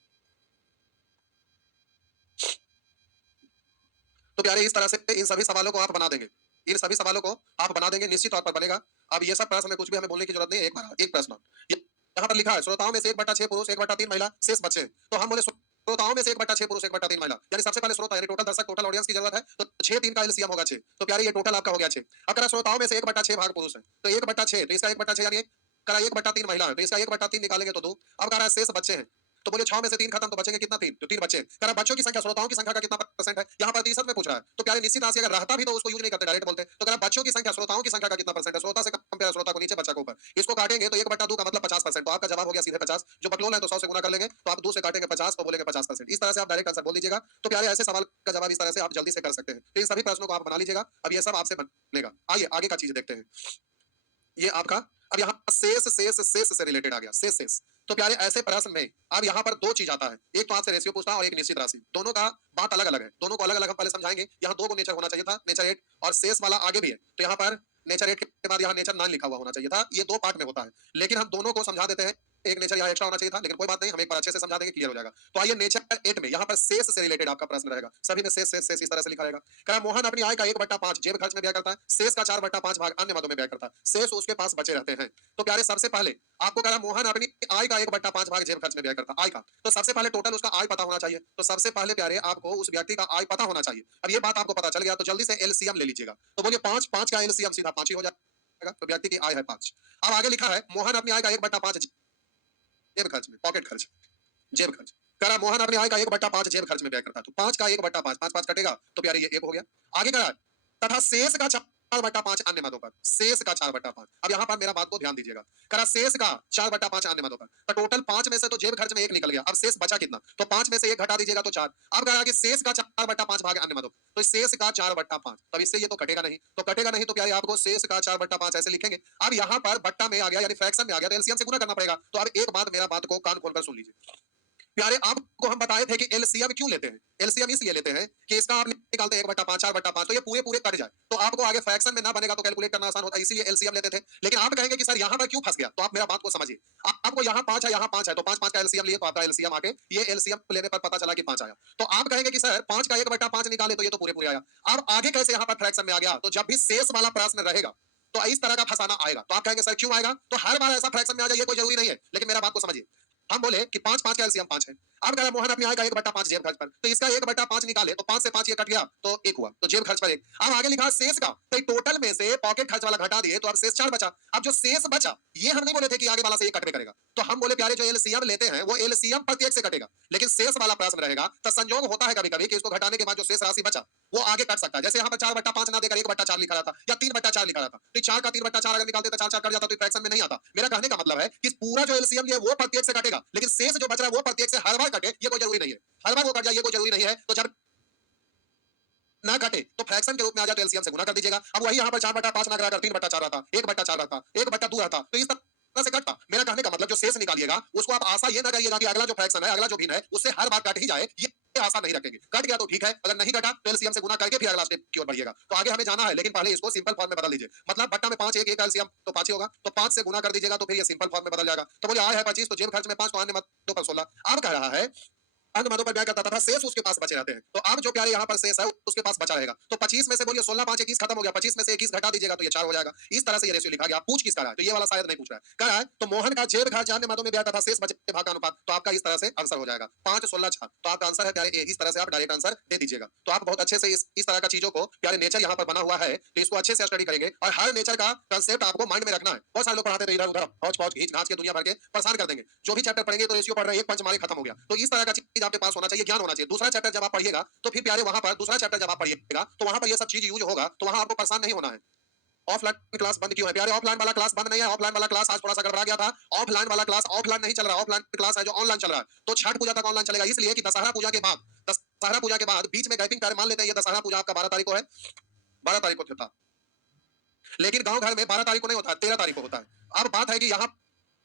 तो प्यारे इस तरह से इन सभी सवालों को आप बना देंगे, इन सभी सवालों को आप बना देंगे, निश्चित तौर पर बनेगा। अब ये सब प्रश्न में कुछ भी हमें बोलने की जरूरत नहीं है। एक प्रश्न यहाँ पर लिखा है, श्रोताओं में से 1/6 पुरुष 1/3 महिला शेष बच्चे हैं। तो हम बोले श्रोताओं में से 1/6 पुरुष 1/3 महिला, यानी सबसे पहले श्रोता यानी टोटल दर्शक, टोटल ऑडियंस की जरूरत है, तो 6 3 का एलसीएम होगा 6। तो प्यारे ये टोटल आपका हो गया 6। अगर श्रोताओं में से 1/6 भाग पुरुष है, तो 1/6, तो इसका 1/6 यानी करा 1/3 महिला है, तो इसका 1/3 निकालेंगे तो 2। अब कह रहा है शेष बच्चे हैं, तो बोले 6 में से 3 खत्म, तो बचेंगे कितना, 3, तो 3 बच्चे। कह रहा बच्चों की संख्या, श्रोताओं की संख्या का कितना परसेंट है, यहाँ पर प्रतिशत में पूछ रहा है। तो प्यारे निश्चित राशि अगर रहता भी तो उसको यूज नहीं करते, डायरेक्ट बोलते। तो कह रहा बच्चों की संख्या, श्रोताओं की संख्या का कितना परसेंट है, श्रोता से कम प्यारा, श्रोता को नीचे, बच्चा को ऊपर, इसको काटेंगे तो 1/2 का मतलब 50%। तो आपका जवाब हो गया सीधे 50। जो बकलोल है तो 100 से गुना कर लेंगे, तो आप 2 से काटेंगे 50 तो बोलेंगे 50%। इस तरह से आप डायरेक्ट आंसर बोल दीजिएगा। तो प्यारे ऐसे सवाल का जवाब इस तरह से आप जल्दी से कर सकते हैं। तो इन सभी प्रश्नों को आप बना लीजिएगा, अब ये सब आपसे बनेगा। आइए आगे का चीज देखते हैं। ये आपका अब यहाँ शेष शेष शेष से रिलेटेड आ गया, शेष शेष। तो प्यारे ऐसे प्रश्न में अब यहाँ पर दो चीज आता है, एक तो आपसे रेशियो पूछता है और एक निश्चित राशि। दोनों का बात अलग अलग है, दोनों को अलग अलग हम पहले समझाएंगे। यहाँ 2 को नेचर होना चाहिए था, नेचर 8, और शेष वाला आगे भी है। तो यहाँ पर नेचर 8 के बाद यहाँ नेचर 9 लिखा हुआ होना चाहिए था। ये 2 पार्ट में होता है, लेकिन हम दोनों को समझा देते हैं। एक नेचर यहाँ एक्स्ट्रा होना चाहिए था, लेकिन कोई बात नहीं, हम एक बार अच्छे से समझा देंगे, क्लियर हो जाएगा। तो आइए नेचर 8 में यहाँ पर शेष से रिलेटेड आपका प्रश्न रहेगा। सभी में शेष शेष शेष इस तरह से लिखा रहेगा। कहा मोहन अपनी आय का 1/5 जेब खर्च में व्यय करता है, शेष का 4/5 भाग अन्य मदों में व्यय करता है, शेष उसके पास बचे रहते हैं। तो प्यारे सबसे पहले आपको कहा मोहन अपनी आय का 1/5 भाग जेब खर्च में व्यय करता है, आय का। तो सबसे पहले टोटल उसका आय पता होना चाहिए। तो सबसे पहले प्यारे आपको उस व्यक्ति का आय पता होना चाहिए। अब ये बात आपको पता चल गया तो जल्दी से एलसीएम ले लीजिएगा। तो बोलिए 5 5 का एलसीएम सीधा 5 ही हो जाएगा। तो व्यक्ति की आय है 5। अब आगे लिखा है मोहन अपनी आय का 1/5 जेब खर्च में, पॉकेट खर्च, जेब खर्च करा। मोहन अपनी आय का 1/5 जेब खर्च में व्यय करता है। तो 5 का 1/5, 5 5 कटेगा तो प्यारे ये 1 हो गया। आगे करा तथा शेष का 4/5 अन्य मदों पर, शेष का 4/5। अब यहाँ पर मेरा बात को ध्यान दीजिएगा, करा शेष का 4/5 अन्य मदों पर, तो टोटल 5 में से तो जेब खर्च में 1 निकल गया, अब शेष बचा कितना, तो 5 में से 1 घटा दीजिएगा तो 4। अब कह रहा कि शेष का 4/5 भाग अन्य मदों, तो शेष का 4/5, तब इससे ये तो कटेगा नहीं, तो कटेगा नहीं तो प्यारे आपको शेष का 4/5 ऐसे लिखेंगे। अब यहाँ पर बट्टा में आ गया यानी फ्रैक्शन में आ गया, तो एलसीएम से गुना करना पड़ेगा। तो अब एक बात मेरा बात को कान खोलकर सुन लीजिए प्यारे, आपको हम बताए थे कि एलसीएम क्यों लेते हैं। एलसीएम इसलिए लेते हैं कि इसका आप निकालते हैं 1/5 4/5, तो ये पूरे पूरे कट जाए, तो आपको आगे फ्रैक्शन में ना बनेगा तो कैलकुलेट करना आसान होता है, इसीलिए एलसीएम लेते थे। लेकिन आप कहेंगे कि सर यहाँ पर क्यों फंस गया, तो आप मेरा बात को समझिए। आपको यहाँ 5 है, यहाँ 5 है, तो 5 का एलसीएम लिए तो आपका एलसीएम आके ये एलसीएम लेने पर पता चला कि 5 आया। तो आप कहेंगे कि सर 5 का 1/5 निकाले तो ये तो पूरे पूरे आया। अब आगे कैसे यहाँ पर फ्रैक्शन में आ गया, तो जब भी शेष वाला प्रश्न रहेगा तो इस तरह का फंसाना आएगा, तो आप कहेंगे सर क्यों आएगा, तो हर बार ऐसा फ्रैक्शन में आ जाए ये कोई जरूरी नहीं है, लेकिन मेरा बात को समझिए। हम बोले कि 5 का एलसीएम 5 है। अब कह रहा मोहन अपने आएगा 1/5 जेब खर्च पर, तो इसका 1/5 निकाले तो 5 से 5 ये कट गया तो 1 हुआ, तो जेब खर्च पर 1। अब आगे लिखा शेष का, तो टोटल में से पॉकेट खर्च वाला घटा दिए तो अब शेष 4 बचा। अब जो शेष बचा ये हम नहीं बोले थे कि आगे वाला से ये कटवे करेगा, तो हम बोले प्यारे जो एलसीएम लेते हैं वो एलसीएम प्रत्येक से कटेगा, लेकिन शेष वाला प्रश्न रहेगा तो संजोग होता है कभी कभी कि इसको घटाने के बाद जो शेष राशि बचा वो आगे कट सकता है। जैसे यहाँ पर 4/5 ना देकर 1/4 लिखा था या 3/4 लिखा था, तो 4 का 3/4 अगर निकालते तो 4 4 कट जाता, तो फ्रैक्शन में नहीं आता। मेरा कहने का मतलब है कि पूरा जो एलसीएम लिए वो प्रत्येक से कटेगा, लेकिन शेष जो बच रहा है वो प्रत्येक से हर बार कटे ये कोई जरूरी नहीं है, हर बार वो कट जाए ये कोई जरूरी नहीं है। तो जब ना कटे तो फ्रैक्शन के रूप में आ जाए तो एलसीएम से गुना कर दीजिएगा। अब वही यहाँ पर 4/5 ना कराकर 3/4 रहता, 1/4 रहता, 1/2 रहता, तो इस तरह से कटता। मेरा कहने का मतलब जो शेष निकालिएगा उसको आप आशा ये ना करिएगा कि अगला जो फ्रैक्शन है, अगला जो भिन्न है उससे हर बार कट ही जाए, ये आशा नहीं रखेंगे। कट गया तो ठीक है, अगर नहीं कटा तो एलसीएम से गुना करके फिर अगला स्टेप की ओर बढ़िएगा। तो आगे हमें जाना है, लेकिन पहले इसको सिंपल फॉर्म में बदल दीजिए। मतलब बट्टा में 5 1 एलसीएम तो 5 ही होगा, तो 5 से गुना कर दीजिएगा तो फिर ये सिंपल फॉर्म में बदल जाएगा। तो बोले आय है 25, तो जेब खर्च में 5 तो अन्य मदों पर 16। अब कह रहा है अन्य मदों पर ब्याज करता था, शेष उसके पास बचे रहते हैं। तो अब जो प्यारे यहाँ पर शेष है उसके पास बचा रहेगा, तो 25 में से बोलिए 16 5 21 खत्म हो गया, 25 में से 21 घटा दीजिएगा तो ये 4 हो जाएगा। इस तरह से ये रेशियो लिखा गया। पूछ किसका रहा है, तो ये वाला शायद नहीं पूछ रहा है। कह रहा है तो मोहन का जेब खर्च अन्य मदों में ब्याज तथा शेष बचे भाग का अनुपात, तो आपका इस तरह से आंसर हो जाएगा 5 16 6। तो आपका आंसर है प्यारे, इस तरह से आप डायरेक्ट आंसर दे दीजिएगा। तो आप बहुत अच्छे से इस तरह का चीजों को प्यारे नेचर यहाँ पर बना हुआ है, तो इसको अच्छे से स्टडी करेंगे और हर नेचर का कंसेप्ट आपको माइंड में रखना है। बहुत सारे लोग पढ़ाते थे इधर उधर हौच पौच घींच घाच के दुनिया भर के परेशान कर देंगे। जो भी चैप्टर पढ़ेंगे तो रेशियो पढ़ रहे हैं, एक पंच मारे खत्म हो गया। तो इस तरह का चीज आपके पास होना चाहिए, ज्ञान होना चाहिए। दूसरा चैप्टर जब आप पढ़िएगा तो फिर प्यारे वहां पर दूसरा चैप्टर जब आप पढ़िएगा तो वहां पर ये सब चीज यूज होगा, तो वहां आपको परेशान नहीं होना है। ऑफलाइन क्लास बंद क्यों है प्यारे, ऑफलाइन वाला क्लास बंद नहीं है। ऑफलाइन वाला क्लास आज थोड़ा सा गड़बड़ा गया था। ऑफलाइन वाला क्लास ऑफलाइन नहीं चल रहा, ऑफलाइन क्लास है जो ऑनलाइन चल रहा है। तो छठ पूजा तक ऑनलाइन चलेगा, इसलिए कि दशहरा पूजा के बाद, दशहरा पूजा के बाद बीच में गैपिंग मान लेते हैं। ये दशहरा पूजा आपका 12 तारीख को है, 12 तारीख को था, लेकिन गांव घर में 12 तारीख को नहीं होता है, 13 तारीख को होता है। अब बात है कि यहाँ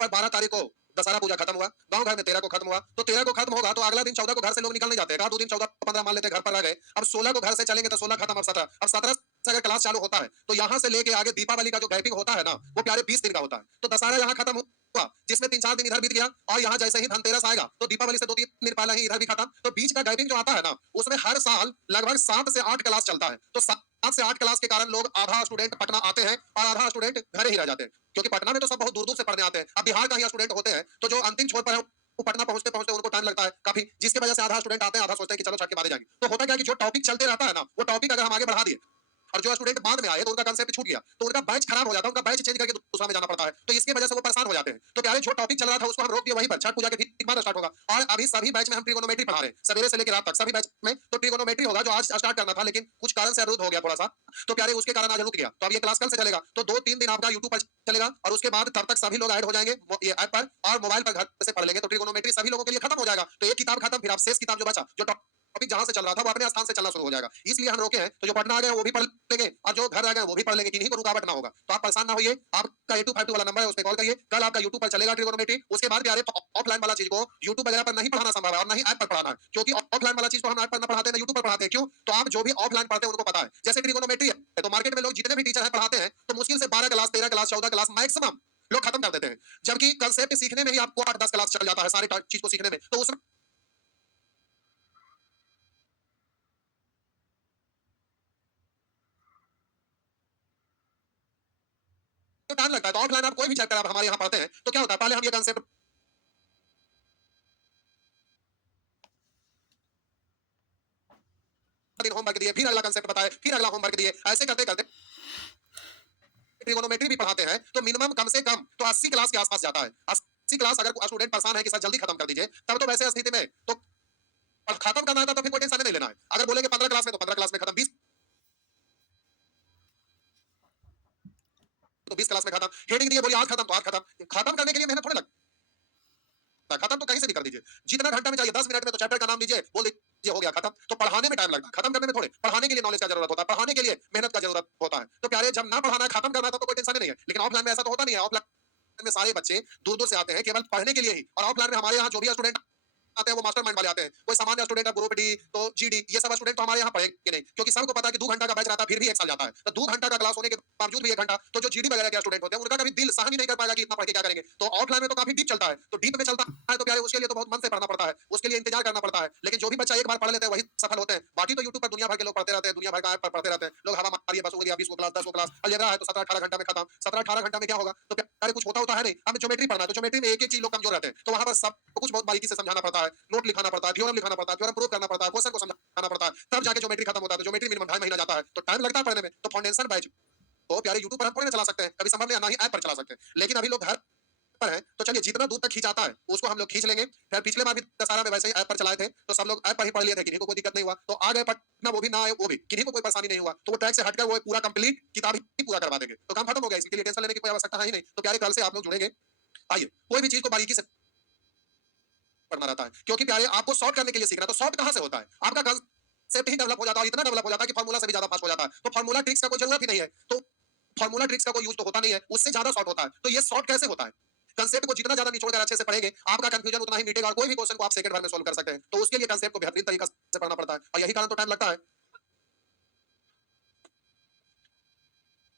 पर 12 तारीख को दशहरा पूजा खत्म हुआ, गांव घर में 13 को खत्म हुआ, तो 13 को खत्म होगा तो अगला दिन 14 को घर से लोग निकलने जाते हैं। 2 दिन 14 15 मान लेते हैं घर पर रह गए। अब 16 को घर से चलेंगे तो 16 खत्म, अब 17, अब 17 से अगर क्लास चालू होता है तो यहाँ से लेके आगे दीपावली का जो गैपिंग होता है ना वो प्यारे 20 दिन का होता है। तो दशहरा यहाँ खत्म हुआ जिसमें 3 4 दिन इधर बीत गया, और यहाँ जैसे ही धनतेरस आएगा तो दीपावली से 2 3 दिन पहले ही इधर भी खत्म। तो बीच का गैपिंग जो आता है ना उसमें हर साल लगभग 7 से 8 क्लास चलता है। तो 7 से 8 क्लास के कारण लोग आधा स्टूडेंट पटना आते हैं और आधा स्टूडेंट घर ही रह जाते हैं, क्योंकि पटना में तो सब बहुत दूर दूर से पढ़ने आते हैं। अब बिहार का ही स्टूडेंट होते हैं तो जो अंतिम छोर पर है वो पटना पहुंचते पहुंचते उनको टाइम लगता है काफी, जिसकी वजह से आधा स्टूडेंट आते हैं, आधा सोचते हैं कि चलो छठ के बाद जाएंगे। तो होता क्या कि जो टॉपिक चलते रहता है ना वो टॉपिक अगर हम आगे बढ़ा दिए और जो स्टूडेंट बाद में आए तो उनका कंसेप्ट छूट गया, तो उनका बैच खराब हो जाता है, उनका बैच चेंज करके दूसरा में जाना पड़ता है, तो इसकी वजह से वो परेशान हो जाते हैं। तो प्यारे जो टॉपिक चल रहा था उसको हम रोक दिए वहीं पर, छठ पूजा के ठीक बाद स्टार्ट होगा। और अभी सभी बैच में हम ट्रिगोनोमेट्री पढ़ा रहे हैं सवेरे से लेकर रात तक, सभी बैच में तो ट्रिगोनोमेट्री होगा जो आज स्टार्ट करना था, लेकिन कुछ कारण से अवरुद्ध हो गया थोड़ा सा, तो प्यारे उसके कारण आज रुक गया। तो अब ये क्लास कल से चलेगा, तो 2 3 दिन आपका यूट्यूब पर चलेगा और उसके बाद तब तक सभी लोग ऐड हो जाएंगे ये ऐप पर और मोबाइल पर घर से पढ़ लेंगे। तो ट्रिगोनोमेट्री सभी लोगों के लिए खत्म हो जाएगा। तो एक किताब खत्म, फिर आप शेष किताब जो बचा जो टॉपिक जहां से चल रहा था वो अपने स्थान से चलना शुरू हो जाएगा, इसलिए हम रोके हैं। तो जो पढ़ना आ गए वो भी पढ़ लेंगे और जो घर आ गए वो भी पढ़ लेंगे, किन्हीं को रुकावट ना होगा। तो आप परेशान ना होइए, आपका 8252 वाला नंबर है उस पर कॉल करिए। कल आपका यूट्यूब पर चलेगा ट्रिगोनोमेट्री। उसके बाद प्यारे ऑफलाइन वाला चीज को यूट्यूब वगैरह पर नहीं पढ़ाना संभव है और नहीं ऐप पर पढ़ाना है, क्योंकि ऑफलाइन वाला चीज को हम ऐप पर ना पढ़ाते हैं, यूट्यूब पर पढ़ाते हैं। क्यों, तो आप जो भी ऑफलाइन पढ़ते हैं उनको पता है। जैसे ट्रिगोनोमेट्री है तो मार्केट में लोग जितने भी टीचर है पढ़ाते हैं तो मुश्किल से 12 क्लास 13 क्लास 14 क्लास मैक्सिमम लोग खत्म कर देते हैं, जबकि कंसेप्ट सीखने में ही आपको 8 10 क्लास चल जाता है सारी चीज को सीखने में। तो उसमें टाइम लगता है। तो ऑफलाइन आप कोई भी चैप्टर आप हमारे यहाँ पढ़ते हैं तो क्या होता है, पहले हम ये कंसेप्ट दिन होमवर्क दिए, फिर अगला कंसेप्ट बताए, फिर अगला होमवर्क दिए, ऐसे करते करते ट्रिगोनोमेट्री भी पढ़ाते हैं तो मिनिमम कम से कम तो 80 क्लास के आसपास जाता है। 80 क्लास अगर स्टूडेंट परेशान है कि सर जल्दी खत्म कर दीजिए, तब तो वैसे स्थिति में तो खत्म करना है तो फिर कोई टेंशन नहीं लेना है। अगर बोलेंगे 15 क्लास में तो 15 क्लास में खत्म, 20 तो 20 क्लास में खत्म, हेडिंग दी है बोलिए आज खत्म तो आज खत्म। खत्म करने के लिए मेहनत थोड़ी लगता है, खत्म तो कहीं से भी कर दीजिए, जितना घंटा में चाहिए 10 मिनट में तो चैप्टर का नाम लीजिए, बोल दीजिए हो गया खत्म। तो पढ़ाने में टाइम लगता है, खत्म करने में थोड़े। पढ़ाने के लिए नॉलेज का जरूरत होता है, पढ़ाने के लिए मेहनत का जरूरत होता है। तो प्यारे जब ना पढ़ाना है खत्म करना है तो कोई टेंशन नहीं है, लेकिन ऑफलाइन में ऐसा तो होता नहीं है। ऑफलाइन में सारे बच्चे दूर दूर से आते हैं केवल पढ़ने के लिए ही, और ऑफलाइन में हमारे यहाँ जो भी स्टूडेंट आते हैं वो मास्टरमाइंड वाले आते हैं। कोई सामान्य स्टूडेंट है ग्रुप डी तो जीडी ये सब स्टूडेंट तो हमारे यहाँ पढ़ेंगे नहीं, क्योंकि सबको पता है कि 2 घंटा का बैच रहता है फिर भी 1 साल जाता है। तो 2 घंटा का क्लास होने के बावजूद भी 1 घंटा, तो जो जीडी वगैरह के स्टूडेंट होते हैं उनका कभी दिल सहन ही नहीं कर पाएगा कि इतना पढ़ के क्या करेंगे। तो ऑफलाइन में तो काफी डीप चलता है, तो डीप में चलता है तो प्यारे उसके लिए तो बहुत मन से पढ़ना पड़ता है, उसके लिए इंतजार करना पड़ता है। लेकिन जो भी बच्चा एक बार पढ़ लेते हैं वही सफल होते हैं। बाकी तो यूट्यूब पर दुनिया भर के लोग पढ़ते रहते हैं, दुनिया भर का ऐप पर पढ़ते रहते हैं लोग। हवा मारिए बस हो गया 20 को क्लास 10 को क्लास, अलजेब्रा है तो 17-18 घंटा में खत्म। 17-18 घंटा में क्या होगा? तो प्यारे कुछ होता है नहीं। हमें ज्योमेट्री पढ़ना है तो ज्योमेट्री में एक एक चीज लोग कमजोर रहते हैं, तो वहां पर सब कुछ बहुत बारीकी से समझाना पड़ता है, नोट लिखाना पड़ता है, थ्योरम लिखाना पड़ता है, थ्योरम प्रूव करना पड़ता है, क्वेश्चन को समझाना पड़ता है, तब जाके ज्योमेट्री खत्म होता है। तो ज्योमेट्री मिनिमम 2.5 महीना जाता है, तो टाइम लगता है पढ़ने में। तो फाउंडेशन बैच तो प्यारे यूट्यूब पर हम थोड़ी ना चला सकते हैं, कभी संभव नहीं है, ना ही ऐप पर चला सकते हैं। लेकिन अभी लोग घर पर हैं, तो चलिए जितना दूर तक खींचाता है उसको हम लोग खींच लेंगे। फिर पिछले बार भी दशहरा में वैसे ही ऐप पर चलाए थे, तो सब लोग ऐप पर ही पढ़ लिए थे, किन्हीं को कोई दिक्कत नहीं हुआ। तो आ गए पटना, वो भी ना आए वो भी, किन्हीं को कोई परेशानी नहीं हुआ। तो वो ट्रैक से हटकर वो पूरा कंप्लीट किताब ही पूरा करवा देंगे, तो काम खत्म हो गया। इसके लिए टेंशन लेने की कोई आवश्यकता है ही नहीं। तो प्यारे कल से आप लोग जुड़ेंगे। आइए, कोई भी चीज को बारीकी से पढ़ना रहता है, क्योंकि प्यारे आपको शॉर्ट करने के लिए सीखना है। तो शॉर्ट कहां से होता है? आपका कंसेप्ट ही डेवलप हो जाता है, इतना डेवलप हो जाता है कि फार्मूला से भी ज्यादा फास्ट हो जाता है। तो फार्मूला ट्रिक्स का कोई जरूरत ही नहीं है, तो फार्मूला ट्रिक्स का कोई यूज तो होता नहीं है, उससे ज्यादा शॉर्ट होता है। तो ये शॉर्ट कैसे होता है? कंसेप्ट को जितना ज्यादा निचोड़ कर अच्छे से पढ़ेंगे, आपका कंफ्यूजन उतना ही मिटेगा और कोई भी क्वेश्चन को आप सेकंड भर में सोल्व कर सकते हैं। तो उसके लिए कंसेप्ट को बेहतरीन तरीके से पढ़ना पड़ता है, और यही कारण तो टाइम लगता है।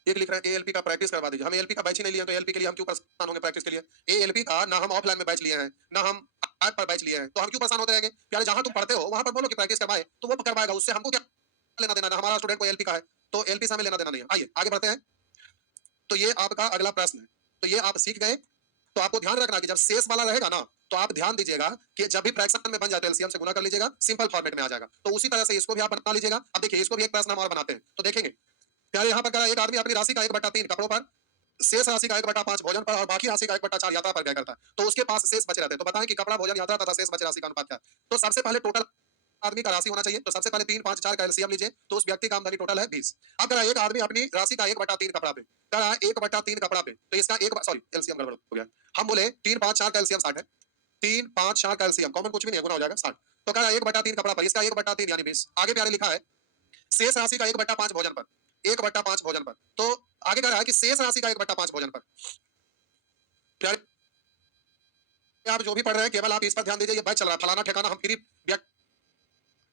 एक लिख रहे हैं एएलपी का प्रैक्टिस करवा दीजिए। हम एएलपी का बैच ही नहीं लिए, तो एएलपी के लिए हम क्यों परेशान होंगे प्रैक्टिस के लिए? एएलपी का ना हम ऑफलाइन में बैच लिए हैं, ना हम ऐप पर बैच लिए हैं, तो हम क्यों परेशान होते रहेंगे? प्यारे जहां तुम पढ़ते हो वहां पर बोलो कि प्रैक्टिस करवाए, तो वो करवाएगा, उससे हमको क्या लेना देना? ना हमारा स्टूडेंट को एएलपी का है, तो एएलपी से हमें लेना देना नहीं है। आइए आगे बढ़ते हैं। तो ये आपका अगला प्रश्न है, तो ये आप सीख गए। तो आपको ध्यान रखना कि जब शेष वाला रहेगा ना, तो आप ध्यान दीजिएगा कि जब भी फ्रैक्शन में बन जाए तो एलसीएम से गुना कर लीजिएगा, सिंपल फॉर्मेट में आ जाएगा। तो उसी तरह से इसको भी आप बना लीजिएगा। अब देखिए इसको भी एक प्रश्न हम और बनाते हैं, तो देखेंगे क्या यहाँ पर क्या एक आदमी अपनी राशि का 1/3 कपड़ों पर, शेष राशि का 1/5 भोजन पर और बाकी राशि का 1/4 यात्रा पर व्यय करता है। तो उसके पास शेष बचे रहते हैं, तो बताएं कि कपड़ा, भोजन, यात्रा तथा शेष बचे राशि का अनुपात क्या है? तो सबसे पहले टोटल आदमी का राशि होना चाहिए। तो सबसे पहले 3, 5, 4 का एलसीएम लीजिए, तो उस व्यक्ति का आमदनी टोटल है 20। अब करा एक आदमी अपनी राशि का 1/3 कपड़ा पे, करा 1/3 कपड़ा पे, तो इसका एक सॉरी एलसीएम गड़बड़ हो गया। हम बोले 3, 5, 4 का एलसीएम 60 है, 3, 5, 4 का एलसीएम कॉमन कुछ भी नहीं है, गुना हो जाएगा 60। तो करा 1/3 कपड़ा पर, इसका 1/3 यानी 20। आगे प्यारे लिखा है शेष राशि का 1/5 भोजन पर, 1/5 भोजन पर। तो आगे कह रहा है कि शेष राशि का 1/5 भोजन पर। प्यारे आप जो भी पढ़ रहे हैं केवल आप इस पर ध्यान दीजिए, ये बैच चल रहा है फलाना ठिकाना। हम फ्री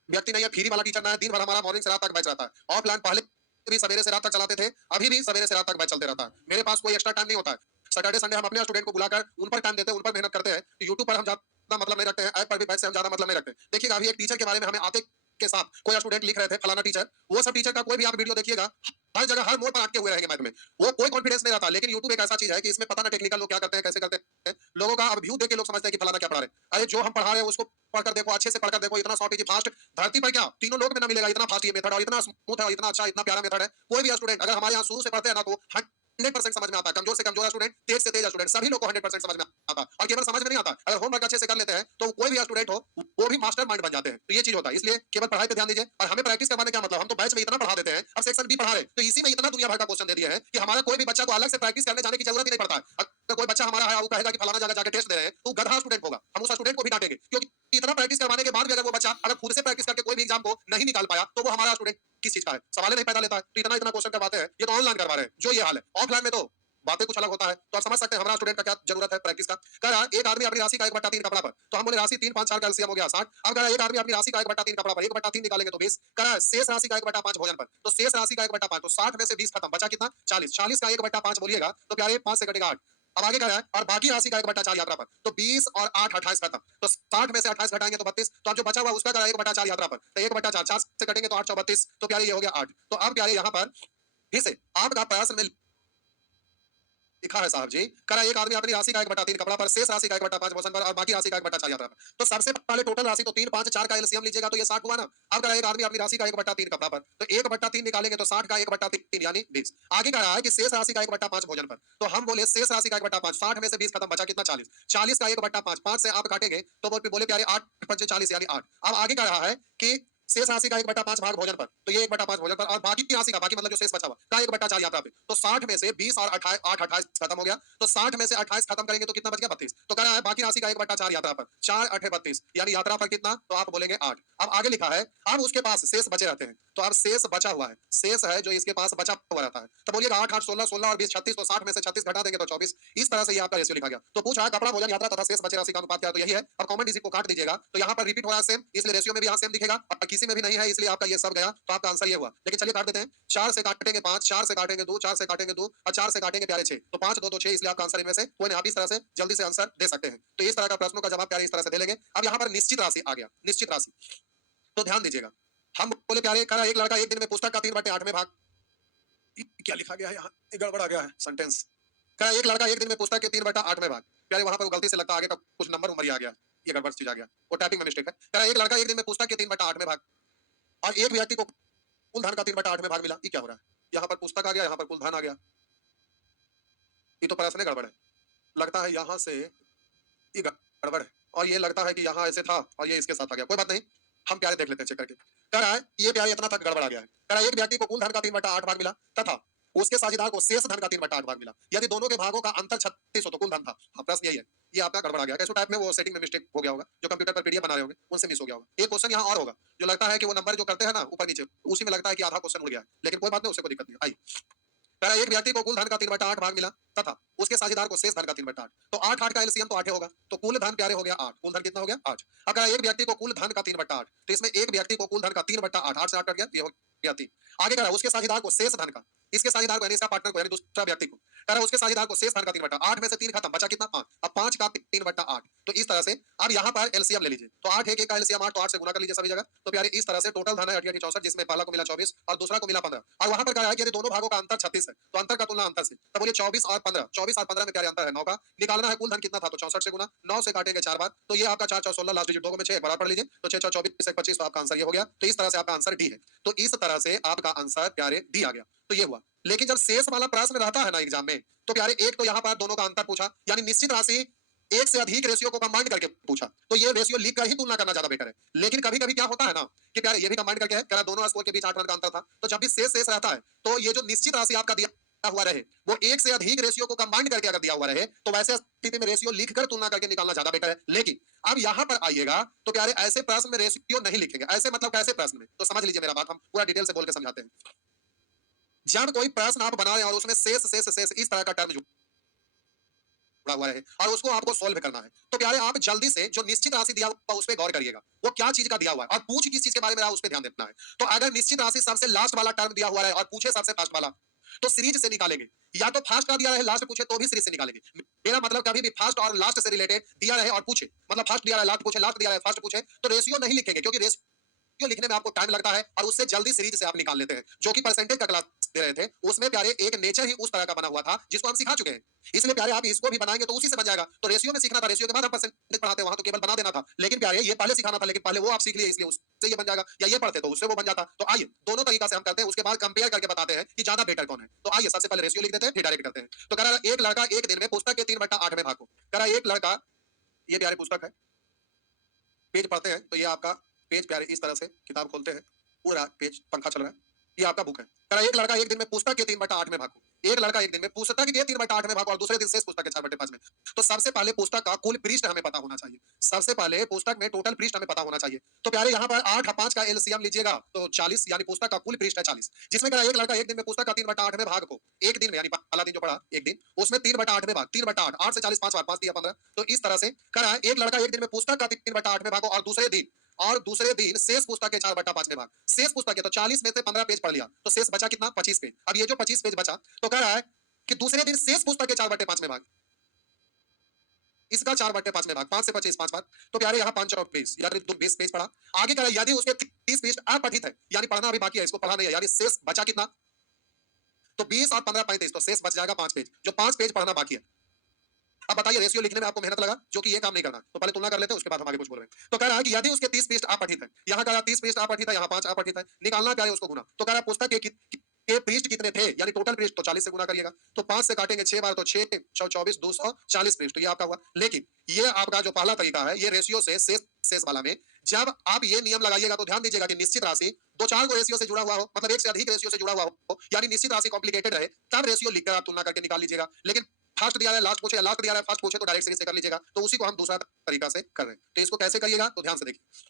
व्यक्ति नहीं है, फ्री वाला टीचर ना है। दिन भर हमारा मॉर्निंग से रात तक बैच रहता है। ऑफलाइन पहले भी सवेरे से रात तक चलाते थे, अभी भी सवेरे से रात तक बैच चलते रहता है। मेरे पास कोई एक्स्ट्रा टाइम नहीं होता है। सैटरडे संडे हम अपने स्टूडेंट को बुलाकर उन पर टाइम देते हैं, उन पर मेहनत करते हैं। यूट्यूब पर हम ज्यादा मतलब नहीं रखते हैं, ऐप पर भी बैच से हम ज्यादा मतलब नहीं रखते। देखिएगा अभी एक टीचर के बारे में हमें आते के साथ कोई स्टूडेंट लिख रहे थे फलाना टीचर, वो सब टीचर का कोई भी आप वीडियो देखिएगा, हर जगह हर मोड़ पर अटके हुए रहेंगे मैथ में, वो कोई कॉन्फिडेंस नहीं रहता। लेकिन यूट्यूब एक ऐसा चीज है कि इसमें पता ना टेक्निकल लोग क्या करते हैं, कैसे करते हैं। लोगों का अब व्यू देख के लोग समझते हैं कि फलाना क्या पढ़ा रहे हैं। अरे जो हम पढ़ा रहे हैं उसको पढ़कर देखो, अच्छे से पढ़कर देखो, इतना शॉर्ट इजी फास्ट धरती पर क्या तीनों लोग में ना मिलेगा इतना फास्ट ये मेथड, और इतना स्मूथ है, और इतना अच्छा इतना प्यारा मेथड है। कोई भी स्टूडेंट अगर हमारे यहाँ शुरू से पढ़ते हैं ना, तो 100% समझ में आता है। कमजोर से कमजोर स्टूडेंट, तेज से तेज स्टूडेंट, सभी लोग को 100% समझ में आता है। और केवल समझ में नहीं आता, अगर होमवर्क अच्छे से कर लेते हैं तो कोई भी स्टूडेंट हो वो भी मास्टर माइंड बन जाते हैं। तो ये चीज होता है, इसलिए केवल पढ़ाई पे ध्यान दीजिए। और हमें प्रैक्टिस करवाने क्या मतलब, हम तो बैच में इतना पढ़ा देते हैं, अब सेक्शन बी पढ़ा रहे तो इसी में इतना दुनिया भर का क्वेश्चन दे दिया है कि हमारा कोई भी बच्चा को अलग से प्रैक्टिस करने जाने की जरूरत ही नहीं पड़ता है। अगर कोई बच्चा हमारा है वो कहेगा कि फलाना जगह जाके टेस्ट दे रहे हैं, तो गधा स्टूडेंट होगा, हम उस स्टूडेंट को भी डांटेंगे। क्योंकि इतना प्रैक्टिस करवाने के बाद भी अगर वो बच्चा अगर खुद से प्रैक्टिस करके कोई भी एग्जाम को नहीं निकाल पाया, तो वो हमारा स्टूडेंट किस चीज का है? सवाल नहीं पैदा लेता है। तो इतना इतना क्वेश्चन करवाते हैं, ये तो ऑनलाइन करवा रहे हैं जो ये हाल है। ऑफलाइन में तो बातें कुछ अलग होता है। तो आप समझ सकते हैं हमारा स्टूडेंट का क्या जरूरत है प्रैक्टिस का। कह रहा एक आदमी अपनी राशि का 1/3 कपड़ा पर, तो हम बोले राशि 3, 5, 4 का एलसीएम हो गया 60। अब कह रहा एक आदमी अपनी राशि का 1/3 कपड़ा पर, 1/3 निकालेंगे तो 20। कह रहा शेष राशि का 1/5 भोजन पर, तो शेष राशि का 1/5, तो 60 में से 20 खत्म, बचा कितना? 40। 40 का 1/5 बोलिएगा तो प्यारे 5 से कटेगा 8। अब आगे क्या है, और बाकी राशि का 1/4 यात्रा पर, तो 20 और 8 28 खत्म, तो 60 में से 28 घटाएंगे तो 32। तो अब जो बचा हुआ उसका करा 1/4 यात्रा पर, तो 1/4 4 से कटेंगे तो 8 × 32, तो प्यारे ये हो गया 8। तो अब प्यारे यहाँ पर फिर से आपका प्रयास में लिखा है साहब जी, करा एक आदमी अपनी राशि का 1/3 कपड़ा पर, शेष राशि का 1/5 भोजन पर और बाकी राशि का 1/4 यात्रा पर। तो सबसे पहले टोटल राशि तो 3, 5, 4 का एलसीएम लीजिएगा तो ये 60 हुआ ना। अब करा एक आदमी अपनी राशि का 1/3 कपड़ा पर, तो 1/3 निकालेंगे तो 60 का 1/3 यानी 20। आगे कह रहा है कि शेष राशि का 1/5 भोजन पर, तो हम बोले शेष राशि का 1/5, 60 में से 20 खत्म, बचा कितना? 40। 40 का 1/5, 5 से आप काटेंगे तो बोले प्यारे 8 × 5 = 40 यानी 8। अब आगे कह रहा है कि शेष राशि का 1/5 भाग भोजन पर, तो ये 1/5 भोजन पर, और बाकी की राशि का, बाकी मतलब जो शेष बचा हुआ का 1/4 यात्रा पे। तो 60 में से 20 और 28 8 28 खत्म हो गया, तो 60 में से 28 खत्म करेंगे तो कितना बच गया 32। तो कह रहा है बाकी राशि का 1/4 यात्रा पर, 4 8 32, यानी यात्रा पर कितना, तो आप बोलेंगे 8। अब आगे लिखा है अब उसके पास शेष बचे रहते हैं, तो अब शेष बचा हुआ है, शेष है जो इसके पास बचा हुआ रहता है, तो बोलिएगा 8 8 16 16 और 20 36, तो 60 में से 36 घटा देंगे तो 24। इस तरह से ये आपका रेशियो लिखा गया। तो पूछा कपड़ा भोजन यात्रा तथा शेष बचे राशि का अनुपात क्या है, तो यही है। अब कॉमन डिजिट को काट दीजिएगा, तो यहाँ पर रिपीट हो रहा है सेम, इसलिए रेशियो में भी यहाँ सेम दिखेगा, और किसी में भी नहीं है, इसलिए आपका ये सब गया, तो आपका आंसर ये हुआ। लेकिन चलिए काट देते हैं, 4 से काटेंगे 5, 4 से काटेंगे 2, 4 से काटेंगे 2, और 4 से काटेंगे प्यारे 6, तो 5 2 2 6, इसलिए आपका आंसर इनमें से कोई नहीं। आप इस तरह से जल्दी से आंसर दे सकते हैं। तो इस तरह का प्रश्नों का जवाब प्यारे इस तरह से दे लेंगे। अब यहाँ पर निश्चित राशि आ गया, निश्चित राशि, तो ध्यान दीजिएगा। हम बोले प्यारे, कह रहा एक लड़का एक दिन में पुस्तक का 3/8 भाग, क्या लिखा गया है यहाँ, गड़बड़ आ गया है सेंटेंस। कह रहा एक लड़का एक दिन में पुस्तक के 3/8 भाग, प्यारे वहां पर गलती से लगता आगे का कुछ नंबर उमर आ गया, ये गड़बड़ चीज आ गया, वो टाइपिंग में मिस्टेक है। कह रहा एक लड़का एक दिन में पुस्तक के 3/8 भाग, और एक व्यक्ति को कुल धन का 3/8 भाग मिला, ये क्या हो रहा है, यहाँ पर पुस्तक आ गया, यहाँ पर कुल धन आ गया, ये तो प्रश्न गड़बड़ है, लगता है यहाँ से ये गड़बड़ है, और ये लगता है कि यहाँ ऐसे था और ये इसके साथ आ गया, कोई बात नहीं, हम प्यारे देख लेते हैं चेक करके। कह रहा है ये प्यारे इतना तक गड़बड़ आ गया है। कह रहा है एक व्यक्ति को कुल धन का 3/8 भाग मिला तथा उसके साझेदार को शेष धन का 3/8 भाग मिला, यदि दोनों के भागों का अंतर 36 हो तो कुल धन था। हाँ, प्रश्न यही है, ये आपका गड़बड़ आ गया। कैसे टाइप में वो सेटिंग में मिस्टेक हो गया होगा, जो कंप्यूटर पर पीडीएफ बना रहे होंगे उनसे मिस हो गया होगा। एक क्वेश्चन यहाँ और होगा, जो लगता है कि वो नंबर जो करते हैं ना ऊपर नीचे, उसी में लगता है कि आधा क्वेश्चन उड़ गया है, लेकिन कोई बात नहीं, उससे कोई दिक्कत नहीं। आइए, कह रहा है एक व्यक्ति को कुल धन का 3/8 भाग मिला तथा उसके साझेदार को शेष धन का 3/8, तो 8 8 का एलसीएम तो 8 होगा, तो कुल धन प्यारे हो गया 8, कुल धन कितना हो गया 8। अब कह रहा है एक व्यक्ति को कुल धन का 3/8, तो इसमें एक व्यक्ति को कुल धन का 3/8, 8 से 8 कट गया, ये हो गया 3। आगे कह रहा है उसके साझेदार को शेष धन का, इसके साझेदार को यानी इसका पार्टनर को यानी दूसरा व्यक्ति को, कह रहा है उसके साझेदार को शेष धन का 3/8 में से 3 खत्म, बचा कितना 5, अब 5 का 3/8, तो इस तरह से अब यहाँ पर एलसीएम ले लीजिए, तो 8 1 का एलसीएम 8, तो 8 से गुना कर लीजिए सभी जगह, तो प्यारे इस तरह से टोटल धन है 8 64, जिसमें पहला को मिला 24 और दूसरा को मिला 15, और वहां पर कह रहा है कि यदि दोनों भागों का अंतर 36 है तो अंतर का तुलना अंतर से, तो बोलिए 24 और 15, 24 और 15 में प्यारे अंतर है 9 का, निकालना है कुल धन कितना था, तो 64 से गुना, 9 से काटेंगे 4 बार, तो ये आपका 4 4 16, लास्ट डिजिट 2 में 6 बराबर पढ़ लीजिए, तो 6 4 24 1 25, तो आपका आंसर ये हो गया। तो इस तरह से आपका आंसर डी है, तो इस तरह से आपका आंसर प्यारे डी आ गया, तो ये हुआ। लेकिन जब शेष वाला प्रश्न रहता है ना एग्जाम में, तो प्यारे एक तो यहाँ पर दोनों का अंतर पूछा, यानी निश्चित राशि एक से अधिक रेशियो को कंबाइन करके पूछा, तो ये रेशियो लिख कर ही तुलना करना ज्यादा बेहतर है। लेकिन कभी कभी क्या होता है ना कि प्यारे ये भी कंबाइन करके है, कह रहा दोनों स्कोर के बीच 8 रन का अंतर था, तो जब भी शेष शेष रहता है, तो ये जो निश्चित राशि आपका दिया हुआ रहे वो एक से अधिक रेशियो को कंबाइन करके अगर दिया हुआ रहे, तो वैसे स्थिति में रेशियो लिखकर तुलना करके निकालना ज्यादा बेटर है। लेकिन अब यहाँ पर आइएगा तो प्यारे ऐसे प्रश्न में रेशियो नहीं लिखेंगे, ऐसे मतलब कैसे प्रश्न में, तो समझ लीजिए मेरा बात, हम पूरा डिटेल से बोल के समझाते हैं। जब कोई प्रश्न आप बना रहे हैं और उसमें शेष शेष शेष इस तरह का टर्म जुड़ा हुआ है और उसको आपको सॉल्व करना है, तो प्यारे आप जल्दी से जो निश्चित राशि दिया हुआ उस पर गौर करिएगा, वो क्या चीज का दिया हुआ है और पूछ किस चीज के बारे में रहा उस पर ध्यान देना है। तो अगर निश्चित राशि सबसे लास्ट वाला टर्म दिया हुआ है और पूछे सबसे फर्स्ट वाला, तो सीरीज से निकालेंगे, या तो फर्स्ट का दिया रहे लास्ट पूछे तो भी सीरीज से निकालेंगे। मेरा मतलब कभी भी फर्स्ट और लास्ट से रिलेटेड दिया रहे और पूछे, मतलब फर्स्ट दिया रहे लास्ट पूछे, लास्ट दिया रहे फर्स्ट पूछे, तो रेशियो नहीं लिखेंगे, क्योंकि रेशियो लिखने में आपको टाइम लगता है और उससे जल्दी सीरीज से आप निकाल लेते हैं। जो कि परसेंटेज का क्लास दे रहे थे उसमें प्यारे एक नेचर ही उस तरह का बना हुआ था जिसको हम सिखा चुके हैं, इसलिए प्यारे आप इसको भी बनाएंगे तो उसी से बन जाएगा। तो रेशियो में सीखना था, रेशियो के बाद हम परसेंटेज पढ़ाते, वहां तो केवल बना देना था, लेकिन प्यारे ये पहले सिखाना था, लेकिन पहले वो आप सीख लिए इसलिए उससे ये बन जाएगा, या ये पढ़ते तो उससे वो बन जाता। तो आइए दोनों तरीका से हम करते हैं, उसके बाद कंपेयर करके बताते हैं कि ज्यादा बेटर कौन है। तो आइए सबसे पहले रेशियो लिख देते हैं फिर डायरेक्ट करते हैं। तो कह रहा है एक लड़का एक दिन में पुस्तक के 3/8 भाग को, कह रहा है एक लड़का, ये प्यारे पुस्तक है, पेज पढ़ते हैं तो ये आपका पेज प्यारे इस तरह से किताब खोलते हैं, पूरा पेज पंखा चल रहा है, ये आपका बुक है। कह रहा है एक लड़का एक दिन में पुस्तक के 3/8 भाग को, एक लड़का एक दिन में पुस्तक के 3/8 भाग और दूसरे दिन शेष पुस्तक के 4/5 में। तो सबसे पहले पुस्तक का कुल पृष्ठ हमें पता होना चाहिए, सबसे पहले पुस्तक में टोटल पृष्ठ हमें पता होना चाहिए। तो प्यारे यहाँ पर 8 5 का एलसीएम लीजिएगा तो 40, यानी पुस्तक का कुल पृष्ठ है 40, जिसमें कह रहा है एक लड़का एक दिन में पुस्तक का 3/8 भाग को एक दिन में, यानी पहला दिन जो पढ़ा एक दिन उसमें 3/8 भाग, 3/8 8 से 40 5 बार 5 दिया 15, तो इस तरह से कह रहा है एक लड़का एक दिन में पुस्तक का 3/8 भाग और दूसरे दिन शेष पुस्तक के 4/5 भाग, शेष पुस्तक के तो 40 में से 15 पेज पढ़ लिया, तो शेष बचा कितना 25 पेज। अब ये जो 25 पेज बचा, तो कह रहा है कि दूसरे दिन शेष पुस्तक के 4/5 भाग, इसका 4/5 भाग, 5 से 25 5 बार, तो प्यारे यहाँ 5 और 20, यानी 20 पेज पढ़ा। आगे कह रहा है यदि उसके 30 पेज अपठित है, यानी पढ़ना अभी बाकी है, इसको पढ़ा नहीं है, यानी शेष बचा कितना, तो 20 और 15 35, तो शेष बच जाएगा 5 पेज, जो 5 पेज पढ़ना बाकी है। अब बताइए रेशियो लिखने में आपको मेहनत लगा, जो कि ये काम नहीं करना, तो पहले तुलना कर लेते हैं उसके बाद हम आगे कुछ बोल रहे हैं। तो कह रहा है कि यदि उसके 30 पृष्ठ अपठित है, यहाँ कह रहा है 30 पृष्ठ अपठित है, यहाँ 5 अपठित है, निकालना क्या है उसको गुना, तो कह रहा है पुस्तक के के पृष्ठ कितने थे, यानी टोटल पृष्ठ, तो 40 से गुना करिएगा। तो 5 से काटेंगे 6 बार, तो 6 6 24 240 पृष्ठ, तो ये आपका हुआ। लेकिन ये आपका जो पहला तरीका है, ये रेशियो से शेष शेष वाला में जब आप ये नियम लगाइएगा तो ध्यान दीजिएगा कि निश्चित राशि दो चार को रेशियो से जुड़ा हुआ हो, मतलब एक से अधिक रेशियो से जुड़ा हुआ हो, यानी निश्चित राशि कॉम्प्लिकेटेड रहे, तब रेशियो लिखकर आप तुलना करके निकाल लीजिएगा। लेकिन फर्स्ट दिया है लास्ट पूछे, या लास्ट दिया है फर्स्ट पूछे, तो डायरेक्ट सीरीज से कर लीजिएगा। तो उसी को हम दूसरा तरीका से कर रहे हैं। तो इसको कैसे करिएगा, तो ध्यान से देखिए।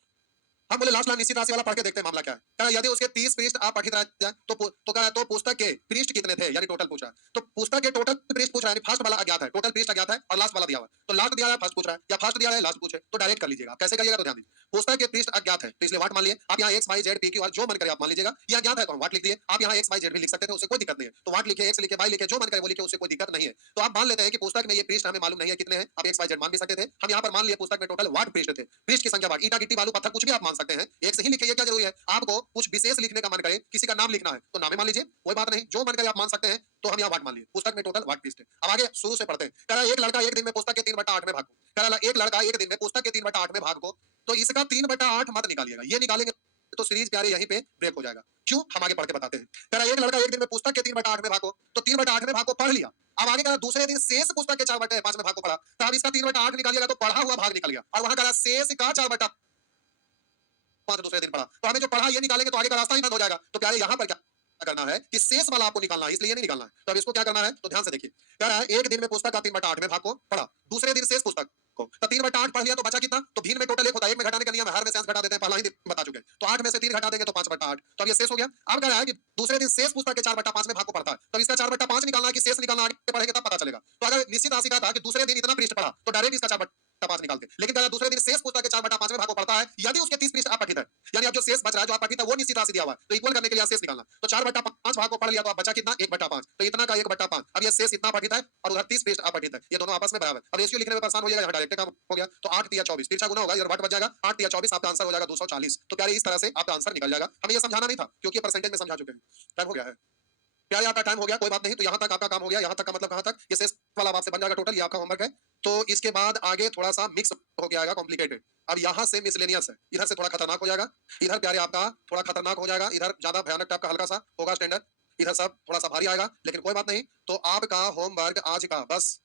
हम बोले लास्ट लाइन निश्चित राशि वाला पढ़ के देखते हैं मामला क्या है। कह रहा है, यदि उसके 30 पृष्ठ आप पठित जाए तो कह रहा है तो पुस्तक के पृष्ठ कितने थे, यानी टोटल पूछ रहा है। तो पुस्तक के टोटल पृष्ठ पूछ रहा है, यानी फर्स्ट वाला अज्ञात है, टोटल पृष्ठ अज्ञात है, और लास्ट वाला दिया हुआ है। तो लास्ट दिया है फर्स्ट पूछ रहा है, या फर्स्ट दिया है लास्ट पूछे, तो डायरेक्ट कर लीजिएगा। कैसे करिएगा, तो ध्यान दीजिए। पुस्तक के पृष्ठ अज्ञात है, तो इसलिए वाट मान लिए। आप यहाँ X Y Z P Q R जो मन करे आप मान लीजिएगा। ये अज्ञात है तो हम वाट लिख दिए। आप यहाँ एक्स वाई जेड भी लिख सकते थे, उससे कोई दिक्कत नहीं है। तो वाट लिखे, एक्स लिखे, वाई लिखे, जो मन करे वो लिखे, उससे कोई दिक्कत नहीं है। तो आप मान लेते हैं कि पुस्तक में ये पृष्ठ हमें मालूम नहीं है कितने हैं। आप एक्स वाई जेड मान भी सकते थे। हम यहाँ पर मान लिए पुस्तक में टोटल वाट पृष्ठ थे। पृष्ठ की संख्या वाट, ईटा गिट्टी बालू पत्थर कुछ भी आप मान सकते हैं, एक से ही लिखिए, क्या जरूरी है। आपको कुछ विशेष लिखने का मन करे, किसी का नाम लिखना है तो नामे मान लीजिए, कोई बात नहीं, जो मन करे आप मान सकते हैं। तो हम यहाँ वाट मान लिए, पुस्तक में टोटल वाट पृष्ठ है। अब आगे शुरू से पढ़ते हैं। कह रहा है, एक लड़का एक दिन में पुस्तक के 3/8 में भाग को, कह रहा है एक लड़का एक दिन में पुस्तक के 3/8 में भाग को, तो इसका 3/8 मत निकालिएगा। ये निकालेंगे तो सीरीज प्यारे यहीं पे ब्रेक हो जाएगा। क्यों, हम आगे पढ़ के बताते हैं। कह रहा है, एक लड़का एक दिन में पुस्तक के 3/8 में भाग को, तो 3/8 में भाग को पढ़ लिया। अब आगे कह रहा है, दूसरे दिन शेष पुस्तक के 4/5 में भाग को पढ़ा, तो अब इसका 3/8 निकालिएगा तो पढ़ा हुआ भाग निकल गया। और वहां कह रहा है शेष का 4/5 दूसरे दिन पढ़ा, तो हमें जो पढ़ा ये निकालेंगे तो आगे का रास्ता ही बंद हो जाएगा। तो प्यारे यहाँ पर क्या करना है कि शेष वाला आपको निकालना है, इसलिए ये नहीं निकालना है। तो अब इसको क्या करना है, तो ध्यान से देखिए। कह रहा है, एक दिन में पुस्तक का 3/8 में भाग को पढ़ा, दूसरे दिन शेष पुस्तक को, तो 3/8 पढ़ लिया तो बचा कितना, तो भिन्न में टोटल 1 होता है। 1 में घटाने का नियम है, हर में से अंश घटा देते हैं, पहला ही दिन बता चुके हैं। तो 8 में से 3 घटा देंगे तो 5/8, तो अब ये शेष हो गया। अब कह रहा है कि दूसरे दिन शेष पुस्तक के 4/5 में भाग को पढ़ता है, तो इसका 4/5 निकालना है कि शेष निकालना, आगे पढ़ेंगे तब पता चलेगा। तो अगर निश्चित राशि का था कि दूसरे दिन इतना पृष्ठ पढ़ा, तो डायरेक्ट इसका 4/5 निकालते। लेकिन कह रहा दूसरे दिन शेष पुस्तक के 4/5 में भाग को पढ़ता है, यदि उसके 30 पृष्ठ अपठित है, यानी अब जो शेष बच रहा है, जो आप पठित है, वो निश्चित राशि दिया हुआ है, तो इक्वल करने के लिए शेष निकालना। तो 4/5 भाग को पढ़ लिया तो आप बचा कितना, 1/5, तो इतना का 1/5। अब ये शेष इतना पठित है और उधर 30 पृष्ठ अपठित है, ये दोनों आपस में बराबर। अब रेशियो लिखने में परेशान हो जाएगा, यहाँ डायरेक्ट काम हो गया। तो 8 तिया 24, तिरछा गुना होगा, इधर बट बच जाएगा, 8 तिया 24, आपका आंसर हो जाएगा 240। तो प्यारे इस तरह से आपका आंसर निकल जाएगा। हमें ये समझाना नहीं था, क्योंकि परसेंटेज में समझा चुके हैं। टाइम हो गया है प्यारे, आपका टाइम हो गया, कोई बात नहीं। तो यहाँ तक आपका काम हो गया, यहाँ तक का मतलब कहाँ तक, ये शेष वाला आपसे बन जाएगा टोटल, ये आपका होमवर्क है। तो इसके बाद आगे थोड़ा सा मिक्स हो गया आएगा, कॉम्प्लिकेटेड। अब यहाँ से मिसलेनियस है, इधर से थोड़ा खतरनाक हो जाएगा, इधर प्यारे आपका थोड़ा खतरनाक हो जाएगा, इधर ज्यादा भयानक टाइप का हल्का सा होगा स्टैंडर्ड, इधर सब थोड़ा सा भारी आएगा, लेकिन कोई बात नहीं। तो आपका होमवर्क आज का बस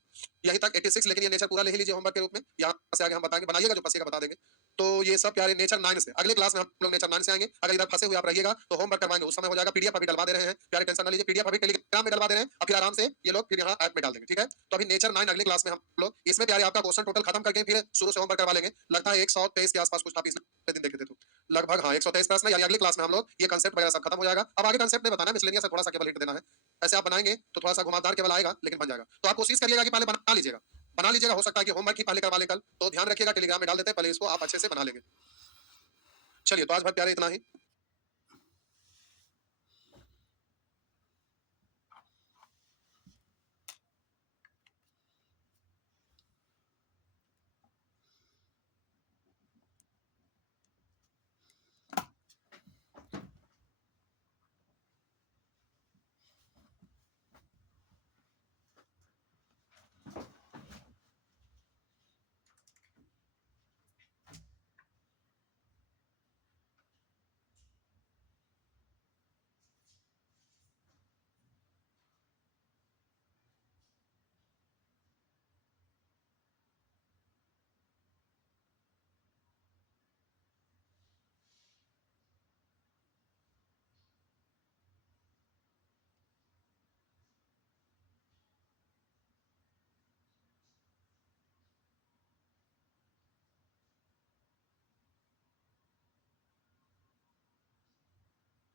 यहीं तक 86, लेकिन ये नेचर पूरा ले लीजिए होमवर्क के रूप में। यहाँ से आगे हम बताएंगे, बनाइएगा जो फंसेगा बता देंगे। तो ये सब प्यारे नेचर 9 से, अगले क्लास में हम लोग नेचर 9 से आएंगे। अगर इधर फंसे हुए आप रहिएगा तो होमवर्क करवाएंगे, उस समय हो जाएगा। पीडीएफ अभी डलवा दे रहे हैं प्यारे, टेंशन ना लीजिए। पीडीएफ अभी टेलीग्राम में डलवा दे रहे हैं, और फिर आराम से ये लोग फिर यहाँ ऐप में डाल देंगे, ठीक है। तो अभी नेचर 9 अगले क्लास में हम लोग, इसमें प्यारे आपका क्वेश्चन टोटल खत्म करके फिर शुरू से होमवर्क करवा लेंगे। लगता है 123 के आसपास कुछ था, पिछले दिन देखे थे तो लगभग, हाँ 123 प्रश्न, यानी अगली क्लास में हम लोग ये कंसेप्ट वगैरह सब खत्म हो जाएगा। अब आगे कंसेप्ट में बताना, मिसलेनियस से थोड़ा सा केवल हिंट देना है। ऐसे आप बनाएंगे तो थोड़ा सा घुमावदार केवल आएगा, लेकिन बन जाएगा। तो आप कोशिश करिएगा कि पहले बना लीजिएगा। हो सकता है कि होमवर्क ही पहले करवा ले कल, तो ध्यान रखिएगा, टेलीग्राम में डाल देते हैं, पहले इसको आप अच्छे से बना लेंगे। चलिए, तो आज भर प्यारे इतना ही।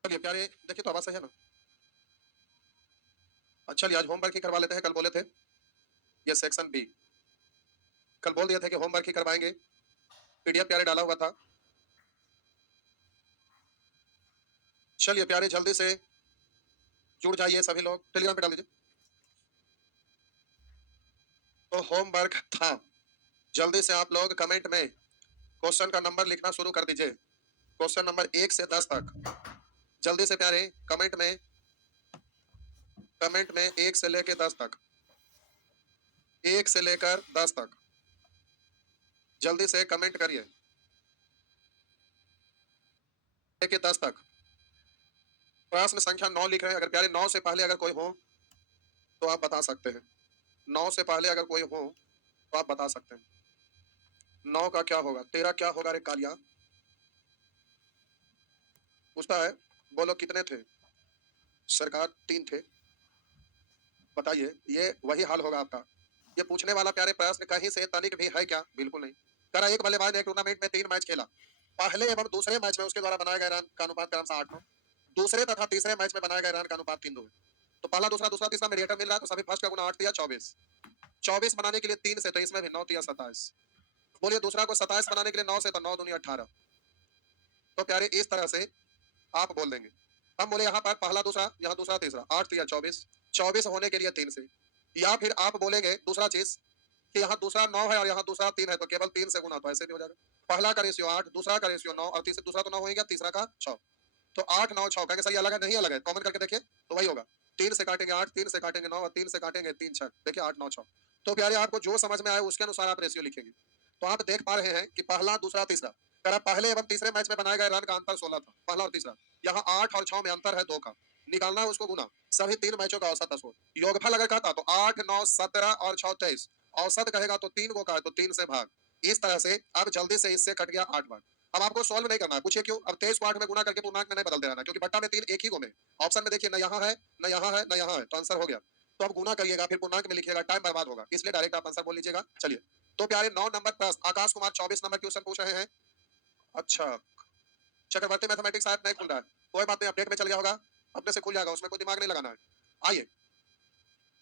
चलिए प्यारे, देखिए तो आवाज सही है ना। अच्छा, चलिए आज होमवर्क ही करवा लेते हैं। कल बोले थे ये सेक्शन बी, कल बोल दिए थे कि होमवर्क ही करवाएंगे। पीडीएफ प्यारे डाला हुआ था। चलिए प्यारे, जल्दी से जुड़ जाइए सभी लोग, टेलीग्राम पे डाल दीजिए। तो होमवर्क था, जल्दी से आप लोग कमेंट में क्वेश्चन का नंबर लिखना शुरू कर दीजिए, क्वेश्चन नंबर 1 से 10 तक। जल्दी से प्यारे कमेंट में 1 से लेकर 10 तक, 1 से लेकर 10 तक जल्दी से कमेंट करिए, लेके 10 तक। प्रश्न संख्या 9 लिख रहे हैं। अगर प्यारे 9 से पहले अगर कोई हो तो आप बता सकते हैं। 9 से पहले अगर कोई हो तो आप बता सकते हैं। 9 का क्या होगा? तेरा क्या होगा रे कालिया? पूछता है, बोलो कितने थे? सरकार 3 थे। बताइए, ये वही हाल होगा आपका। ये पूछने वाला प्यारे प्रश्न कहीं से तनिक भी है क्या? बिल्कुल नहीं। कह रहा एक बल्लेबाज ने एक टूर्नामेंट में 3 मैच खेला। पहले एवं दूसरे मैच में उसके द्वारा बनाए गए रन का अनुपात क्रमशः 8-9। दूसरे तथा तीसरे मैच में बनाए गए रन का अनुपात 3-2 है। तो पहला, दूसरा, दूसरा, तीसरा मीडिएटर मिल रहा है, तो सभी फर्स्ट का गुना 8 दिया 24। 24 बनाने के लिए 3 से, तो इसमें भी 9 दिया 27। बोलिए दूसरा को 27 बनाने के लिए 9 से, तो 9 दूनी 18। तो प्यारे इस तरह से आप बोल देंगे। हम बोले यहाँ पर पहला, दूसरा, यहाँ दूसरा, तीसरा, 8 दिया 24। 24 होने के लिए 3 से। या फिर आप बोलेंगे दूसरा चीज कि यहाँ दूसरा 9 है और यहाँ दूसरा 3 है, तो केवल 3 से गुना, तो ऐसे भी हो जाएगा। पहला का रेशियो 8, दूसरा का रेशियो 9 और तीसरा, दूसरा तो 9 हो गया, तीसरा का 6। तो 8 9 6 कहेंगे सही अलग है, नहीं अलग है, कॉमन करके देखिए तो वही होगा। 3 से काटेंगे 8, 3 से काटेंगे 9 और 3 से काटेंगे 3 6, देखिए 8 9 6। तो प्यारे आपको जो समझ में आए उसके अनुसार आप रेशियो लिखेंगे। तो आप देख पा रहे हैं कि पहला, दूसरा, तीसरा, कह पहले एवं तीसरे मैच में बनाए गए रन का अंतर 16 था, पहला और तीसरा। यहाँ 8 और 6 में अंतर है 2 का, निकालना है उसको गुना, सभी 3 मैचों का औसत 10 हो। योगफल अगर कहता तो 8 9 17 और 6 23, औसत कहेगा तो 3 को कहे तो 3 से भाग। इस तरह से अब जल्दी से इससे कट गया 8 बार। अब आपको सॉल्व नहीं करना है, पूछिए क्यों? अब 23 को 8 में गुना करके पूर्णांक में नहीं बदलते रहना, क्योंकि बट्टा में 3 एक ही गो में। ऑप्शन में देखिए न यहाँ है, न यहाँ है, न यहाँ है, तो आंसर हो गया। तो अब गुना करिएगा, फिर पूर्णांक में लिखिएगा, टाइम बर्बाद होगा, इसलिए डायरेक्ट आप आंसर बोल लीजिएगा। चलिए, तो प्यारे 9 नंबर प्रश्न आकाश कुमार 24 नंबर क्वेश्चन पूछ रहे हैं। अच्छा, चक्रवर्ती मैथमेटिक्स ऐप नहीं खुल रहा है, कोई बात नहीं, अपडेट में चल गया होगा, अपने से खुल जाएगा, उसमें कोई दिमाग नहीं लगाना है। आइए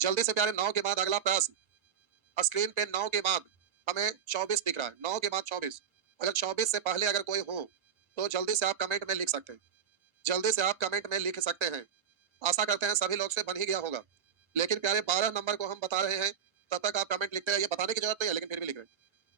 जल्दी से प्यारे 9 के बाद अगला प्रश्न। स्क्रीन पे 9 के बाद हमें 24 दिख रहा है, 9 के बाद 24। अगर 24 से पहले अगर कोई हो तो जल्दी से आप कमेंट में लिख सकते हैं, जल्दी से आप कमेंट में लिख सकते हैं। आशा करते हैं सभी लोग से बन ही गया होगा। लेकिन प्यारे 12 नंबर को हम बता रहे हैं, तब तक आप कमेंट लिखते रहिए, बताने की जरूरत नहीं है लेकिन फिर भी लिख रहे हैं।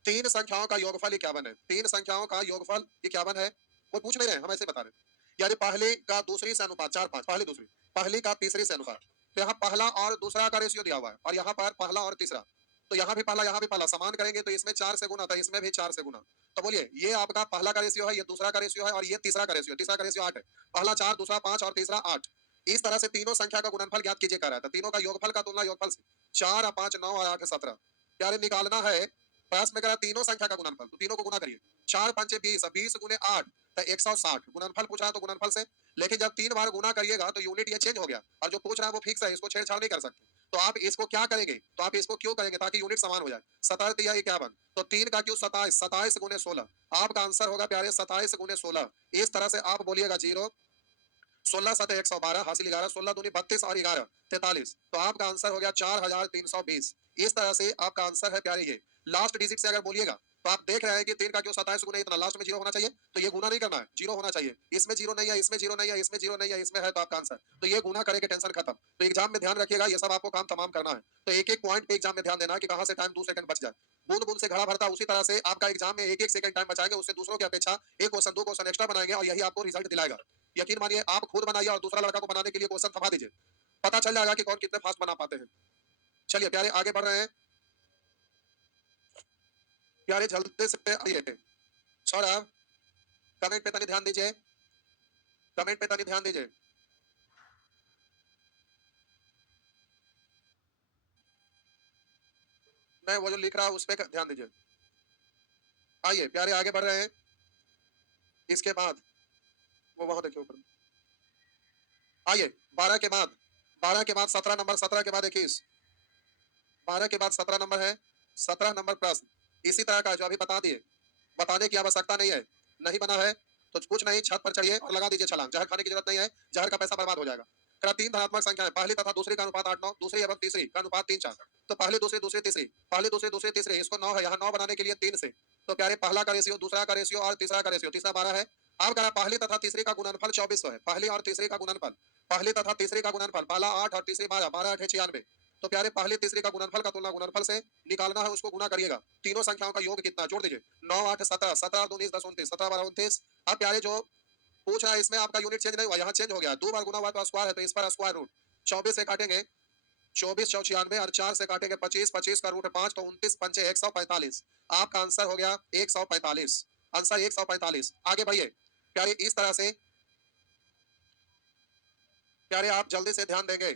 3 संख्याओं का योगफल 51 है, 3 संख्याओं का योगफल 51 है। कोई पूछ नहीं रहे, हम ऐसे बता रहे हैं। यानी पहली का दूसरी से अनुपात 4 5, पहली दूसरी, पहली का तीसरी से अनुपात। तो यहाँ पहला और दूसरा का रेशियो दिया हुआ है, और यहाँ पर पहला और तीसरा, तो यहाँ भी पहला, यहाँ भी पहला, समान करेंगे तो इसमें 4 से गुना था, इसमें भी 4 से गुना। तो बोलिए ये आपका पहला का रेशियो है, ये दूसरा का रेशियो है, और ये तीसरा का रेशियो, तीसरा का रेशियो 8 है। पहला 4, दूसरा 5 और तीसरा 8। इस तरह से तीनों संख्या का गुणनफल ज्ञात कीजिए कह रहा था, तीनों का योगफल का तुलना योगफल से। 4 और 5 9 और 8 17। प्यारे निकालना है, प्रश्न में कह रहा तीनों संख्या का गुणनफल, तो तीनों को गुना करिए। 4 5 20, 20 गुने 8 तो 160, गुणनफल पूछ रहा है तो गुणनफल से। लेकिन जब 3 बार गुना करिएगा तो यूनिट ये चेंज हो गया, और जो पूछ रहा है वो फिक्स है, इसको छेड़छाड़ नहीं कर सकते। तो आप इसको क्या करेंगे, तो आप इसको क्यों करेंगे ताकि यूनिट समान हो जाए। 17 या 51, तो 3 का क्यों 27, 27 गुने 16। आपका आंसर होगा प्यारे 27 गुने 16। इस तरह से आप बोलिएगा 0 16 7 112 हासिल 11, 16 दूनी 32 और 11 43। तो आपका आंसर हो गया 4320। इस तरह से आपका आंसर है प्यारे ये। लास्ट डिजिट से अगर बोलिएगा तो आप देख रहे हैं कि 3 का क्यों 27 गुना इतना, लास्ट में 0 होना चाहिए, तो ये गुना नहीं करना है, 0 होना चाहिए। इसमें 0 नहीं है, इसमें 0 नहीं है, इसमें 0 नहीं है, इसमें है, तो आपका आंसर, तो ये गुना करेंगे, टेंशन खत्म। तो एग्जाम में ध्यान रखिएगा, ये सब आपको काम तमाम करना है। तो एक एक पॉइंट पे एग्जाम में ध्यान देना कि कहां से टाइम 2 सेकंड बच जाए। बूंद बूंद से घड़ा भरता, उसी तरह से आपका एग्जाम में एक एक सेकंड टाइम बचाएंगे, उससे दूसरों की अपेक्षा एक क्वेश्चन 2 क्वेश्चन एक्स्ट्रा बनाएंगे, और यही आपको रिजल्ट दिलाएगा। यकीन मानिए, आप खुद बनाइए और दूसरा लड़का को बनाने के लिए क्वेश्चन थमा दीजिए, पता चल जाएगा कि कौन कितने फास्ट बना पाते हैं। चलिए प्यारे आगे बढ़ रहे हैं। प्यारे जल्दी से आइए सौरभ, कमेंट पे तनी ध्यान दीजिए, कमेंट पे तनी ध्यान दीजिए। मैं वो जो लिख रहा हूं उस पर ध्यान दीजिए। आइए प्यारे आगे बढ़ रहे हैं। इसके बाद वो वहां देखिए ऊपर। आइए 12 के बाद, 12 के बाद 17 नंबर, 17 के बाद 21, 12 के बाद 17 नंबर है। 17 नंबर प्रश्न इसी तरह का जो अभी बता दिए, बताने की आवश्यकता नहीं है। नहीं बना है तो कुछ नहीं, छत पर चढ़िए और लगा दीजिए छलांग, जहर खाने की जरूरत नहीं है, जहर का पैसा बर्बाद हो जाएगा। करा 3 धनात्मक संख्या है, पहली तथा दूसरी का अनुपात 8 9, दूसरी एवं तीसरी का अनुपात 3 4। तो पहली दूसरी दूसरी तीसरी, पहली दूसरी दूसरी तीसरी, इसको 9 है, यहाँ 9 बनाने के लिए 3 से। तो प्यारे पहला का रेशियो, दूसरा का रेशियो और तीसरा का रेशियो, तीसरा 12 है। अब करा पहली तथा तीसरी का गुणनफल 2400 है, पहली और तीसरी का गुणनफल, पहली तथा तीसरी का गुणनफल, पहला 8 और तीसरी 12, 12 8 96। तो प्यारे पहली तीसरी का गुणनफल का तुलना गुणनफल से निकालना है, उसको गुना करिएगा। तीनों संख्याओं का योग कितना जोड़ दीजिए, 9 8 17, 17 2 19 10 29, 17 12 29। अब प्यारे जो पूछ रहा है इसमें आपका यूनिट चेंज नहीं हुआ, यहाँ चेंज हो गया, 2 बार गुना हुआ तो स्क्वायर है, तो इस पर स्क्वायर रूट। 24 से काटेंगे 24 चौ 96, और 4 से काटेंगे 25, 25 का रूट 5, तो 29 पंचे 145। आपका आंसर हो गया 145, आंसर 145। आगे बढ़िए प्यारे, इस तरह से प्यारे आप जल्दी से ध्यान देंगे,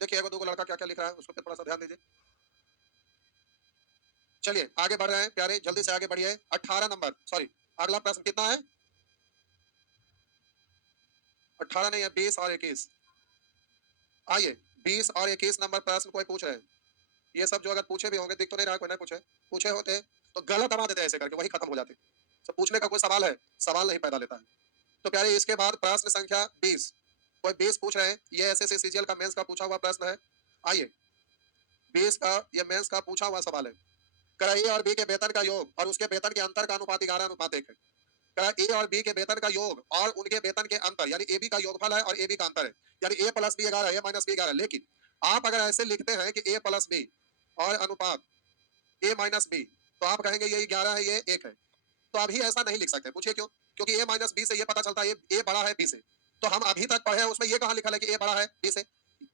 देखिए दो लड़का क्या क्या लिख रहा है उसको थोड़ा सा ध्यान दीजिए। चलिए आगे बढ़ रहे हैं प्यारे, जल्दी से आगे बढ़िए। 18 नंबर, सॉरी अगला प्रश्न कितना है? 18 नहीं है, 20 और 21। आइए 20 और 21 नंबर प्रश्न कोई पूछ रहे हैं। ये सब जो अगर पूछे भी होंगे, दिख तो नहीं रहा कोई ना पूछे, पूछे होते तो गलत दबा देते ऐसे करके, वही खत्म हो जाते। तो पूछने का कोई सवाल है, सवाल नहीं पैदा लेता है। तो प्यारे इसके बाद प्रश्न संख्या 20, कोई 20 पूछ रहे हैं। ये एसएससी सीजीएल का मेंस का पूछा हुआ प्रश्न है। आइए 20 का ये मेंस का पूछा हुआ सवाल है। करा ए और बी के वेतन का योग और उसके वेतन के अंतर का अनुपात 11:1 है। करा ए और बी के वेतन का योग और उनके वेतन के अंतर, यानी ए बी का योगफल है और ए बी का अंतर है, यानी ए प्लस बी 11, ए माइनस बी 11। लेकिन आप अगर ऐसे लिखते हैं कि ए प्लस बी और अनुपात ए माइनस बी, तो आप कहेंगे ये 11 है, ये 1 है। तो अभी ऐसा नहीं लिख सकते, पूछिए क्यों? क्योंकि ए माइनस बी से ये पता चलता है ए बड़ा है बी से। तो हम अभी तक पढ़े हैं उसमें ये कहाँ लिखा है कि ए बड़ा है बी से?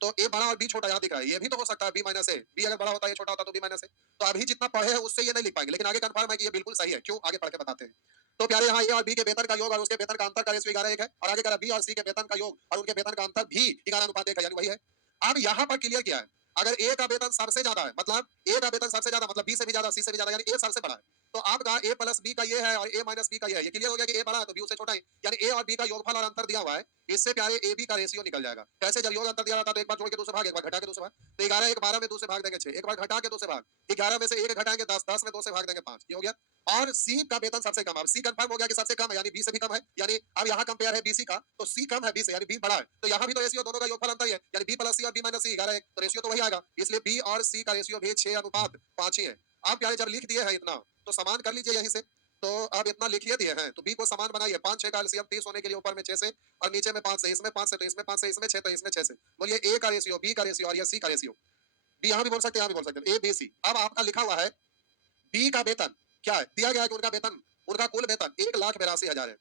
तो ए बड़ा और बी छोटा यहाँ दिख रहा है, ये भी तो हो सकता है बी माइनस ए, बी अगर बड़ा होता है छोटा होता तो बी माइनस ए। तो अभी जितना पढ़े हैं उससे ये नहीं लिख पाएंगे, लेकिन आगे कंफर्म है कि ये बिल्कुल सही है। क्यों? आगे पढ़ के बताते हैं। तो प्यारे यहाँ ए और बी के वेतन का योग और उसके वेतन का अंतर का रेशियो 11:1 है, और आगे कह रहा बी और सी के वेतन का योग और उनके वेतन का अंतर भी 11:1 है, यानी वही है। अब यहाँ पर क्लियर किया है, अगर ए का वेतन सबसे ज्यादा है, मतलब ए का वेतन सबसे ज्यादा मतलब बी से भी ज्यादा, सी से भी ज्यादा, यानी ए सबसे बड़ा है। तो आपका ए प्लस बी का ये है और ए माइनस बी का ये है। ये क्लियर हो गया कि ए बड़ा है तो बी उससे छोटा है, यानी ए और बी का योगफल और अंतर दिया हुआ है। इससे प्यारे ए बी का रेशियो निकल जाएगा। कैसे? जब योग अंतर दिया जाता है तो एक बार जोड़ के 2 से भाग, एक बार घटा के 2 से भाग। तो 11 एक 12 में 2 से भाग देंगे 6, एक बार घटा के 2 से भाग, 11 में से 1 घटाएंगे 10, 10 में 2 से भाग देंगे 5। ये हो गया। और सी का वेतन सबसे कम है। अब सी कंफर्म हो गया कि सबसे कम है, यानी बी से भी कम है, यानी अब यहाँ कंपेयर है बीसी का, तो सी कम है बी से, यानी बी बड़ा है। तो यहाँ भी तो रेशियो दोनों का योगफल अंतर ही है, यानी बी प्लस सी और बी माइनस सी 11 तो रेशियो तो वही आएगा। इसलिए बी और सी का रेशियो भी 6:5 ही है। आप प्यारे जब लिख दिए हैं इतना, तो समान कर लीजिए यहीं से। तो आप इतना लिखिए दिए हैं तो बी को समान बनाइए। 5 6 का एलसीएम 30 होने के लिए ऊपर में 6 से और नीचे में 5 से, इसमें 5 से तो इसमें 5 से, इसमें 6 तो इसमें 6 से। बोलिए ए का रेशियो, बी का रेशियो और ये सी का रेशियो। बी यहाँ भी बोल सकते हैं, यहाँ भी बोल सकते हैं, ए बी सी। अब आपका लिखा हुआ है बी का वेतन क्या है, दिया गया है कि उनका वेतन, उनका कुल वेतन 1,82,000 है।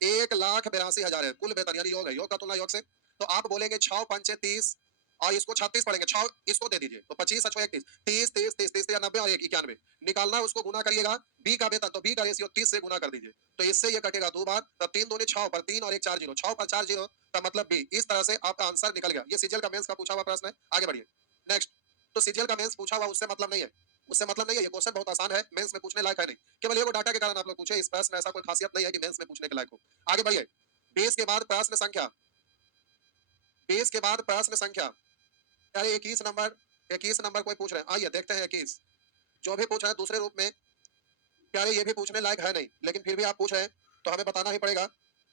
1,82,000 है कुल वेतन, यानी योग है, योग का तुलना योग से। तो आप बोलेंगे 6 पंचे 30 और इसको 36 पढ़ेंगे, 6 इसको दे दीजिए तो 25 6 31, 30 30 30 30 90 और 1 91 निकालना, उसको गुना करिएगा बी का वेतन, तो बी का रेशियो 30 से गुना कर दीजिए, तो इससे ये कटेगा 2 बार, तब 3 दूनी 6 पर 3 और 1 4 0, 6 पर 4 0 का मतलब बी। इस तरह से आपका आंसर निकल गया। ये सीजीएल का मेंस का पूछा हुआ प्रश्न है। आगे बढ़िए नेक्स्ट। तो सीजीएल का मेंस पूछा हुआ उससे मतलब नहीं है, उससे मतलब नहीं है। ये क्वेश्चन बहुत आसान है, मेंस में पूछने लायक है नहीं, केवल ये डाटा के कारण आप लोग पूछे। इस प्रश्न में ऐसा कोई खासियत नहीं है कि मेंस में पूछने के लायक हो। आगे बढ़िए 20 के बाद प्रश्न संख्या, 20 के बाद प्रश्न संख्या यानी 21 नंबर, 21 नंबर कोई पूछ रहे हैं। आइए देखते हैं 21 जो भी पूछ रहे हैं दूसरे रूप में। प्यारे ये भी पूछने लायक है नहीं, लेकिन फिर भी आप पूछ रहे हैं तो हमें बताना ही पड़ेगा।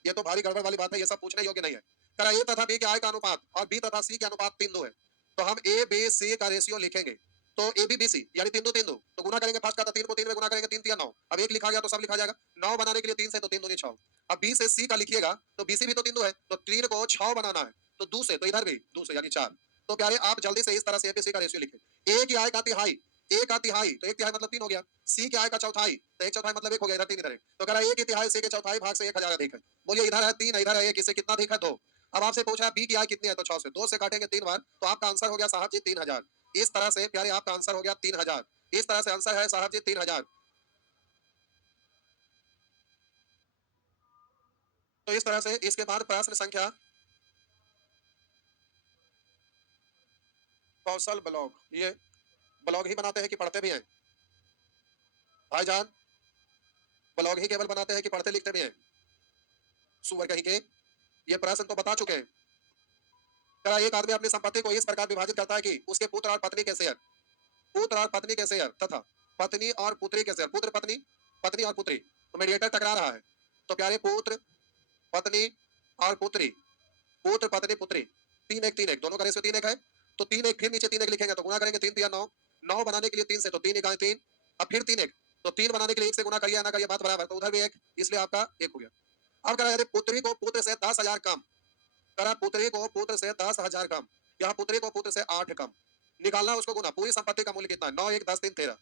ये तो भारी गड़बड़ वाली बात है, ये सब पूछने योग्य नहीं है। करा ए तथा बी के आय का अनुपात और बी तथा सी के अनुपात 3:2 है, तो हम ए बी सी का रेशियो लिखेंगे। तो ए बी बी सी यानी 3:2 3:2, तो गुना करेंगे फर्स्ट का, तो 3 को 3 में गुना करेंगे 3 3 9। अब एक लिखा गया तो सब लिखा जाएगा। 9 बनाने के लिए 3 से, तो 3 दूनी 6। अब बी से सी का लिखिएगा तो बी सी भी तो 3:2 है, तो 3 को 6 बनाना है, तो 2 से, तो इधर भी 2 से यानी 4। तो प्यारे आप जल्दी से इस तरह से ए बी सी का रेशियो लिखें। ए की आय का तिहाई, ए का तिहाई तो 1 तिहाई मतलब 3 हो गया। सी के आय का चौथाई तो 1 चौथाई मतलब 1 हो गया, इधर 3 इधर 1। तो कह रहा है 1 की तिहाई सी के चौथाई भाग से 1,000 अधिक है। बोलिए इधर है 3 इधर है 1, इससे कितना अधिक है 2। अब आपसे पूछा है बी की आय कितनी है, तो 6 से 2 से काटेंगे 3 बार, तो आपका आंसर हो गया साहब जी 3,000। इस तरह से प्यारे आपका आंसर हो गया 3,000। इस तरह से आंसर है साहब जी 3,000। तो इस तरह से इसके बाद प्रश्न संख्या कौशल ब्लॉग, ये ब्लॉग ही बनाते हैं कि पढ़ते भी हैं भाईजान? ब्लॉग ही केवल बनाते हैं कि पढ़ते लिखते भी हैं? सुअर कहीं के, ये प्रश्न तो बता चुके हैं। करा एक आदमी अपनी संपत्ति को इस प्रकार विभाजित करता है कि उसके पुत्र और पत्नी के शेयर, पुत्र और पत्नी के शेयर तथा पत्नी और पुत्री के शेयर, पुत्र पत्नी, पत्नी और पुत्री, तो मीडिएटर टकरा रहा है। तो प्यारे पुत्र पत्नी और पुत्री, पुत्र पत्नी पुत्री, 3 1 3 1 दोनों का रेशियो 3 1 है। तो 3 1 फिर नीचे 3 1 लिखेंगे तो गुना करेंगे 3 3 9, 9 बनाने के लिए 3 से, तो 3 1 3। अब फिर 3 1, तो 3 बनाने के लिए 1 से गुना करिए ना करिए बात बराबर, तो उधर भी 1, इसलिए आपका 1 हो गया। अब करा यदि पुत्री को पुत्र से 10,000 कम, करा पुत्री को पुत्र से 10,000 कम, यहाँ पुत्री को पुत्र से 8 कम, निकालना उसको गुना। पूरी संपत्ति का मूल्य कितना है? 9 1 10 3 13।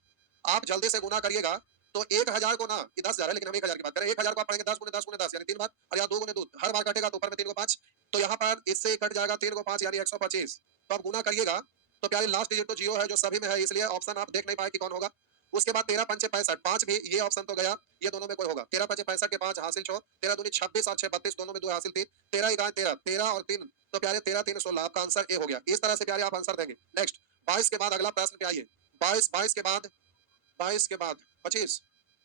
आप जल्दी से गुना करिएगा तो 1,000 को ना, ये 10,000 है लेकिन हम 1,000 की बात करें, 1,000 को आप पढ़ेंगे 10 गुने 10 गुने 10 यानी 3 बार, और यहाँ 2 गुने 2 हर बार कटेगा तो ऊपर में 3 को 5, तो यहाँ पर इससे कट जाएगा 3 को 5 यानी 125। तो आप गुना करिएगा तो प्यारे लास्ट डिजिट तो 0 है जो सभी में है, इसलिए ऑप्शन आप देख नहीं पाए कि कौन होगा। उसके बाद 13 पंचे 65, 5 भी ये ऑप्शन तो गया, ये दोनों में कोई होगा। 13 पंचे 65 के 5 हासिल 6, 13 दूनी 26 और 6 32, दोनों में 2 हासिल 3, 13 इकाई 13, 13 और 3 तो प्यारे 13 3 16, आपका आंसर ए हो गया। इस तरह से प्यारे आप आंसर देंगे। नेक्स्ट 22 के बाद अगला प्रश्न पे आइए। 22 के बाद 25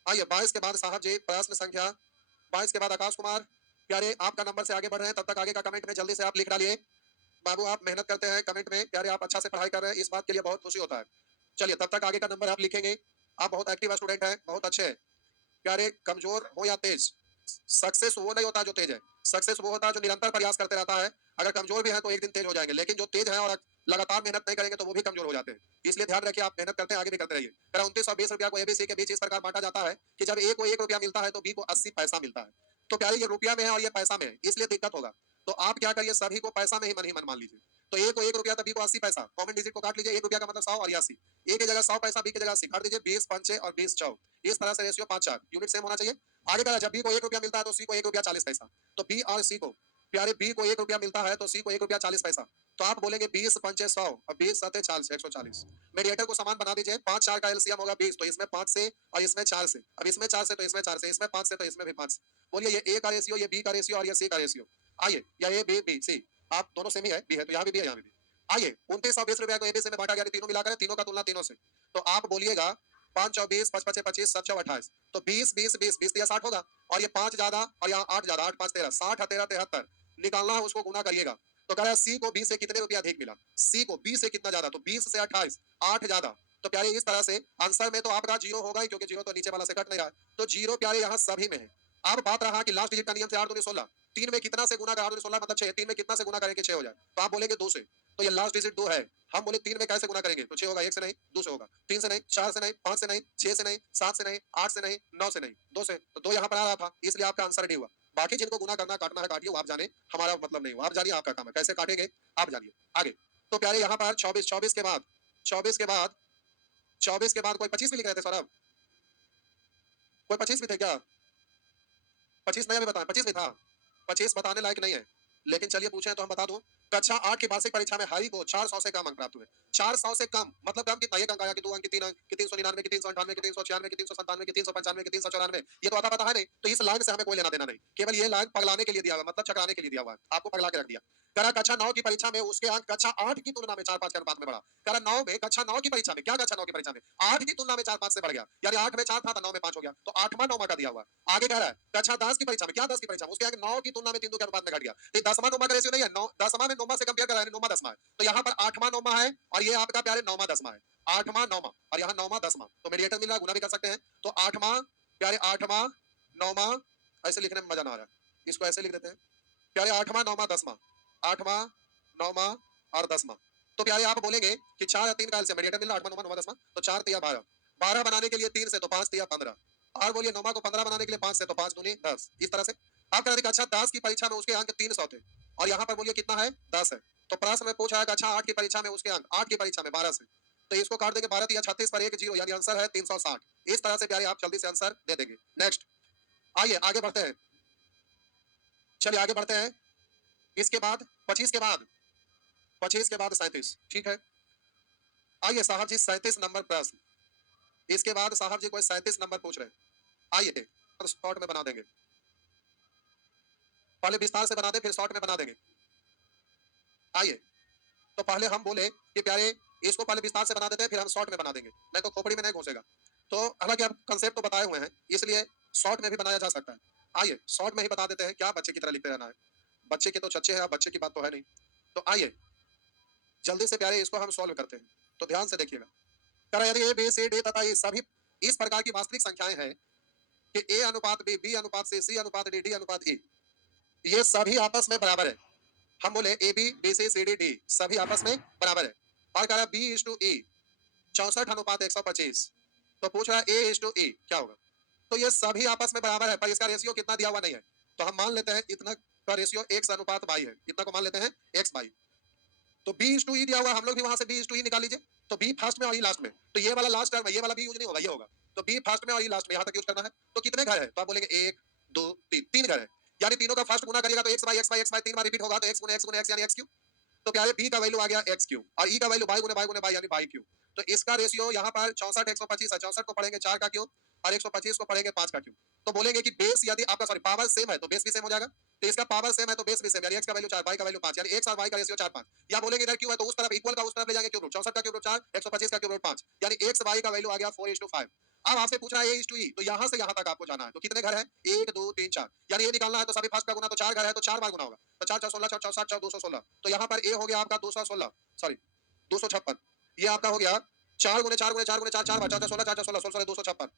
आइए। 22 के बाद साहब जी प्रश्न संख्या 22 के बाद आकाश कुमार प्यारे आपका नंबर से आगे बढ़ रहे हैं, तब तक आगे का कमेंट में जल्दी से आप लिख डालिए। बाबू आप मेहनत करते हैं कमेंट में, प्यारे आप अच्छा से पढ़ाई कर रहे हैं, इस बात के लिए बहुत खुशी होता है। चलिए तब तक आगे का नंबर आप लिखेंगे। आप बहुत एक्टिव स्टूडेंट हैं, बहुत अच्छे हैं प्यारे। कमजोर हो या तेज, सक्सेस वो नहीं होता जो तेज है, सक्सेस वो होता है जो निरंतर प्रयास करते रहता है। अगर कमजोर भी है तो एक दिन तेज हो जाएंगे, लेकिन जो तेज है और लगातार मेहनत नहीं करेंगे तो वो भी कमजोर हो जाते हैं। इसलिए ध्यान रखिए, आप मेहनत करते हैं आगे भी करते रहिए। 29 और 20 रुपया को एबीसी के बीच इस प्रकार बांटा जाता है कि जब ए को 1 रुपया मिलता है तो बी को 80 पैसा मिलता है। तो प्यारे ये रुपया में है और ये पैसा में है, इसलिए दिक्कत होगा। तो आप क्या करिए, सभी को पैसा में ही मन मान लीजिए। तो ए को 1 रुपया तो बी को 80 पैसा, कॉमन डिजिट को काट लीजिए। 1 रुपया का मतलब 100 और 80, ए की जगह 100 पैसा, बी की जगह 80 काट दीजिए। 20 पंचे और 20 चौ, इस तरह से रेशियो 5 4 यूनिट सेम होना चाहिए। आगे का जब बी को 1 रुपया मिलता है तो सी को 1 रुपया 40 पैसा। तो बी और सी को प्यारे, बी को 1 रुपया मिलता है तो सी को 1 रुपया 40 पैसा। तो आप बोलेंगे 20 पंचे 100 और 20 सते 40, 140। मीडिएटर को समान बना दीजिए। 5 4 का एलसीएम होगा 20, तो इसमें 5 से और इसमें 4 से, अब इसमें 4 से तो इसमें 4 से, इसमें 5 से तो इसमें भी 5 से। बोलिए ये ए का रेशियो, ये बी का रेशियो और ये सी का रेशियो। आइए, या ए बी बी सी, आप दोनों सेम ही है, बी है तो यहाँ भी बी है यहाँ भी। आइए 29 और 20 रुपया को एबीसी में बांटा गया, तीनों मिलाकर, तीनों का तुलना तीनों से। तो आप बोलिएगा 5 और 20, 5 5 25, 7 28, तो 20 20 20 20 दिया 60 होगा। और ये 5 ज्यादा और यहाँ 8 ज्यादा, 8 5 13, 60 13 73 निकालना है, उसको गुना करिएगा। तो कह रहा है सी को बी से कितने रुपया अधिक मिला, सी को बी से कितना ज्यादा, तो 20 से 28, 8 ज्यादा। तो प्यारे इस तरह से आंसर में तो आपका जीरो होगा ही, क्योंकि जीरो तो नीचे वाला से कट नहीं रहा है, तो जीरो प्यारे यहाँ सभी में है। अब बात रहा कि लास्ट डिजिट का नियम से 8 दूनी 16, 3 में कितना से गुना कर, 8 दूनी 16 मतलब 6, 3 में कितना से गुना करेंगे 6 हो जाए, तो आप बोलेंगे 2 से। तो ये लास्ट डिजिट 2 है, हम बोले 3 में कैसे गुना करेंगे, तो 6 होगा, 1 से नहीं 2 से होगा, 3 से नहीं 4 से नहीं 5 से नहीं 6 से नहीं 7 से नहीं 8 से नहीं 9 से नहीं 2 से, तो 2 यहाँ पर आ रहा था, इसलिए आपका आंसर डी हुआ। बाकी जिनको गुना करना काटना है काटिए, वो आप जाने, हमारा मतलब नहीं हुआ, आप जानिए आपका काम है, कैसे काटेंगे आप जानिए आगे। तो प्यारे यहाँ पर 24 24 के बाद 24 के बाद 24 के बाद कोई 25 भी लिख रहे थे सौरभ, कोई 25 भी थे क्या? 25 नया भी बताएं, 25 भी था, 25 बताने लायक नहीं है, लेकिन चलिए पूछे तो हम बता दूं। कक्षा 8 की वार्षिक परीक्षा में हरि को 400 से कम अंक प्राप्त हुए। 400 से कम मतलब कम कितना, एक अंक आया कि 2 अंक की 3 अंक की 399 की 398 की 396 की 397 की 395 की 394, ये तो आता पता है नहीं, तो इस लाइन से हमें कोई लेना देना नहीं, केवल ये लाइन पगलाने के लिए दिया हुआ, मतलब चकराने के लिए दिया हुआ है, आपको पगला के रख दिया। करा कक्षा 9 की परीक्षा में उसके अंक कक्षा 8 की तुलना में 4 5 के अनुपात में बढ़ा। करा 9 में कक्षा 9 की परीक्षा में, क्या कक्षा 9 की परीक्षा में 8 की तुलना में 4 5 से बढ़ गया, यानी 8 में 4 था तो 9 में 5 हो गया, तो 8वां 9वां का दिया हुआ। आगे कह रहा है कक्षा 10 की परीक्षा में, क्या 10 की परीक्षा में उसके अंक 9 की तुलना में 3 2 के अनुपात में घट गया, तो 10वां 9वां का रेशियो नहीं है, 9 10वां में 9वां से कंपेयर कर रहा है, 9वां 10वां है, तो यहाँ पर 8वां 9वां है और ये आपका प्यारे 9वां 10वां है, 8वां 9वां और यहाँ 9वां 10वां, तो मीडिएटर मिल रहा है, गुना भी कर सकते हैं। तो 8वां प्यारे 8वां 9वां, ऐसे लिखने में मजा ना आ रहा है, इसको ऐसे लिख देते हैं प्यारे 8वां 9वां 10वां, 8वां 9वां और 10वां। तो प्यारे आप बोलेंगे कि 4 या 3 का एलसीएम, मीडिएटर मिल रहा है 8वां 9वां 9वां 10वां, तो 4 3 12, 12 बनाने के लिए 3 से तो 5 3 15, और बोलिए 9वां को 15 बनाने के लिए 5 से तो 5 दूनी 10, इस तरह से आप कह रहे थे अच्छा 10 की परीक्षा में उसके अंक 300 थे और यहाँ पर बोलिए कितना है 10 है, तो प्रश्न में पूछा है कि अच्छा 8 की परीक्षा में उसके अंक 8 की परीक्षा में 12 से, तो इसको काट देंगे 12 या 36 पर 1 0, यानी आंसर है 360। इस तरह से प्यारे आप जल्दी से आंसर दे देंगे। नेक्स्ट आइए आगे बढ़ते हैं, चलिए आगे बढ़ते हैं। इसके बाद 25 के बाद 37, ठीक है। आइए साहब जी 37 नंबर प्रश्न, इसके बाद साहब जी कोई 37 नंबर पूछ रहे हैं, आइए तो शॉर्ट में बना देंगे, पहले विस्तार से बना दे फिर शॉर्ट में बना देंगे। आइए तो पहले हम बोले कि प्यारे इसको पहले विस्तार से बना देते हैं फिर हम शॉर्ट में बना देंगे, नहीं तो खोपड़ी में नहीं घुसेगा। तो हालांकि आप कंसेप्ट तो बताए हुए हैं, इसलिए शॉर्ट में भी बनाया जा सकता है। आइए शॉर्ट में ही बता देते हैं, क्या बच्चे की तरह लिखते रहना है, बच्चे के तो चच्चे हैं, बच्चे की बात तो है नहीं। तो आइए जल्दी से प्यारे इसको हम सॉल्व करते हैं, तो ध्यान से देखिएगा। करा यदि ए बी सी डी तथा ये सभी इस प्रकार की वास्तविक संख्याएं हैं कि ए अनुपात बी, बी अनुपात सी अनुपात डी, डी अनुपात ई, ये सभी आपस में बराबर है। हम बोले A B B C C D D सभी आपस में बराबर है, और कह रहा है बी इज टू ई 64 अनुपात 125, तो पूछ रहा है ए इज टू ई क्या होगा। तो ये सभी आपस में बराबर है, पर इसका रेशियो कितना दिया हुआ नहीं है, तो हम मान लेते हैं इतना का रेशियो x अनुपात y है, इतना को मान लेते हैं x y। तो b इज टू ई दिया हुआ, हम लोग भी वहां से b इज टू ई निकाल लीजिए। तो b फर्स्ट में और e लास्ट में, तो ये वाला लास्ट टर्म है, ये वाला b यूज नहीं होगा, ये होगा। तो b फर्स्ट में और e लास्ट में, यहाँ तक यूज करना है। तो कितने घर है, तो आप बोलेंगे 1 2 3, 3 घर है, यानी तीनों का फर्स्ट गुना करिएगा तो x y 3 बार रिपीट होगा, तो x गुने x यानी x क्यूब। तो क्या है b का वैल्यू आ गया x क्यूब और e का वैल्यू y गुने y यानी y क्यूब। तो इसका रेशियो यहाँ पर 64 125 है। 64 को पढ़ेंगे 4 का क्यूब और 125 को पढ़ेंगे 5 का क्यूब। तो बोलेंगे कि बेस यदि आपका सॉरी पावर सेम है तो बेस भी सेम हो जाएगा। तो इसका पावर सेम है तो बेस भी सेम, यानी x का वैल्यू 4 y का वैल्यू 5, यानी x और y का रेशियो 4 5। या बोलेंगे इधर क्यों है तो उस तरफ इक्वल का उस तरफ ले जाएंगे क्यूब रूट। 64 का क्यूब रूट 4, 125 का क्यूब रूट 5, यानी x y का वैल्यू आ गया 4:5। अब आपसे पूछ रहा है a:e, तो यहाँ से यहाँ तक आपको जाना है। तो कितने घर है? 1 2 3 4, यानी ये निकालना है तो सभी फर्स्ट का गुना, तो 4 घर है तो 4 बार गुना होगा। तो 4 4 16 4 4 7 4 216। तो यहाँ पर a हो गया आपका 216 सॉरी 256। ये आपका हो गया 4 गुने 4 गुने 4 गुने 4 4 बार 4 4 16 4 4 16 16 256।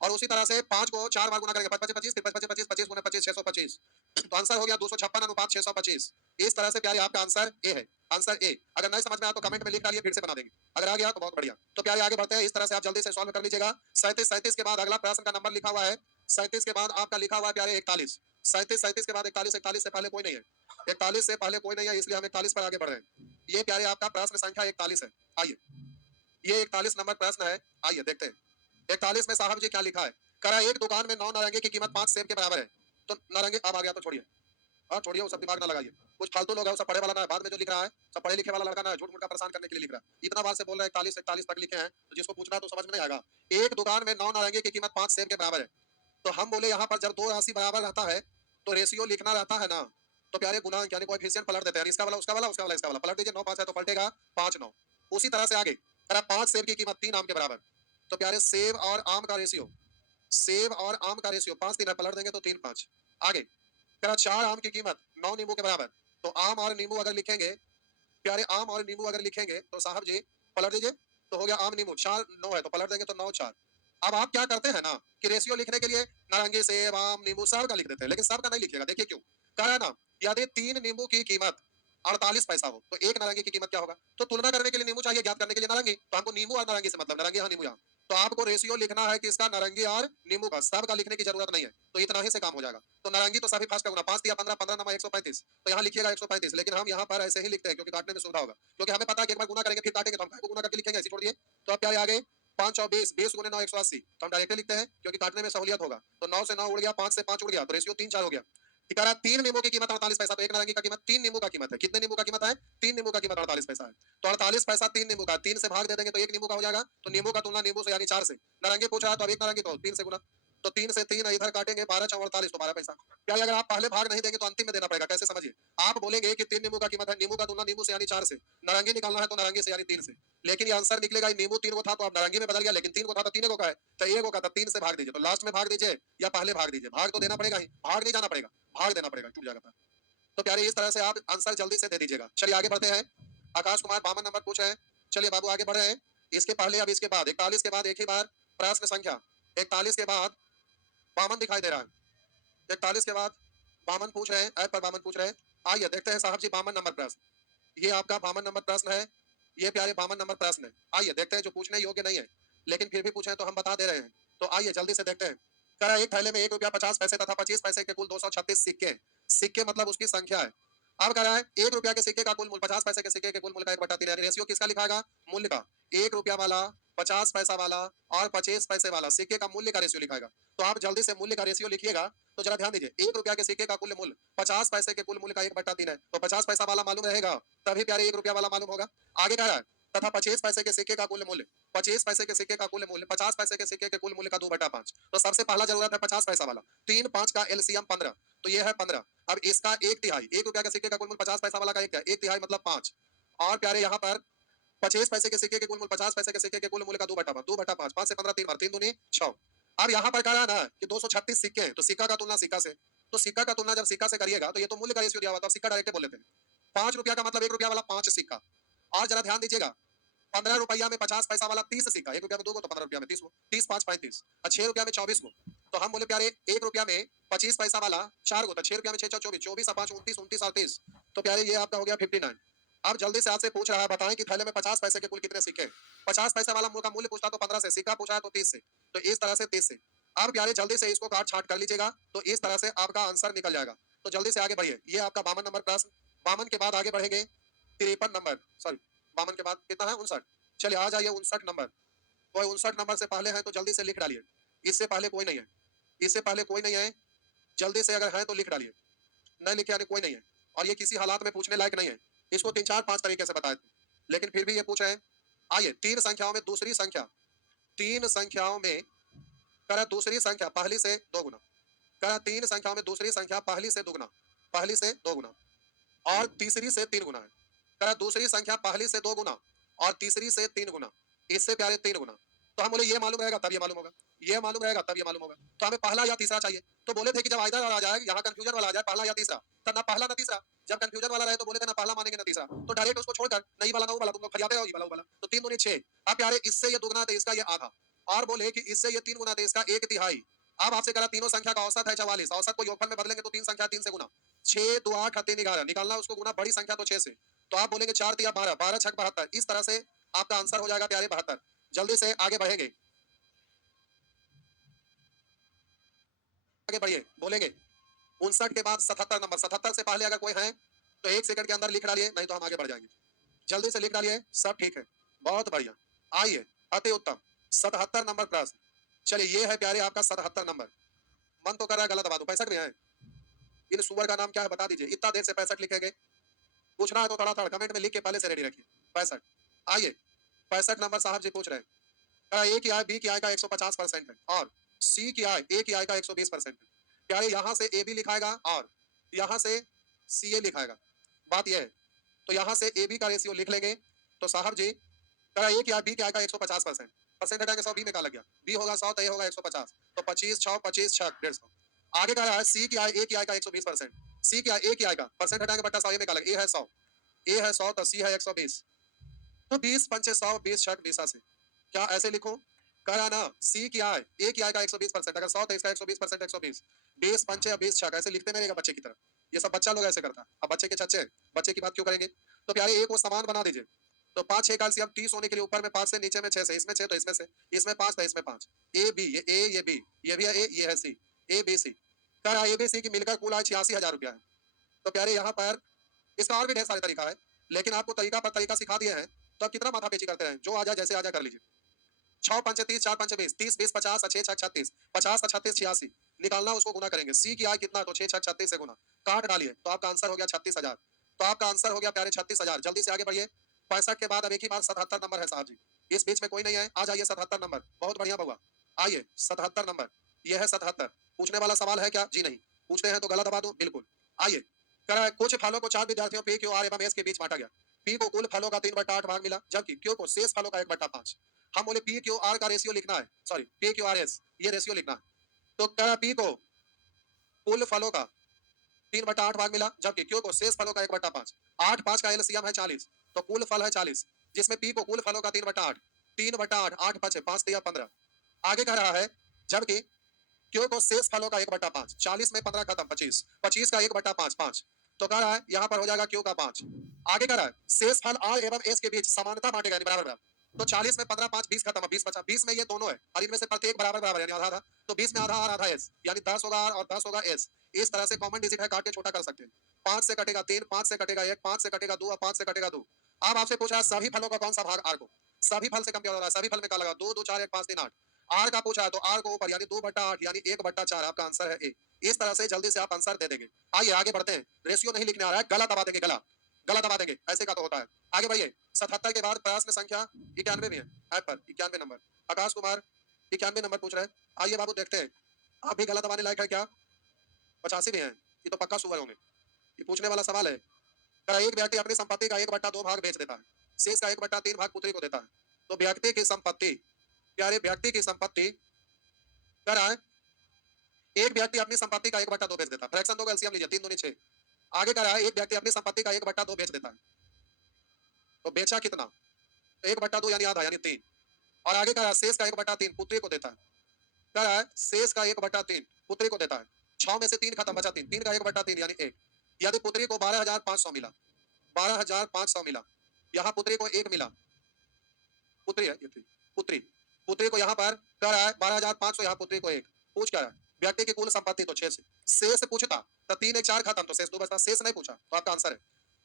और उसी तरह से 5 को 4 बार गुना करेंगे 5 5 25 25 25 25 गुने 25 625। तो आंसर हो गया 256 अनुपात 625। इस तरह से प्यारे आपका आंसर ए है, आंसर ए। अगर नहीं समझ में आया तो कमेंट में लिख डालिए, फिर से बना देंगे। अगर आ गया तो बहुत बढ़िया। तो प्यारे आगे बढ़ते हैं, इस तरह से आप जल्दी से सॉल्व कर लीजिएगा। 37 के बाद अगला प्रश्न का नंबर लिखा हुआ है 37 के बाद आपका लिखा हुआ है प्यारे 41। 37 के बाद 41, 41 से पहले कोई नहीं है, 41 से पहले कोई नहीं है, इसलिए हम 41 पर आगे बढ़ रहे हैं। ये प्यारे आपका प्रश्न संख्या 41 है। आइए, ये 41 नंबर प्रश्न है। आइए देखते हैं 41 में साहब जी क्या लिखा है। करा एक दुकान में 9 नारंगी की कीमत 5 सेब के बराबर है। तो नारंगी अब आ गया तो छोड़िए, हाँ छोड़िए, वो सब दिमाग ना लगाइए। कुछ फालतू लोग है, वो सब पढ़े वाला ना है, बाद में जो लिख रहा है सब पढ़े लिखे वाला लड़का ना है, झूठ मूठ का परेशान करने के लिए लिख रहा है। इतना बार से बोल रहे हैं 41 41 तक लिखे हैं, तो जिसको पूछना है तो समझ में नहीं आएगा। एक दुकान में 9 नारंगी की कीमत 5 सेब के बराबर है। तो हम बोले यहाँ पर जब दो राशि बराबर रहता है तो रेशियो लिखना रहता है ना, तो प्यारे गुणांक यानी कोएफिशिएंट पलट देते हैं। इसका वाला उसका वाला उसका वाला इसका वाला पलट दीजिए। 9 5 है तो पलटेगा 5 9। उसी तरह से आगे अरे 5 सेब की कीमत 3 आम के बराबर। तो प्यारे सेब और आम का रेशियो, सेब और आम का रेशियो 5 3 है, पलट देंगे तो 3 5। आगे तेरा 4 आम की कीमत 9 नींबू के बराबर। तो आम और नींबू अगर लिखेंगे प्यारे, आम और नींबू अगर लिखेंगे तो साहब जी पलट दीजिए, तो हो गया आम नींबू 4 9 है तो पलट देंगे तो 9 4। अब आप क्या करते हैं ना कि रेशियो लिखने के लिए नारंगी सेब आम नींबू सब का लिख देते हैं, लेकिन सब का नहीं लिखिएगा। देखिए क्यों कह रहा है ना, यदि 3 नींबू की कीमत 48 पैसा हो तो एक नारंगी की कीमत क्या होगा। तो तुलना करने के लिए नींबू चाहिए, ज्ञात करने के लिए नारंगी, तो हमको नींबू और नारंगी से मतलब नारंगी यहाँ नींबू यहाँ। तो आपको रेशियो लिखना है कि इसका नारंगी और नींबू का, सब का लिखने की जरूरत नहीं है। तो इतना ही से काम हो जाएगा। तो नारंगी तो सभी फर्स्ट का गुना 5 दिया 15 15 नमा 135, तो यहाँ लिखिएगा 135, लेकिन हम यहाँ पर ऐसे ही लिखते हैं क्योंकि काटने में सुविधा होगा। क्योंकि हमें पता है कि एक बार गुना करेंगे फिर काटेंगे, तो हम गुना करके लिखेंगे, ऐसे छोड़ दिए। तो अब प्यारे आगे 5 और 20 20 गुने 9 180, तो हम डायरेक्ट लिखते हैं क्योंकि काटने में सहूलियत होगा। तो 9 से 9 उड़ गया, 5 से 5 उड़ गया, तो रेशियो 3 4 हो गया। ठीक है, 3 नींबू की कीमत 48 पैसा, तो एक नारंगी का कीमत 3 नींबू का कीमत है। कितने नींबू का कीमत है? 3 नींबू का कीमत 48 पैसा है। तो 48 पैसा 3 नींबू का, 3 से भाग दे देंगे तो 1 नींबू का हो जाएगा। तो नींबू का तुलना नींबू से यानी 4 से। नारंगी पूछ रहा है तो अब एक नारंगी तो 3 से गुना, तो 3 से 3 इधर काटेंगे 12 4 48, तो 12 पैसा। क्या अगर आप पहले भाग नहीं देंगे तो अंतिम में देना पड़ेगा, कैसे समझिए। आप बोलेंगे कि 3 नींबू का कीमत है, नींबू का तुलना नींबू से यानी 4 से, नारंगी निकालना है तो नारंगी से यानी 3 से। लेकिन ये आंसर निकलेगा नींबू 3 को था तो अब नारंगी में बदल गया, लेकिन 3 को था तो 3 को का है, तो 1 को का था 3 से भाग दीजिए। तो लास्ट में भाग दीजिए या पहले भाग दीजिए, भाग तो देना पड़ेगा ही, भाग नहीं जाना पड़ेगा, भाग देना पड़ेगा, टूट जाएगा। तो प्यारे इस तरह से आप आंसर जल्दी से दे दीजिएगा। चलिए आगे बढ़ते हैं। आकाश कुमार 52 नंबर पूछ रहे हैं। चलिए बाबू आगे बढ़ रहे हैं। इसके पहले अब इसके बाद 41 के बाद एक ही बार प्रश्न संख्या 41 के बाद 52 दिखाई दे रहा है। 41 के बाद 52 पूछ रहे हैं, ऐप पर 52 पूछ रहे हैं। आइए देखते हैं साहब जी 52 नंबर प्रश्न। ये आपका 52 नंबर प्रश्न है। ये प्यारे 52 नंबर प्रश्न है। आइए देखते हैं, जो पूछने योग्य नहीं है लेकिन फिर भी पूछे तो हम बता दे रहे हैं। तो आइए जल्दी से देखते हैं। कह रहा है एक थैले में 1 रुपया 50 पैसे तथा 25 पैसे के कुल 236 सिक्के हैं। सिक्के मतलब उसकी संख्या है। अब कह रहा है 1 रुपया के सिक्के का कुल मूल्य 50 पैसे के सिक्के के कुल मूल्य का 1/3 है। रेशियो किसका लिखाएगा? मूल्य का। 1 रुपया वाला, 50 पैसा वाला और 25 पैसे वाला सिक्के का मूल्य का रेशियो लिखाएगा। तो आप जल्दी से मूल्य का रेशियो लिखिएगा। तो जरा ध्यान दीजिए, 1 रुपया के सिक्के का कुल मूल्य 50 पैसे के कुल मूल्य का 1/3 है। तो 50 पैसा वाला मालूम रहेगा, तभी प्यारे 1 रुपया वाला मालूम होगा। आगे कह रहा है तथा 25 पैसे के सिक्के का कुल मूल्य, 25 पैसे के सिक्के का कुल मूल्य 50 पैसे के सिक्के के कुल मूल्य का 2/5। तो सबसे पहला जरूरत है 50 पैसा वाला। 3 5 का एलसीएम 15, तो ये है 15। अब इसका 1/3, 1 रुपया के सिक्के का कुल मूल्य 50 पैसा वाला का 1/3 मतलब 5। और प्यारे यहाँ पर 25 पैसे के सिक्के के कुल मूल्य 50 पैसे के सिक्के के कुल मूल्य का 2/5, 2/5 5 से 15 3 बार 3 दूनी 6। अब यहाँ पर कह रहा है ना कि 236 सिक्के हैं, तो सिक्का का तुलना सिक्का से। तो सिक्का का तुलना जब सिक्का से करिएगा तो ये तो मूल्य का रेशियो दिया हुआ, तो सिक्का डायरेक्ट बोल लेते हैं। 5 रुपया का मतलब 1 रुपया वाला 5 सिक्का। और जरा ध्यान दीजिएगा, 15 रुपया में 50 पैसा वाला 30 सिक्का, 1 रुपया में 2 को तो 15 रुपया में 30 को, 30 5 35 और 6 रुपया में 24 को। तो हम बोले प्यारे 1 रुपया में 25 पैसा वाला 4 को, तो 6 रुपया में 6 4 24, 24 और 5 29, 29 और 30। तो प्यारे ये आपका हो गया 59। अब जल्दी से आपसे पूछ रहा है बताएं कि थैले में 50 पैसे के कुल कितने सिक्के। 50 पैसा वाला का मूल्य पूछता तो 15 से, सिक्का पूछा है तो 30 से, तो इस तरह से 30 से। अब प्यारे जल्दी से इसको काट छाट कर लीजिएगा, तो इस तरह से आपका आंसर निकल जाएगा। तो जल्दी से आगे बढ़िए। ये आपका 52 नंबर प्रश्न। 52 के बाद आगे बढ़ेंगे 53 नंबर, सॉरी 52 के बाद कितना है 59। चलिए आ जाइए 59 नंबर। कोई 59 नंबर से पहले है तो जल्दी से लिख डालिए। इससे पहले कोई नहीं है, इससे पहले कोई नहीं है, जल्दी से अगर है तो लिख डालिए। नहीं लिखे यानी कोई नहीं है, और ये किसी हालात में पूछने लायक नहीं है। इसको 3 4 5 तरीके से बताए थे, लेकिन फिर भी ये पूछ रहे हैं। आइए तीन संख्याओं में दूसरी संख्या, तीन संख्याओं में करा दूसरी संख्या पहली से दो गुना, करा तीन संख्याओं में दूसरी संख्या पहली से दुगुना, पहली से दो गुना और तीसरी से तीन गुना है। करा दूसरी संख्या पहली से दो गुना और तीसरी से तीन गुना, इससे प्यारे तीन गुना। तो हम बोले ये मालूम रहेगा तब ये मालूम होगा, ये मालूम रहेगा तब ये मालूम होगा। तो हमें पहला या तीसरा चाहिए। तो बोले थे कि जब आइदर आ जाए, यहाँ कंफ्यूजन वाला आ जाए, पहला या तीसरा, तब ना पहला ना तीसरा। जब कंफ्यूजन वाला रहे तो बोले थे ना पहला मानेंगे ना तीसरा, तो डायरेक्ट उसको छोड़कर नहीं वाला ना वो वाला, तुम लोग फरियादे रहो, ये वाला वो वाला। तो तीन दूनी छह। अब प्यारे इससे ये दुगना तो इसका ये आधा, और बोले कि इससे ये तीन गुना तो इसका एक तिहाई। अब आपसे करा तीनों संख्या का औसत है 44, औसत को योगफल में बदलेंगे तो तीन संख्या तीन से गुना, 6 2 8 3 11 निकालना उसको गुना बड़ी संख्या तो 6 से। तो आप बोलेंगे 4 तिया 12, 12 छक 72। इस तरह से आपका आंसर हो जाएगा प्यारे 72। जल्दी से आगे बढ़ेंगे, आगे बढ़िए, बोलेंगे 59 के बाद 77 नंबर। 77 से पहले अगर कोई है तो 1 सेकंड के अंदर लिख डालिए, नहीं तो हम आगे बढ़ जाएंगे। जल्दी से लिख डालिए, सब ठीक है, बहुत बढ़िया। आइए अति उत्तम 77 नंबर प्रश्न। चलिए ये है प्यारे आपका 77 नंबर। मन तो कर रहा है गलत दबा दूं, 65 में है। इन सुअर का नाम क्या है बता दीजिए, इतना देर से 65 लिखेंगे। पूछना है तो थोड़ा कमेंट में लिख के पहले से रेडी रखिए। 65, आइए 65 नंबर साहब जी पूछ रहे हैं। ए की आय बी की आय का 150% है और सी की आय ए की आय का 120% है। प्यारे यहाँ से ए बी लिखाएगा और यहाँ से सी ए लिखाएगा। बात यह है, तो यहाँ से ए बी का रेशियो लिख लेंगे। तो साहब जी ए की आय बी की आय का 150%, परसेंट हटाएंगे 100, बी में क्या लग गया, बी होगा 100 तो ए होगा 150, तो 25 6 25 6 150। आगे का है सी की आय ए की आय का 120%, सी की आय ए की आय का परसेंट हटाएंगे बटा 100, ए में क्या लग, ए है 100, ए है 100 तो सी है 120, तो 20 पंचे 100 20 छक 20 से। क्या ऐसे लिखो, करा ना सी की आय ए की आय का 120%, अगर 100 तो इसका 120% 120, 20 पंचे 20 छक, ऐसे लिखते रहेगा बच्चे की तरह। ये सब बच्चा लोग ऐसे करता है। अब बच्चे के चच्चे बच्चे की बात क्यों करेंगे। तो प्यारे एक वो समान बना दीजिए। तो 5 6 का एलसीएम 30 होने के लिए ऊपर में 5 से, नीचे में 6 से, इसमें 6 तो इसमें से, इसमें 5 तो इसमें 5। ए बी, ये ए ये बी, ये भी है ए ये है सी, ए बी सी। करा ए बी सी की मिलकर कुल आय 86,000 रुपया है। तो प्यारे यहाँ पर इसका और भी ढेर सारे तरीका है, लेकिन आपको तरीका पर तरीका सिखा दिए हैं, तो आप कितना माथा पेची करते हैं, जो आ जाए जैसे आ जाए कर लीजिए। 6 पंचे 30, 4 पंचे 20, 30 20 50, 6 छक 36, 50 36 86 निकालना, उसको गुना करेंगे। सी की आय कितना, तो 6 छक 36 से गुना, काट डालिए तो आपका आंसर हो गया 36,000। तो आपका आंसर हो गया प्यारे 36,000। जल्दी से आगे बढ़िए। 65 के बाद अब एक ही बार 77 नंबर है साहब जी, इस बीच में कोई नहीं है, आ जाइए 77 नंबर। बहुत बढ़िया बउआ, आइए 77 नंबर, यह है 77। पूछने वाला सवाल है क्या, जी नहीं। पूछते हैं तो गलत दबा दो, बिल्कुल। आइए करा कुछ फलों को 4 विद्यार्थियों पी क्यू आर एवं एस के बीच बांटा गया। पी को कुल फलों का 3/8 भाग मिला, जबकि क्यू को शेष फलों का 1/5। हम बोले पी क्यू आर का रेशियो लिखना है, sorry P Q R S, ये रेशियो लिखना है। तो करा पी को कुल फलों का 3/8 भाग मिला, जबकि क्यू को शेष फलों का 1/5। 8 5 का एलसीएम है 40, तो कुल फल है 40, जिसमें पी को कुल फलों का 3/8, 3/8 8 5 5 3 15। आगे कह रहा है जबकि क्यू को शेष फलों का 1/5, 40 में 15 खत्म, 25 25 का 1/5 5। तो कह रहा है यहाँ पर हो जाएगा क्यू का 5। आगे कह रहा है शेष फल आर एवं एस के बीच समानता बांटेगा, यानी बराबर बराबर। तो 40 में 15 5 20 खत्म, 20 बचा, 20 में ये दोनों है और इनमें से प्रत्येक बराबर बराबर यानी आधा आधा, तो 20 में आधा और आधा एस, यानी 10 होगा आर और 10 होगा एस। इस तरह से कॉमन डिजिट है, काट के छोटा कर सकते हैं। 5 से कटेगा 3, 5 से कटेगा 1, 5 से कटेगा 2 और 5 से कटेगा 2। अब आपसे पूछा है सभी फलों का कौन सा भाग आर को, सभी फल से कम क्या हो रहा है, सभी फल में क्या लगा, 2 2 4 1 5 3 8। आर का पूछा है तो आर को ऊपर यानी 2/8 यानी 1/4, आपका आंसर है ए। इस तरह से जल्दी से आप आंसर दे देंगे। आइए आगे बढ़ते हैं, रेशियो नहीं लिखने आ रहा है, गला दबा देंगे, गला गला दबा देंगे, ऐसे का तो होता है। आगे बढ़िए 77 के बाद प्रश्न संख्या 91 में है, ऐप पर 91 नंबर। आकाश कुमार 91 नंबर पूछ रहे हैं। आइए बाबू देखते हैं, आप भी गला दबाने लायक है क्या, 85 में है, ये तो पक्का सुअर होंगे। ये पूछने वाला सवाल है। एक व्यक्ति अपनी संपत्ति का 1/2 भाग बेच देता है, शेष का 1/3 भाग पुत्री को देता है। तो व्यक्ति की संपत्ति, प्यारे व्यक्ति की संपत्ति क्या रहा है, एक व्यक्ति अपनी संपत्ति का 1/2 बेच देता है, फ्रैक्शन दो एलसीएम लीजिए, 3 दूनी 6। आगे क्या रहा है, एक व्यक्ति अपनी संपत्ति का 1/2 बेच देता है, तो बेचा कितना, 1/2 यानी आधा यानी 3। और आगे क्या रहा है, शेष का 1/3 पुत्री को देता है। क्या रहा है, शेष का 1/3 पुत्री को देता है। 6 में से 3 खत्म, बचा 3, 3 का 1/3 यानी 1। यदि पुत्री को 12,500 मिला, 12,500 मिला, यहाँ पुत्री को 1 मिला, पुत्री है ये थी, पुत्री पुत्री को यहाँ पर क्या रहा है 12,500, यहाँ पुत्री को 1। पूछ क्या रहा है, व्यक्ति की कुल संपत्ति तो 6 से, शेष पूछता तो 3 1 4 खत्म, तो शेष 2 बचता, शेष नहीं पूछा, तो आपका आंसर है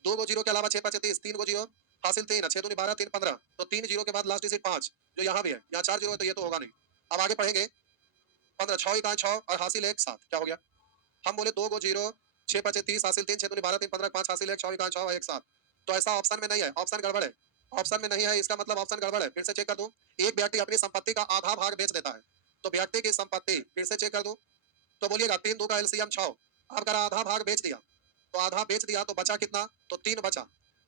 2 गो जीरो के अलावा 6 5 30, 3 गो जीरो हासिल 3, 6 दूनी 12 3 15, तो 3 जीरो के बाद लास्ट डिजिट 5, जो यहाँ भी है, यहाँ 4 जीरो है तो ये तो होगा नहीं। अब आगे पढ़ेंगे 15 6 इकाई 6 और हासिल 1 7, क्या हो गया, हम बोले 2 गो जीरो 6 5 30 हासिल 3, 6 दूनी 12 3 15 5 हासिल 1 6 इकाई 6 और 1 7, तो ऐसा ऑप्शन में नहीं है, ऑप्शन गड़बड़ है। ऑप्शन में नहीं है, इसका मतलब ऑप्शन गड़बड़ है। फिर से चेक कर दूं। एक व्यक्ति अपनी संपत्ति का आधा भाग बेच देता है, तो व्यक्ति की संपत्ति, फिर से चेक कर दूं, तो बोलिएगा 3 2 का एलसीएम 6। अब कह रहा आधा भाग बेच दिया, तो आधा बेच दिया तो बचा कितना, तो 3 बचा।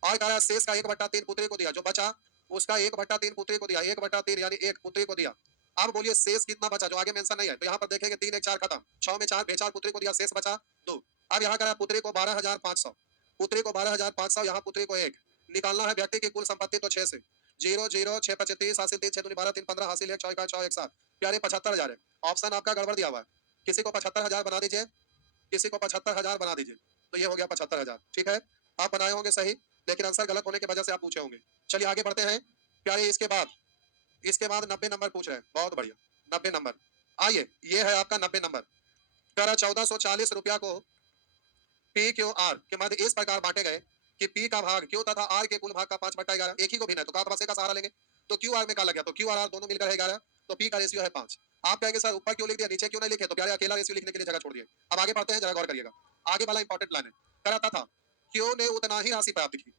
और कह रहा शेष का 1/3 पुत्री को दिया, जो बचा उसका 1/3 पुत्री को दिया, 1/3 यानी 1 पुत्री को दिया। अब बोलिए शेष कितना बचा, जो आगे मेंशन नहीं है, तो यहाँ पर देखेंगे 3 1 4 खत्म, 6 में 4 बेचा, पुत्री को दिया, शेष बचा 2। अब यहाँ कह रहा पुत्री को 12,500, पुत्री को 12,500, यहाँ पुत्री को 1 निकालना है। व्यक्ति की कुल संपत्ति तो 6 से 0 0 6 25 हासिल 3 6 दूनी 12 3 15 हासिल 1 4 1 7 प्यारे 75,000 है। ऑप्शन आपका गड़बड़ दिया हुआ है, किसी को 75,000 बना दीजिए, किसी को 75,000 बना दीजिए, तो ये हो गया 75,000। ठीक है, आप बनाए होंगे सही, लेकिन आंसर गलत होने की वजह से आप पूछे होंगे। चलिए आगे बढ़ते हैं प्यारे। इसके बाद 90 नंबर पूछ रहे हैं, बहुत बढ़िया। 90 नंबर, आइए ये है आपका 90 नंबर। कह रहा 1440 रुपया को पी क्यू आर के मध्य इस प्रकार बांटे गए कि पी का भाग क्यू तथा आर के कुल भाग का 5/11, एक ही को भिन्न है तो का बस का सहारा लेंगे, तो क्यू आर में का लग गया, तो क्यू आर दोनों मिलकर है 11, तो पी का रेशियो है 5। आप कहेंगे सर ऊपर क्यों लिख दिया, नीचे क्यों नहीं लिखे, तो प्यारे अकेला रेशियो लिखने के लिए जगह छोड़ दिए। अब आगे बढ़ते हैं, जरा गौर करिएगा, आगे वाला इंपॉर्टेंट लाइन है। कह रहा था क्यू ने उतना ही राशि प्राप्त की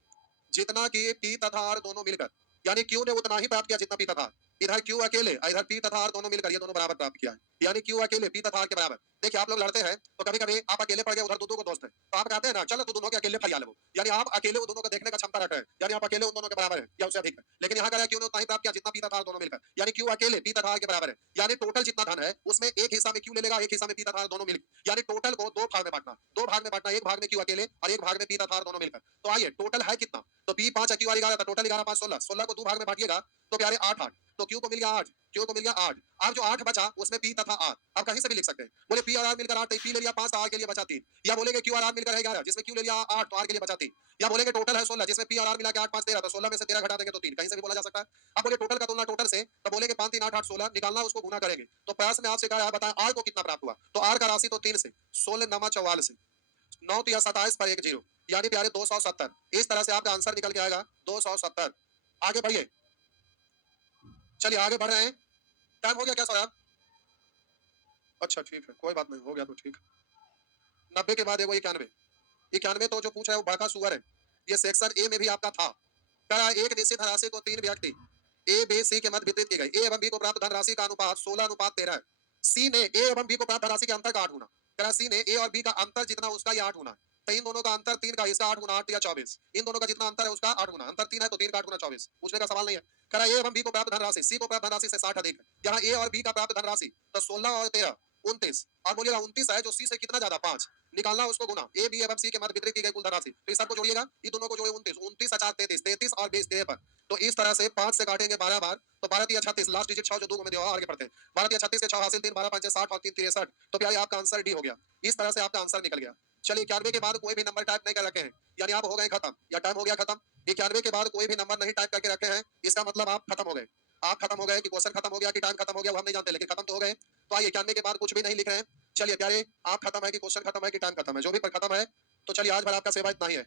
जितना कि पी तथा आर दोनों मिलकर, यानी क्यू ने उतना ही प्राप्त किया जितना पी तथा आर। इधर क्यू अकेले, इधर पी तथा आर दोनों मिलकर ये दोनों बराबर प्राप्त किया है, यानी क्यू अकेले पी तथा आर के बराबर। देखिए आप लोग लड़ते हैं तो कभी कभी आप अकेले पड़ गए, उधर दो को दोस्त है, तो आप कहते हैं ना चलो तू दोनों के अकेले फरिया लो, यानी आप अकेले उन दोनों को देखने का क्षमता रखते हैं, यानी आप अकेले उन दोनों के बराबर है या उससे अधिक है। लेकिन यहाँ कह क्यू ने उतना ही प्राप्त किया जितना पी तथा आर दोनों मिलकर, यानी क्यू अकेले पी तथा आर के बराबर है, यानी टोटल जितना धन है उसमें एक हिस्सा में क्यू ले लेगा, एक हिस्सा में पी तथा आर दोनों मिलकर, यानी टोटल को दो भाग में बांटना, एक भाग में क्यू अकेले और एक भाग में पी तथा आर दोनों मिलकर। तो आइए टोटल है कितना, तो पी 5 क्यू आर 11, तो टोटल 11 5 16, 16 को दो भाग में बांटिएगा तो प्यारे 8 8, तो क्यू को मिल गया 8, क्यू को मिल गया 8। अब जो 8 बचा उसमें पी तथा आर, अब कहीं से भी लिख सकते हैं, बोले पी और आर मिलकर 8, तो पी ले लिया 5, आर के लिए बचा 3, या बोलेंगे क्यू और आर मिलकर है 11 जिसमें क्यू ले लिया 8 तो आर के लिए बचा 3, या बोलेंगे टोटल है 16 जिसमें पी और आर मिला के 8 5 13, तो 16 में से 13 घटा देंगे तो 3, कहीं से भी बोला जा सकता है। अब बोले टोटल का तुलना टोटल से, तो बोलेंगे 5 3 8 8 16 निकालना, उसको गुना करेंगे, तो प्रश्न में आपसे कहा है बताएं आर को कितना प्राप्त हुआ, तो आर का राशि तो 3 से 16 9 44 9 तो 27 पर 1 0, यानी प्यारे 270। इस तरह से आपका आंसर निकल के आएगा 270। आगे बढ़िए, चलिए आगे बढ़ रहे हैं। टाइम हो गया क्या सर? अच्छा ठीक है, कोई बात नहीं, हो गया तो ठीक। 90 के बाद 91, 91 तो जो पूछ रहा है वो बड़का सुअर है, ये सेक्शन ए में भी आपका था। कह रहा है एक निश्चित राशि को 3 व्यक्ति ए बी सी के मध्य वितरित की गई, ए एवं बी को प्राप्त धनराशि का अनुपात 16:13 है। सी ने ए एवं बी को प्राप्त धनराशि के अंतर का 8 गुना, कह रहा सी ने ए और बी का अंतर जितना उसका ये 8 गुना, तो इन दोनों का अंतर 3 का, इसका 8 गुना 8 या 24, इन दोनों का जितना अंतर है उसका 8 गुना, अंतर 3 है तो 3 का 8 गुना 24, पूछने का सवाल नहीं है। कह रहा ए एवं बी को प्राप्त धनराशि सी को प्राप्त धनराशि से 60 अधिक है, यहाँ ए और बी का प्राप्त धनराशि तो 16 और 13 29, और बोलिएगा 29 है जो सी से कितना ज्यादा 5, निकालना उसको गुना, ए बी एवं सी के मध्य वितरित की गई कुल धनराशि, तो इस सबको जोड़िएगा, ये दोनों को जोड़े 29, 29 4 33, 33 और 20 53, तो इस तरह से 5 से काटेंगे 12 बार, तो 12 3 36, लास्ट डिजिट 6 जो दो में दिया हुआ, आगे बढ़ते हैं। 12 3 36 के 6 हासिल 3 12 5 60 और 3 63, तो प्यारे आपका आंसर डी हो गया। इस तरह से आपका आंसर निकल गया। चलिए 91 के बाद कोई भी नंबर टाइप नहीं कर रखे हैं, यानी आप हो गए खत्म, या टाइम हो गया खत्म। 91 के बाद कोई भी नंबर नहीं टाइप करके रखे हैं, इसका मतलब आप खत्म हो गए। आप खत्म हो गए कि क्वेश्चन खत्म हो गया कि टाइम खत्म हो गया वो हम नहीं जानते, लेकिन खत्म तो हो गए। तो आइए 91 के बाद कुछ भी नहीं लिख रहे हैं। चलिए प्यारे, आप खत्म है कि क्वेश्चन खत्म है कि टाइम खत्म है, जो भी पर खत्म है, तो चलिए आज भर आपका सेवा इतना ही है।